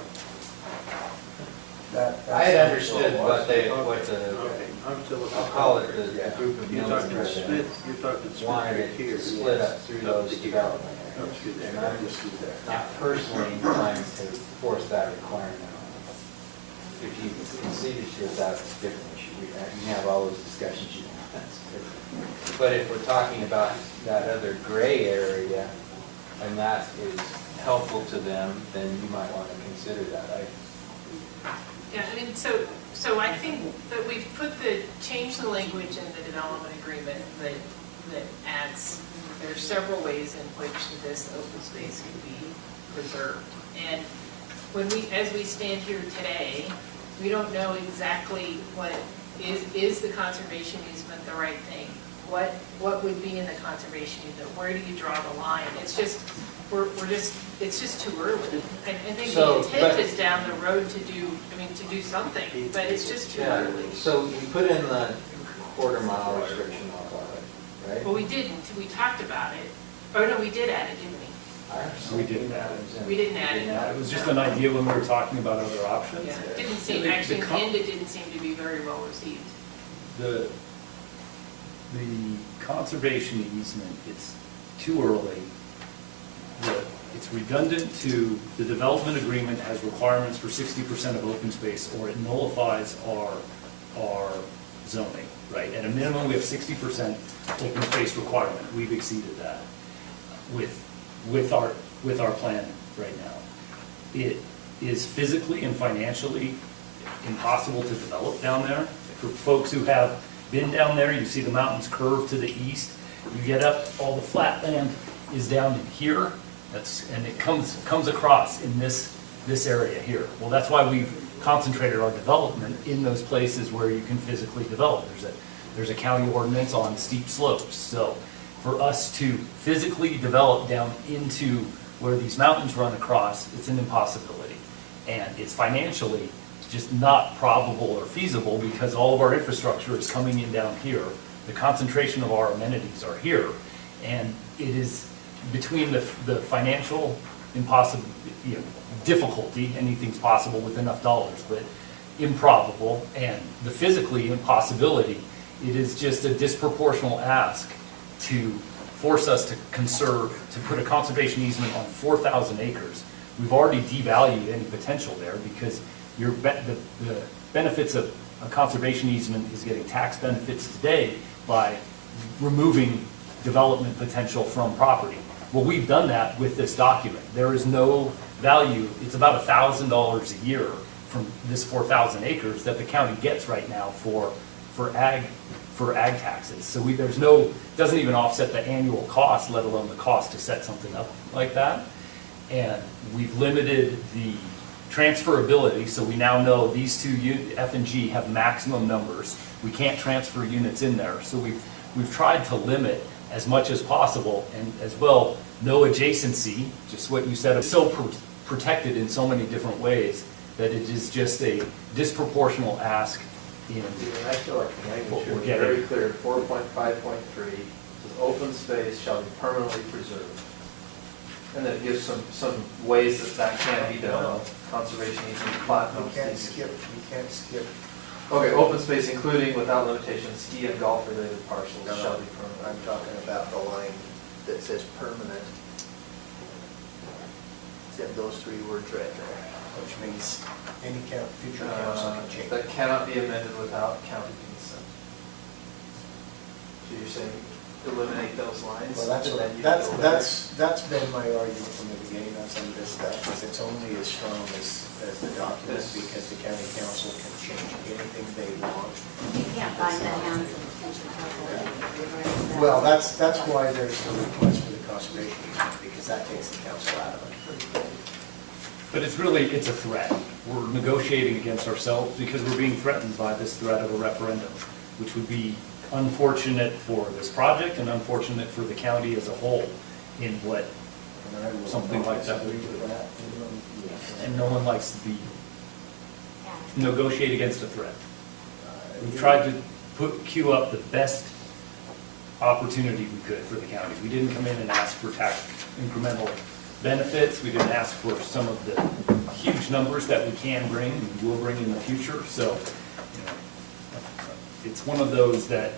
I had understood what the, Okay, I'm still. I'll call it the group of You're mills talking that Smith, you're talking Smith wanted Creek it here. to split up through those Up to here. development Up areas. through there. And I'm just not personally inclined to force that requirement on them. If you conceded to it, that's a different issue. You can have all those discussions you want, that's different. But if we're talking about that other gray area, and that is helpful to them, then you might want to consider that. Yeah, I mean, so I think that we've changed the language in the development agreement that adds, there are several ways in which this open space can be preserved. And as we stand here today, we don't know exactly what, is the conservation easement the right thing? What would be in the conservation easement? Where do you draw the line? It's just, it's just too early. I think the intent is down the road to do something, but it's just too early. So we put in the quarter-mile restriction off of it, right? Well, we didn't, we talked about it. Oh, no, we did add it, didn't we? We didn't add it. We didn't add it. It was just an idea when we were talking about other options. Yeah, it didn't seem, actually, in the end, it didn't seem to be very well received. The conservation easement, it's too early. It's redundant to, the development agreement has requirements for 60% of open space, or it nullifies our zoning, right? At a minimum, we have 60% open space requirement. We've exceeded that with our plan right now. It is physically and financially impossible to develop down there. For folks who have been down there, you see the mountains curve to the east. You get up, all the flat land is down in here. And it comes across in this area here. Well, that's why we've concentrated our development in those places where you can physically develop. There's a county ordinance on steep slopes. So for us to physically develop down into where these mountains run across, it's an impossibility. And it's financially just not probable or feasible because all of our infrastructure is coming in down here. The concentration of our amenities are here. And it is between the financial difficulty, anything's possible with enough dollars, but improbable, and the physically impossibility, it is just a disproportional ask to force us to put a conservation easement on 4,000 acres. We've already devalued any potential there because the benefits of a conservation easement is getting tax benefits today by removing development potential from property. Well, we've done that with this document. There is no value. It's about $1,000 a year from this 4,000 acres that the county gets right now for ag taxes. So doesn't even offset the annual cost, let alone the cost to set something up like that. And we've limited the transferability, so we now know these two, F and G, have maximum numbers. We can't transfer units in there. So we've tried to limit as much as possible, and as well, no adjacency, just what you said, is so protected in so many different ways that it is just a disproportional ask in I feel like the language what here we're is getting. very clear, 4.5.3, says open space shall be permanently preserved. And then it gives some ways that can be done, conservation easement, platinum. You can't skip. Okay, open space including without limitation ski and golf related parcels No, shall be permanent. I'm talking about the line that says permanent. It's in those three words right there, which means any future council can change. That cannot be amended without county consent. So you're saying eliminate those lines? Well, and then you build there? that's been my argument from the beginning on some of this stuff, is it's only as strong as the document, because the county council can change anything they want. You can't bind the hands of the future council. Well, that's why there's the request for the conservation easement, because that takes the council out of it. But it's a threat. We're negotiating against ourselves because we're being threatened by this threat of a referendum, which would be unfortunate for this project and unfortunate for the county as a whole in what something like that would do. And no one likes to negotiate against a threat. We've tried to queue up the best opportunity we could for the county. We didn't come in and ask for tax incremental benefits. We didn't ask for some of the huge numbers that we can bring and will bring in the future. So, it's one of those that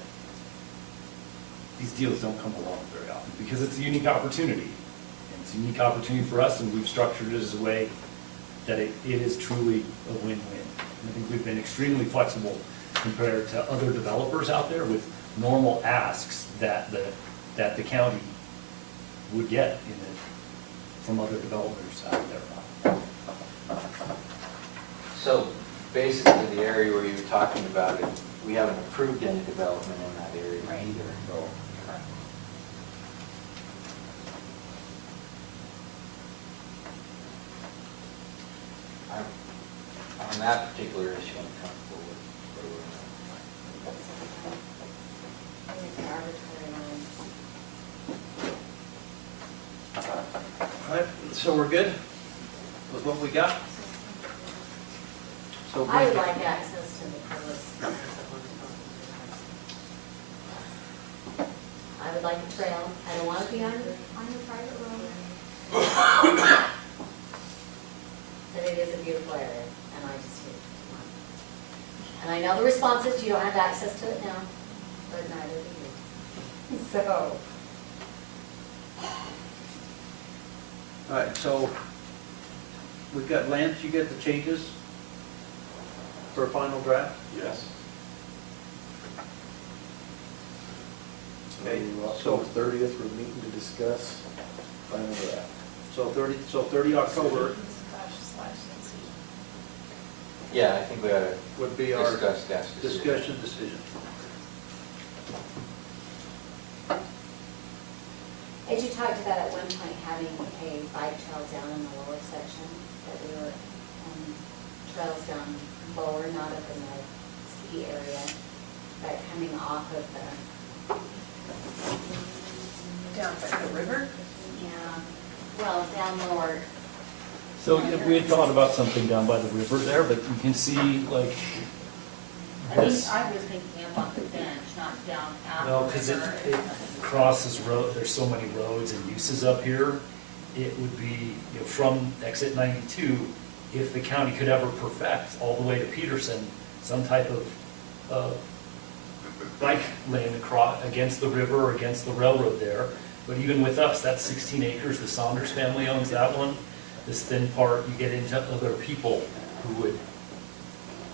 these deals don't come along very often because it's a unique opportunity. And it's a unique opportunity for us, and we've structured it as a way that it is truly a win-win. And I think we've been extremely flexible compared to other developers out there with normal asks that the county would get from other developers out there. So basically, the area where you were talking about it, we haven't approved any development in that area either. that particular issue, I'm comfortable with where we're at. It's an arbitrary line. All right, so we're good with what we got? So I would like access to the Carlos. I would like a trail. I don't want to be on the private road. But it is a beautiful area, and I just hate it. And I know the response is you don't have access to it now, but neither do you. So, All right, so we've got Lance, you get the changes for a final draft? Yes. Okay, October 30th, we're meeting to discuss final draft. So 30 October Yeah, I think we ought to would be our discuss that discussion decision. as you talked about at one point, having a bike trail down in the lower section, that we were, trails down lower, not up in the ski area, but coming off of the, Down by the river? yeah, well, down lower. So yeah, we had thought about something down by the river there, but you can see like this. I was thinking about the bench, not down out. No, because it crosses road, there's so many roads and uses up here. It would be, from exit 92, if the county could ever perfect all the way to Peterson, some type of bike lane across, against the river or against the railroad there. But even with us, that's 16 acres, the Saunders family owns that one. This thin part, you get into other people who would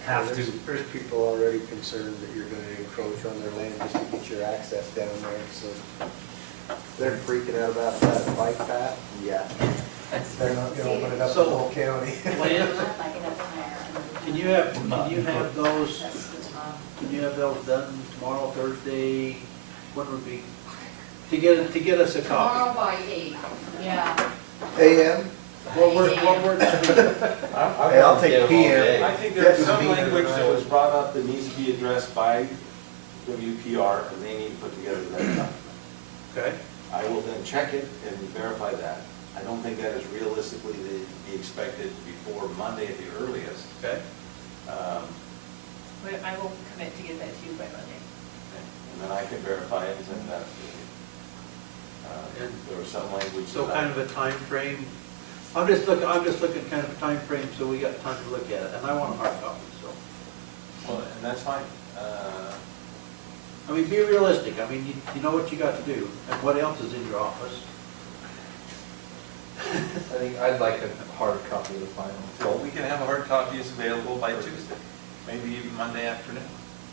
have to. There's people already concerned that you're going to encroach on their land just to get your access down there, so they're freaking out about that bike path. Yeah. They're not going to open it up to the whole county. Lance, can you have those done tomorrow, Thursday? When would be, to get us a copy? Tomorrow by 8, yeah. AM? What works? Hey, I'll take PM. I think there's some language that was brought up that needs to be addressed by WPR, and they need to put together that document. Okay. I will then check it and verify that. I don't think that is realistically to be expected before Monday at the earliest. Okay. But I will commit to get that to you by Monday. And then I can verify it and send that to you. There was some language. So that kind of a time frame. I'm just looking kind of a time frame, so we got time to look at it, and I want a hard copy, so. Well, and that's fine. I mean, be realistic. I mean, you know what you got to do, and what else is in your office. I think I'd like a hard copy of the final. So we can have a hard copy available by Tuesday, maybe even Monday afternoon.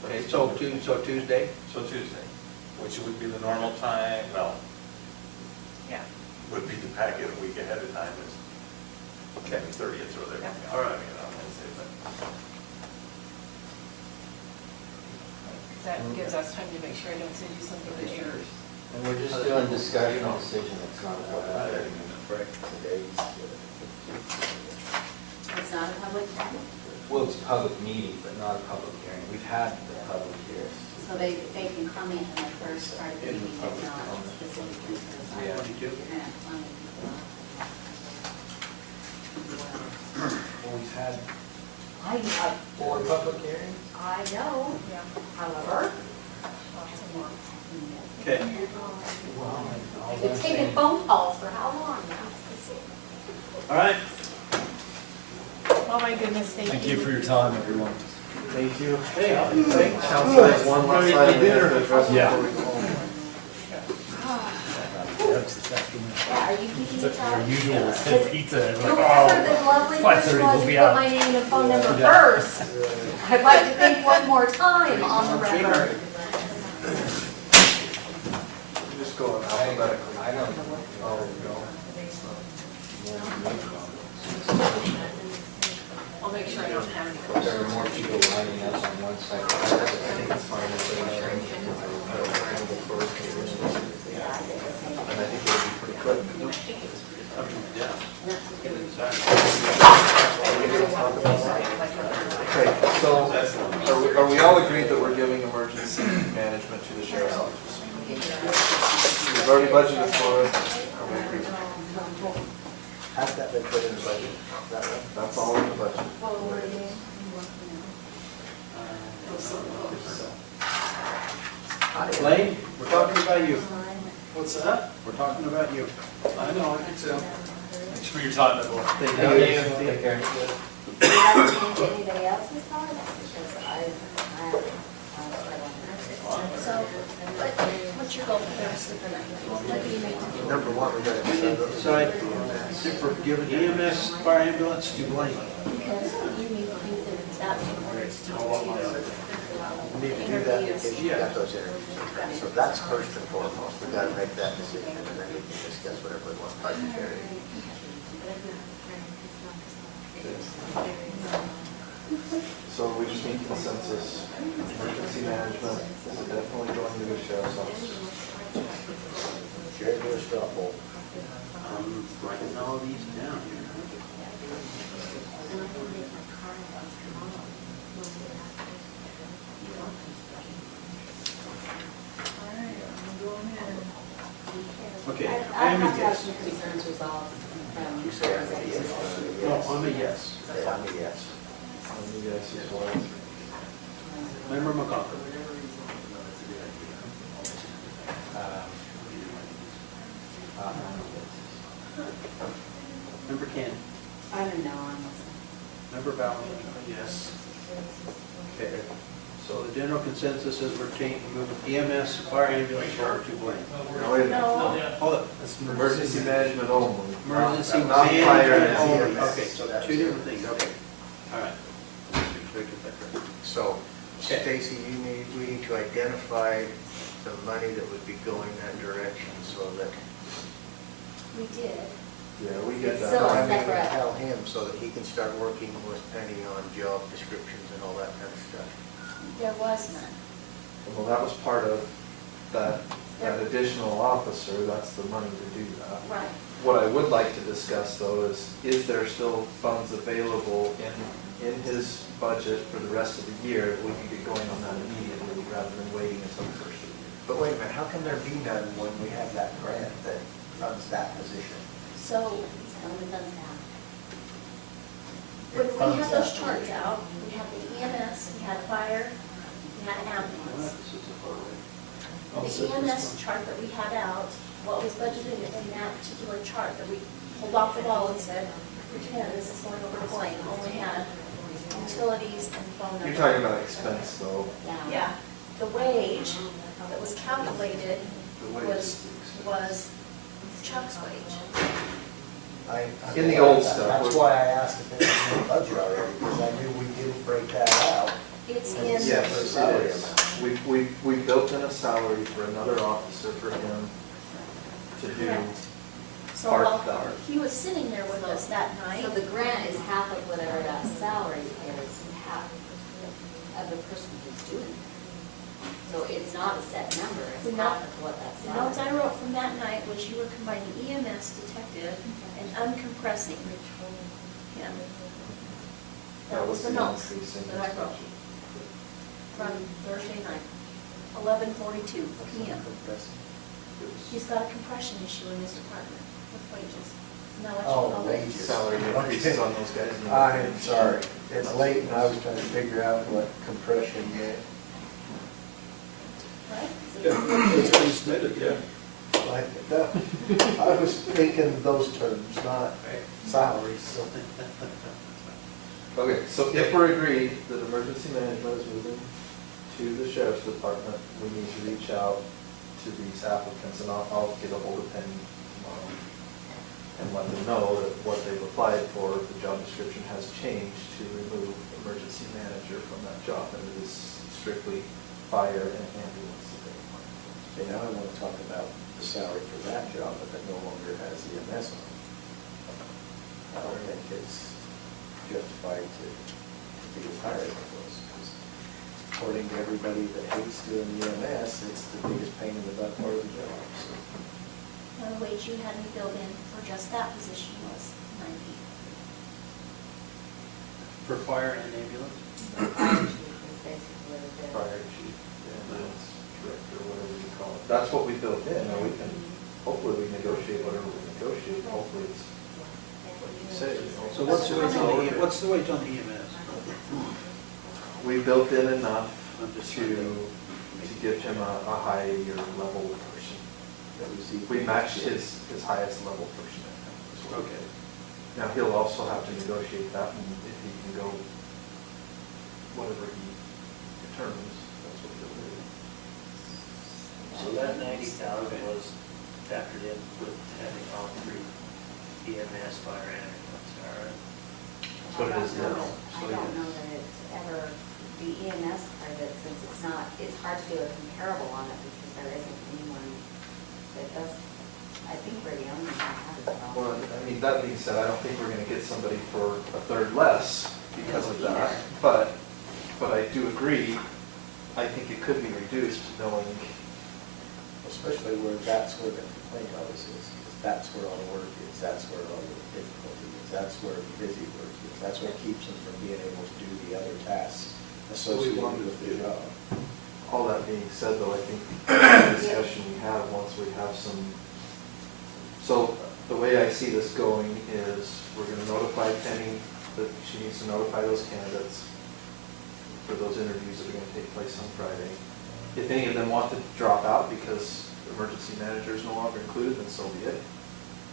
Okay, so Tuesday? So Tuesday, which would be the normal time, well, Yeah. would be the packet a week ahead of time, is Okay. the 30th or there. Yeah. All right. On Wednesday, but That gives us time to make sure I don't send you something that you're. And we're just doing discussion and decision, it's not about that. It's not a public hearing, Well, it's a public meeting, but not a public hearing. We've had the public hearing. so they can comment on the first part of the meeting, but not specifically to the side. Yeah. You're gonna have plenty of people. Well, we've had I 4 public hearings. I know, Yeah. however, Lots of more. Okay. you've taken phone calls for how long now? All right. Oh, my goodness, Thank you for your time, everyone. Thank you. Hey, thanks. Council has one last item we have to address Yeah. before we go home. Yeah, are you keeping It's it our up? usual Because pizza. and like, whoever the oh, lovely 5:30 person we'll was who be put out. my name and phone number Yeah. first, I'd like to think one more time on the record. Just going alphabetically. I don't, Oh, no. I'll make sure I don't have any. there are more people lining up on one side. I think it's fine if they are. And I think it'll be pretty quick. Yeah. Are we gonna talk about that? management to the sheriff's office. We've already budgeted for it. Has that been put in the budget? That's all in the budget. Blaine, we're talking about you. What's that? We're talking about you. I know, I can tell. Thanks for your time, everyone. Thank you. Take care. Do you have to change anybody else's thoughts? Because So, what's your goal for the rest of the night? What do you need to do? Number one, we got to Decide for giving EMS, fire ambulance to Blaine. Because you need to do that in order to We need to do that because you got those interviews. So that's first and foremost. We got to make that decision and then we can discuss whatever we want budgetary. So we just need consensus. Emergency management is definitely going to the sheriff's office. Jerry, do a straw poll. I'm writing all these down here. Okay, I I'm a have to have yes. some concerns resolved from. You say I'm a yes. No, I'm a yes. Yeah, I'm a yes. Yes, as well. Member McCosker. Member Cannon. I don't know, I'm. Member Bauer. Yes. Okay, so the general consensus is we're changing, moving EMS, fire ambulance over to Blaine. No, wait a minute. No. Hold it. That's Emergency management only. Emergency Not fire and management only. EMS. Okay, so two different things, okay. All right. So, Okay. Stacy, we need to identify the money that would be going that direction so that. We did. Yeah, we get It's that. still a I mean, separate- tell him so that he can start working with Penny on job descriptions and all that kind of stuff. There was none. Well, that was part of that additional officer, that's the money to do that. Right. What I would like to discuss though is there still funds available in his budget for the rest of the year that we can get going on that immediately rather than waiting until the first of the year? But wait a minute, how can there be none when we have that grant that funds that position? So, Only funds now. when we had those charts out, we had the EMS, we had fire, we had ambulance. The EMS chart that we had out, what was budgeted in that particular chart that we pulled off the wall and said, pretend this is going over to Blaine, only had utilities and phone numbers. You're talking about expense though. Yeah, the wage that was calculated was Chuck's wage. In the old stuff. That's why I asked if it was in the budget already, because I knew we didn't break that out. It's in. Yes, it is. We built in a salary for another officer for him to do So part while of that. he was sitting there with us that night. So the grant is half of whatever that salary is, half of the person who's doing it. So it's not a set number, it's The half note- of what that The notes I salary. wrote from that night was you were combining EMS detective and uncompressing him. That was the notes increase in that I his wrote budget. from Thursday night, 11:42 PM. He's got a compression issue in his department with wages. And I'll let you know later. Salary increases on those guys. I'm sorry, it's late and I was trying to figure out what compression meant. Right? I was thinking those terms, not salaries, so. Okay, so if we're agreed that emergency management is moving to the sheriff's department, we need to reach out to these applicants, and I'll get a hold of Penny tomorrow and let them know that what they've applied for, the job description has changed to remove emergency manager from that job, and it is strictly fire and ambulance that they apply for. Okay, now I want to talk about the salary for that job, if it no longer has EMS on it. I don't think it's justified to be as high as it was, because according to everybody that hates doing EMS, it's the biggest pain in the butt part of the job, so. Now, the wage you had me build in for just that position was 90. For fire and ambulance? The fire chief is basically the. Fire chief, ambulance, director. that's what we built in, and we can, hopefully we negotiate whatever we negotiate, hopefully it's what you say. you know. So what's the wage on the EMS? We built in enough to give him a higher level person. We matched his highest level person. Okay. Now, he'll also have to negotiate that, and if he can go whatever he determines, that's what he'll do. So that 90,000 was factored in with having all three EMS, fire, and ambulance, all right? That's what it is now. I don't know that it's ever, the EMS part of it, since it's not, it's hard to do a comparable on it because there isn't anyone that does, I think we're the only ones that have it all. Well, I mean, that being said, I don't think we're gonna get somebody for a third less because of that, but I do agree, I think it could be reduced knowing. Especially where that's where the complaint always is, because that's where all the work is, that's where all the difficulty is, that's where the busy work is, that's what keeps them from being able to do the other tasks associated with the job. All that being said, though, I think the discussion we have, once we have some, so the way I see this going is we're gonna notify Penny that she needs to notify those candidates for those interviews that are gonna take place on Friday. If any of them want to drop out because the emergency manager is no longer included, then so be it.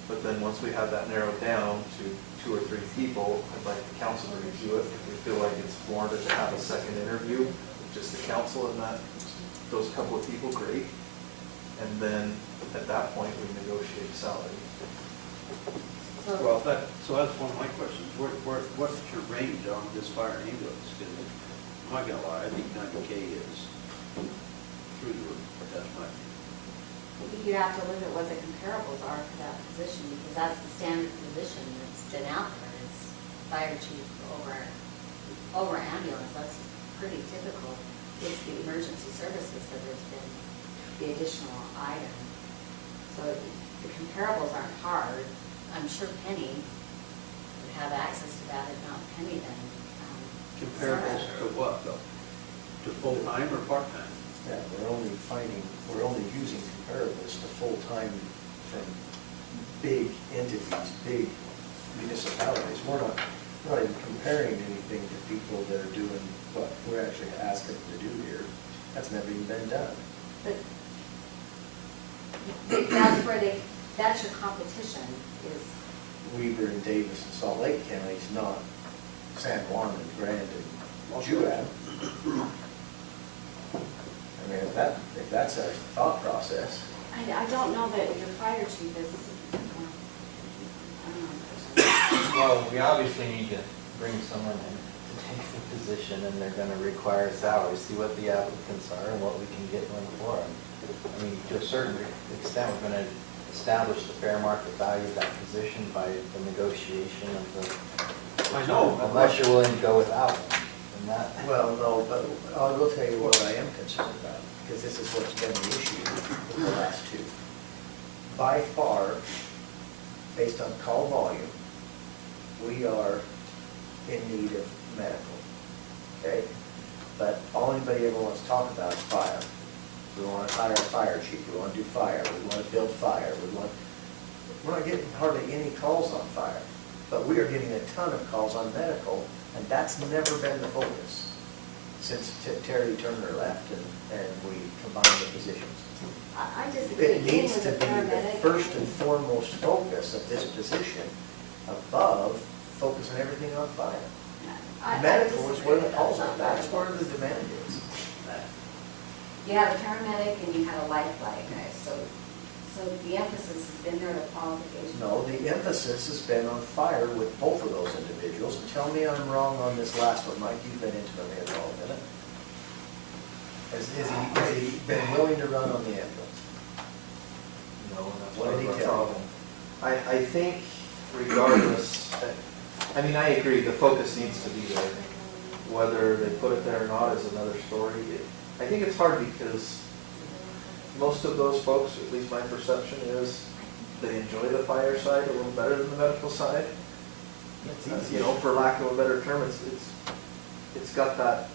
But then once we have that narrowed down to 2 or 3 people, I'd like the council to review it. If we feel like it's warranted to have a second interview with just the council and those couple of people, great. And then at that point, we negotiate salary. Well, so that's one of my questions. What's your range on this fire and ambulance? Because I'm not gonna lie, I think 90K is through the roof, but that's my opinion. You have to look at what the comparables are for that position, because that's the standard position that's been out there, is fire chief over ambulance, that's pretty typical. It's the emergency services that there's been the additional item. So the comparables aren't hard. I'm sure Penny would have access to that, if not Penny, then. Comparables to what, though? To full-time or part-time? Yeah, we're only using comparables to full-time from big entities, big municipalities. We're not even comparing anything to people that are doing what we're actually asking them to do here. That's never even been done. But that's your competition, is. Weaver and Davis and Salt Lake counties, not San Juan and Grand and Juab. I mean, if that's our thought process. I don't know that your fire chief is, Well, we obviously need to bring someone in to take the position, and they're gonna require a salary, see what the applicants are and what we can get them for them. I mean, to a certain extent, we're gonna establish the fair market value of that position by the negotiation of the. I know. Unless you're willing to go without one, and that. Well, no, but I will tell you what I am concerned about, because this is what's been the issue with the last two. By far, based on call volume, we are in need of medical, okay? But all anybody ever wants to talk about is fire. We want to hire a fire chief, we want to do fire, we want to build fire, we're not getting hardly any calls on fire, but we are getting a ton of calls on medical, and that's never been the focus since Terry Turner left and we combined the positions. I disagree. It needs to be the first and foremost focus of this position, above focusing everything on fire. Medical is where the calls are, that's where the demand is. You have a paramedic and you have a life flight guy, so the emphasis has been there, the qualifications. No, the emphasis has been on fire with both of those individuals. And tell me I'm wrong on this last one, Mike, you've been intimately involved in it. Has he been willing to run on the ambulance? No, that's What part did of he our tell problem. I think regardless, I mean, I agree, the focus needs to be there. Whether they put it there or not is another story. I think it's hard because most of those folks, at least my perception is, they enjoy the fire side a little better than the medical side. You know, for lack of a better term, it's got that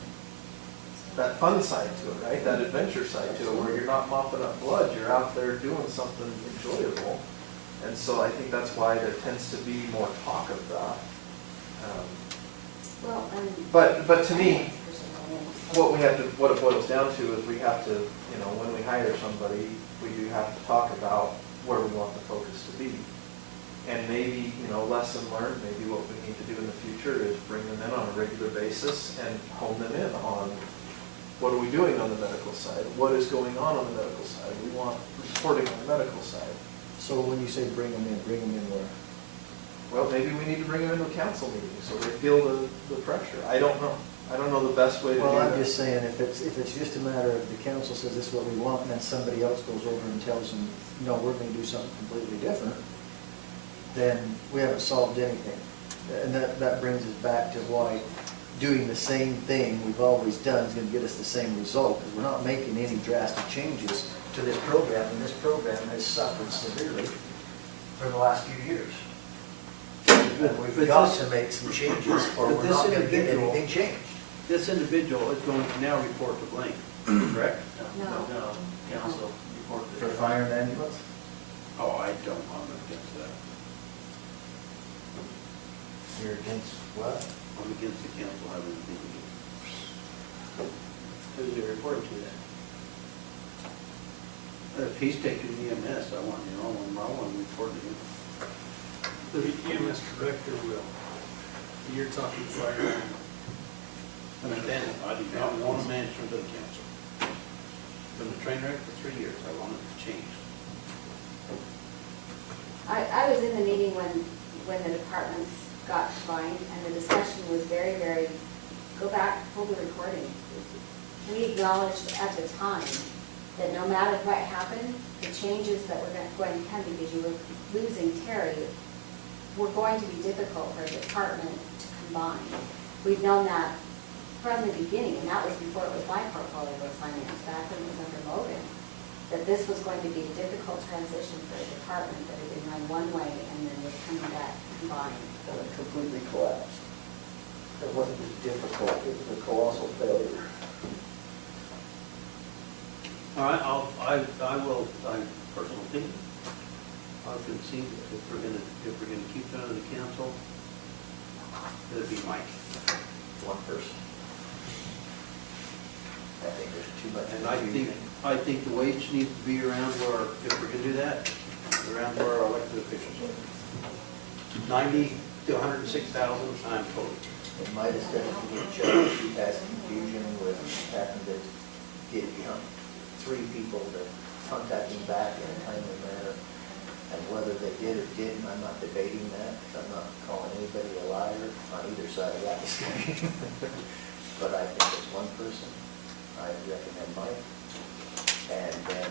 that fun side to it, right? That adventure side to it, where you're not mopping up blood, you're out there doing something enjoyable. And so I think that's why there tends to be more talk of that. Well, But to me, what it boils down to is we have to, you know, when we hire somebody, we do have to talk about where we want the focus to be. And maybe, you know, lesson learned, maybe what we need to do in the future is bring them in on a regular basis and hone them in on what are we doing on the medical side? What is going on the medical side? We want reporting on the medical side. So when you say bring them in where? Well, maybe we need to bring them into a council meeting so they feel the pressure. I don't know. I don't know the best way to do Well, that. I'm just saying, if it's just a matter of the council says this is what we want, and then somebody else goes over and tells them, no, we're gonna do something completely different, then we haven't solved anything. And that brings us back to why doing the same thing we've always done is gonna get us the same result, because we're not making any drastic changes to this program, and this program has suffered severely for the last few years. And we've got to make some changes, or But we're this not gonna get individual- anything changed. This individual is going to now report to Blaine, correct? No. Council report to. For fire and ambulance? Oh, I don't, I'm against that. You're against what? I'm against the council having a meeting. Who's he reporting to then? If he's taking EMS, I want to report to him. The EMS director will. You're talking fire. Understand, I do not want a management of the council. Been a train wreck for 3 years, I want it changed. I was in the meeting when the departments got combined, and the discussion was very, very, go back, pull the recording. We acknowledged at the time that no matter what happened, the changes that were going to come, because you were losing Terry, were going to be difficult for a department to combine. We've known that from the beginning, and that was before it was my portfolio of finance, back when it was under Logan, that this was going to be a difficult transition for a department that had been run one way and then was coming back combined. And it completely collapsed. It wasn't just difficult, it was a colossal failure. All right, I will, personal opinion, I'll concede that if we're gonna keep it under the council, it'd be Mike. One person. I think there's too much. And I think the wage needs to be around where, if we're gonna do that, around where our elected officials are. 90 to 106,000, I'm told. In my discussion with Joe, she has confusion with having to get, three people to contact him back in a timely manner. And whether they did or didn't, I'm not debating that, because I'm not calling anybody a liar on either side of that discussion. But I think it's one person. I recommend Mike. And then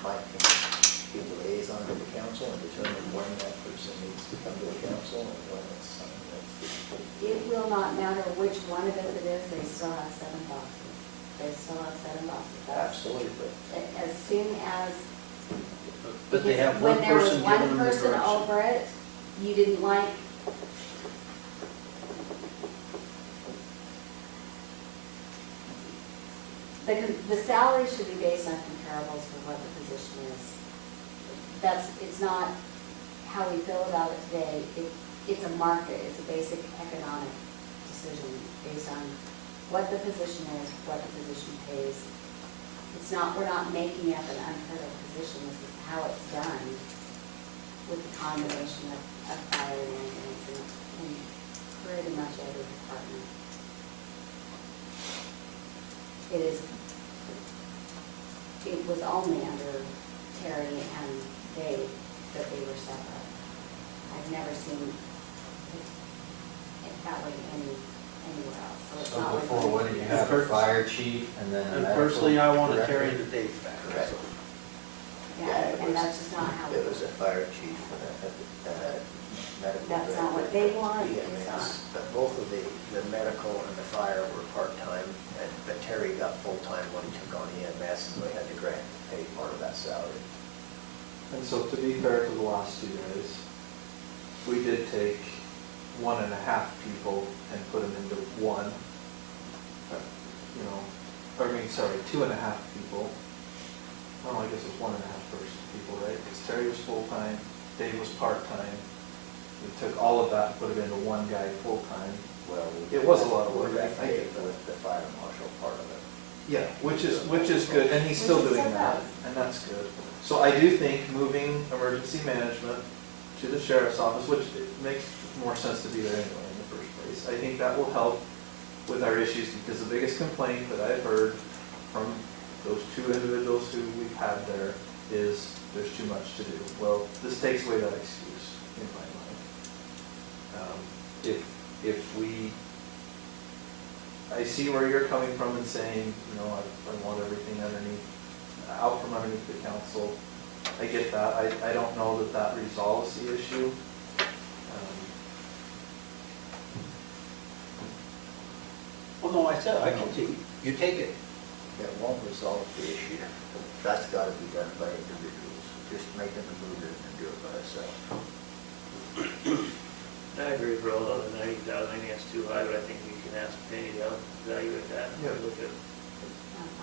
Mike can be the liaison to the council and determine when that person needs to come to the council and when it's something that's. It will not matter which one of us it is, they still have 7 boxes. They still have 7 boxes. Absolutely. As soon as, But they have when one there was person one giving them the person direction. over it, you didn't like. The salary should be based on comparables for what the position is. It's not how we feel about it today. It's a market, it's a basic economic decision based on what the position is, what the position pays. We're not making up an unheard of position. This is how it's done with the combination of fire and ambulance in pretty much every department. It was only under Terry and Dave that they were separate. I've never seen it that way anywhere else. it's So not like before, what did you have, a fire chief and then a And medical personally, I want to director? carry the Dave back. Correct. Yeah, and that's just not how It was a fire chief and a medical. That's not what they want, it's not. EMS, but both of the medical and the fire were part-time, but Terry got full-time when he took on EMS, and we had to grant pay part of that salary. And so to be fair to the last 2 days, we did take 1.5 people and put them into one. sorry, 2.5 people. Oh, I guess it's 1.5 people, right? Because Terry was full-time, Dave was part-time. We took all of that and put it into one guy full-time. Well, It was a lot of work. I get the fire marshal part of it. Yeah, which is good, and he's still doing that, and that's good. So I do think moving emergency management to the sheriff's office, which makes more sense to be there anyway in the first place, I think that will help with our issues, because the biggest complaint that I've heard from those 2 individuals who we've had there is there's too much to do. Well, this takes away that excuse in my mind. If we, I see where you're coming from and saying, I want everything out from underneath the council. I get that. I don't know that resolves the issue. Well, no, I said, I can see, you take it. It won't resolve the issue. That's gotta be done by individuals. Just make them move it and do it by themselves. I agree with Roland on the 90,000. I think that's too high, but I think we can ask Penny to evaluate that. Yeah. Look at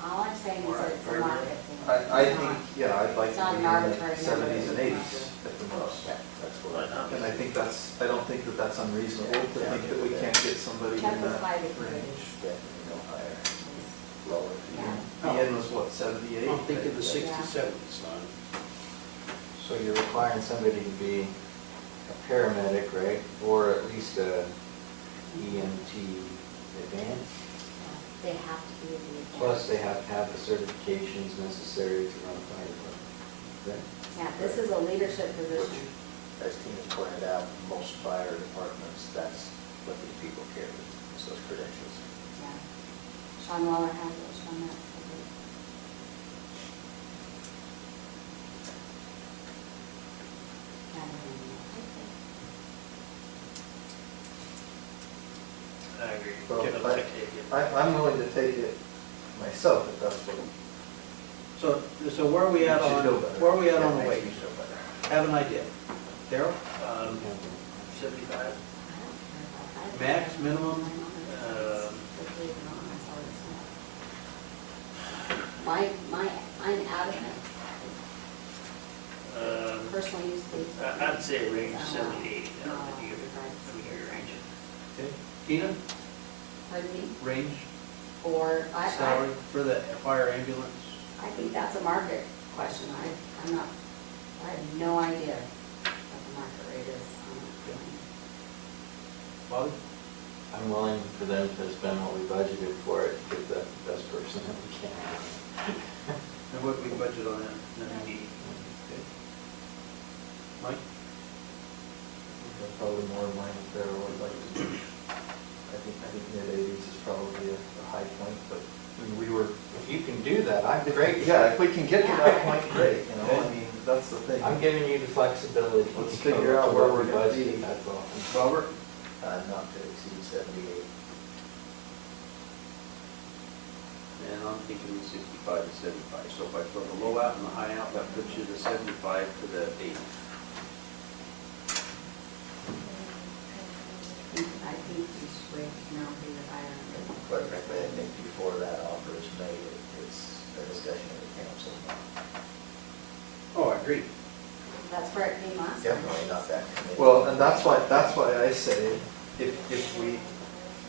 All I'm saying is that it's a market thing. I think, yeah, I'd like It's to not be an in arbitrary the number. 70s and 80s at the most. That's what And I think I don't think that that's unreasonable to think that we can't get somebody in Check with that five if you're range. definitely no higher, lower. Yeah. Ian was what, 78? I'm thinking the 67's on. So you're requiring somebody to be a paramedic, right? Or at least a EMT advanced? They have to be the. Plus, they have to have the certifications necessary to run a fire department. Right? Yeah, this is a leadership position. As Tina's pointed out, most fire departments, that's what these people carry, is those credentials. Yeah. Sean Waller has it, Sean has it. I agree. Well, Give it a take it. I'm willing to take it myself if that's what. So where are we at on, where are we at on the wage? Feel better. Have an idea. Darryl? 75. Max, minimum? I'm adamant, personal use fee. I'd say range 70 to 80. I don't No, think you give your range. Okay. Tina, Pardon me? range, Or, salary for the fire ambulance? I think that's a market question. I have no idea what the market rate is on it. Bobby? I'm willing for them to spend what we budgeted for it, to get the best person that we can. And what we budget on that? 90. Okay. Mike? Probably more in line with there, would like to do. I think mid-80s is probably a high point, but we were. If you can do that, I'm great. Yeah, if we can get to that point, great, I mean, that's the thing. I'm giving you the flexibility. Let's to figure go out to where what we're we gonna budgeted, be. That's all. Robert? Not to exceed 78. And I'm thinking 65 to 75. So if I throw the low out and the high out, that puts you the 75 to the 80. I think these rates now be the higher number. Quite frankly, I think before that offer is made, it's a discussion of the council. Oh, I agree. That's where it came last time. Definitely not that committee. Well, and that's why I say, if we,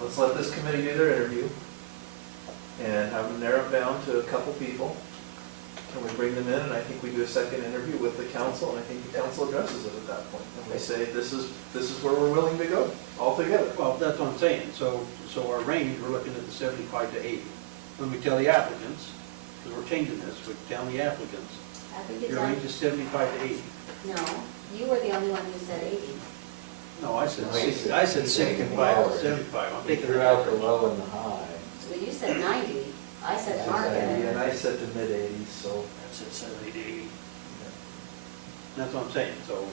let's let this committee do their interview and have them narrow it down to a couple people. And we bring them in, and I think we do a second interview with the council, and I think the council addresses it at that point. And we say, this is where we're willing to go, all together. Well, that's what I'm saying. So our range, we're looking at the 75 to 80. When we tell the applicants, because we're changing this, we're telling the applicants, I think it's your range is 75 to 80. No, you were the only one who said 80. No, I said No, he 60. said- I said he said 65 lower. to 75. I'm He thinking threw out the low and the high. So you said 90, I said And market. I said to mid-80s, so. That's at 70 to 80. That's what I'm saying. So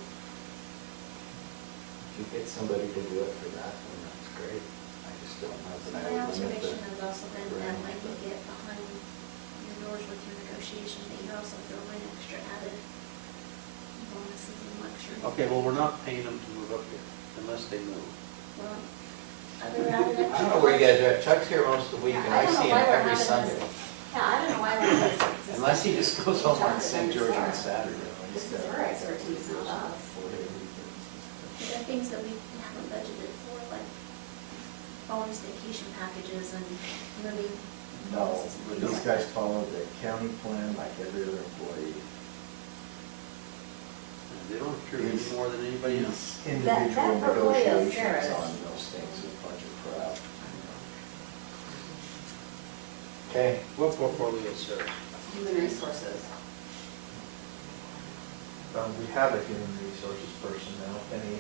If you get somebody to do it for that, then that's great. I just don't know that I My would limit observation the. has also been that like you get behind your doors with your negotiation, that you also throw in extra added bonuses and luxuries. okay, well, we're not paying them to move up here unless they move. Well, other added I extra. don't know where you guys are at. Chuck's here most of the week, and I don't know see him why we're every having Sunday. this Yeah, I don't know why we're just. Unless he just goes home on St. George on Saturday. This is her expertise, not us. There are things that we haven't budgeted for, like bonus vacation packages and moving. No, but these guys follow the county plan like every other employee. They don't accrue any more than anybody else. These That individual portfolio is negotiations theirs. on those things is a bunch of crap. Okay. What portfolio, sir? Human resources. We have a human resources person now, Penny,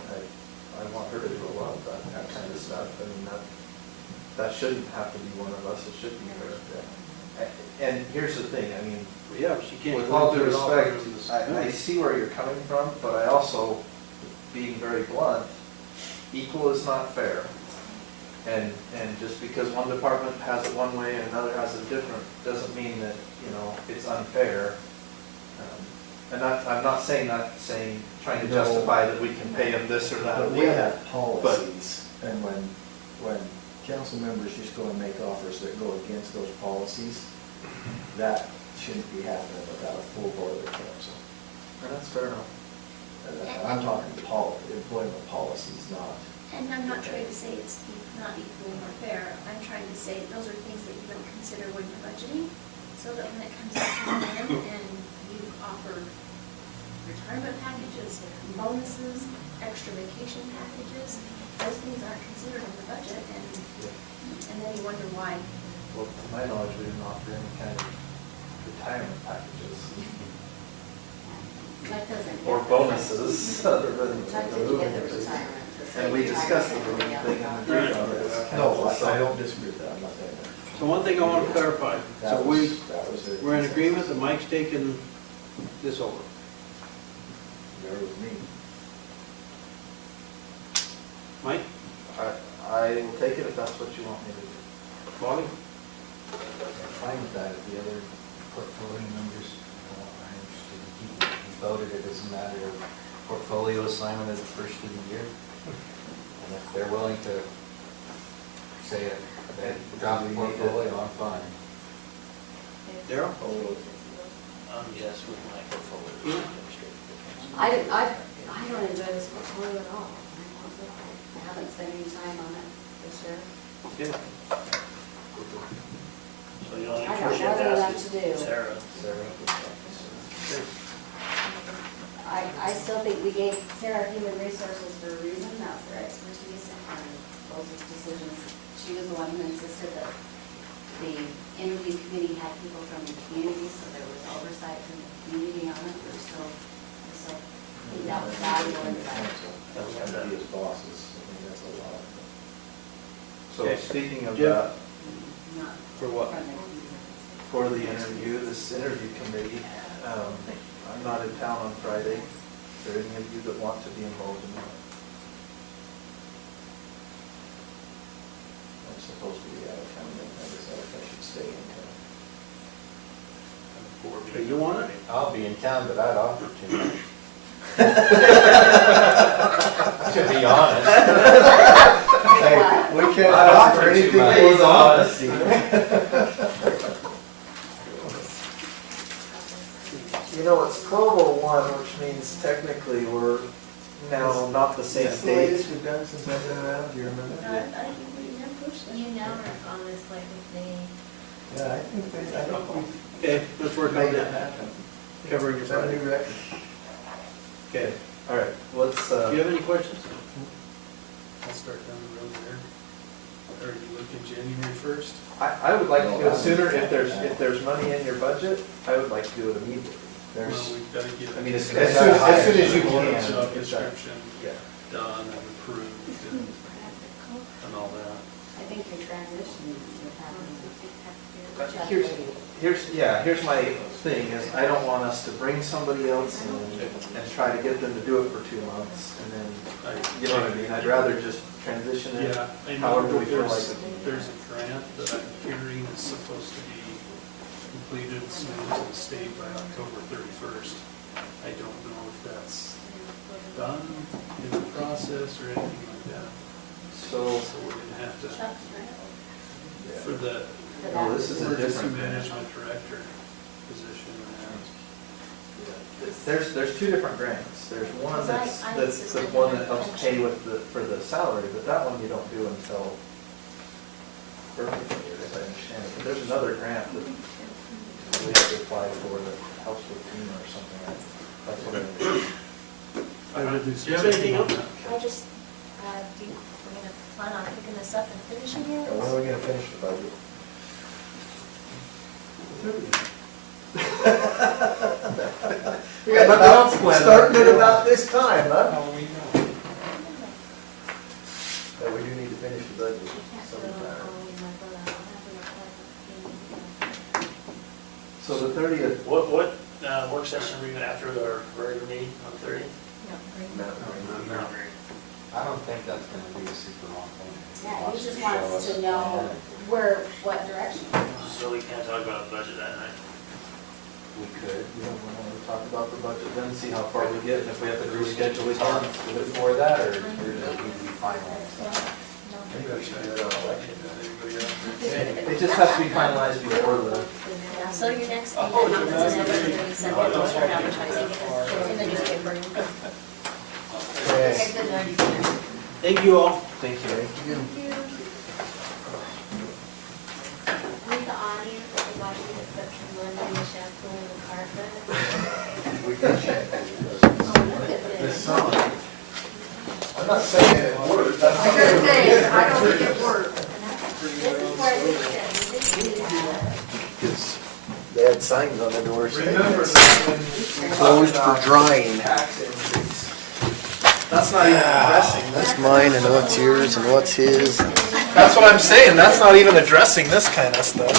I want her to do a lot of that kind of stuff. I mean, that shouldn't have to be one of us, it should be her. And here's the thing, I mean, Yeah, she can't. with all due do it all respect, from the I school. see where you're coming from, but I also, being very blunt, equal is not fair. And just because one department has it one way and another has it different, doesn't mean that, it's unfair. And I'm not saying trying to No. justify that we can pay them this or that or But we the other. have policies, and when council members just go and make offers that go against those policies, that shouldn't be happening without a full board of the council. And that's fair enough. And I'm talking employment policies, not. And I'm not trying to say it's not equal or fair. I'm trying to say those are things that you don't consider when you're budgeting, so that when it comes to the end and you offer retirement packages, bonuses, extra vacation packages, those things aren't considered in the budget, and then you wonder why. Well, to my knowledge, we didn't offer any kind of retirement packages Chuck doesn't get or this. bonuses other than Chuck the didn't get the moving. retirement. And we discussed the moving thing and agreed on it. No, I don't disagree with that, I'm not saying that. So one thing I want to clarify, so That was it. we're in agreement that Mike's taking this over. There was me. Mike, I will take it if that's what you want me to do. Bobby? I'm fine with that, if the other portfolio members are interested in keeping it. We voted it as a matter of portfolio assignment at the first of the year. And if they're willing to say it, drop the portfolio, I'm fine. Daryl? Yes, with my portfolio. Yeah. I don't enjoy this portfolio at all. I haven't spent any time on it this year. Okay. So the only I got person nothing left asked to do. is Sarah. I still think we gave Sarah human resources for a reason, that's her expertise, and those decisions, she was the one who insisted that the interview committee had people from the community, so there was oversight from the community on it, I still think that was valuable insight. That was gonna be his bosses, I mean, that's a lot. So Okay. speaking of Jeff? that, Not For what? from the community. for the interview, this interview committee, I'm not in town on Friday. Is there any of you that want to be involved in that? I'm supposed to be out of town, and I decided I should stay in town. Okay, you want it? I'll be in town, but I'd offer to. To be honest. Hey, we can't I'd offer offer anything to, but more it's than honesty. You know, it's 12:01, which means technically we're now not the same That's the date. latest we've done since I've been around, do you remember? I think we never pushed that. You never have on this like with me. Yeah, I think we've Okay, let's work on made it that. happen. Covering your Set a Friday. new record. Okay. All right, let's, Do you have any questions? I'll start down the road there. Are you looking January 1st? I would like to do it sooner if there's money in your budget, I would like to do it immediately. Well, we've got to get. I mean, as it- soon as you Job can. description Yeah. done and approved and all that. I think your transition would happen. Here's my thing, is I don't want us to bring somebody else in and try to get them to do it for 2 months, and then, you know what I mean? I'd rather just transition it Yeah, I know however we that feel like there's, it. there's a grant that I'm hearing is supposed to be completed and submitted to the state by October 31st. I don't know if that's done in the process or anything like that. So, So we're gonna have to, Chuck's right. for the for that. No, this is a different grant. management director position. There's two different grants. There's one Because I- that's, I'm that's the assistant one in that helps pension. pay with the, for the salary, but that one you don't do until birthday, as I understand it. But there's another grant that we have to apply for that helps with FEMA or something. That's what it is. Do you have anything else? I just, we're gonna plan on picking this up and finishing it? And when are we gonna finish the budget? We got nothing else planned. Starting at about this time, huh? But we do need to finish the budget sometime. So the 30th. What work session are we gonna after our regular meeting on 30? I don't think that's gonna be a super long thing. Yeah, he just wants to know what direction. So we can't talk about budget that night? We could, you know, when we talk about the budget, then see how far we get, and if we have to reschedule time before that, or Or does it need to be finalized? maybe we should do it on election. It just has to be finalized before the, Yeah, so your next meeting happens in every Sunday, we'll start advertising it in the newspaper. Okay, good night. Thank you all. thank you. With the audience, if I could put some lemon in the shampoo in the carpet. We can check. Oh, look at This this. song. I'm not saying it worked. I gotta say, I don't think it worked. This is where we said, we didn't do that. Because they had signs on the doors saying Remember it's that when we closed talked for about drying. tax increase, that's not even addressing this. That's mine and what's yours and what's his. That's what I'm saying, that's not even addressing this kind of stuff.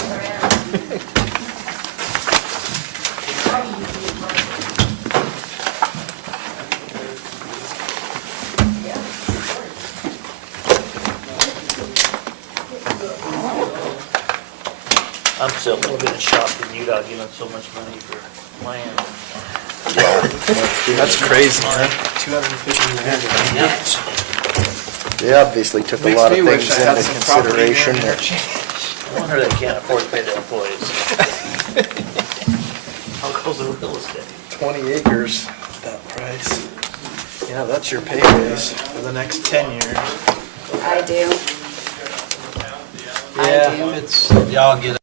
I'm still a little bit shocked that you got given so much money for land. That's crazy, man. 250 grand. They obviously took a Makes lot me of wish things I had into some property consideration near that I wonder they can't afford to pay their employees. How goes the real estate? 20 acres at that price. Yeah, that's your pay raise for the next 10 years. I do. Yeah, if it's, y'all get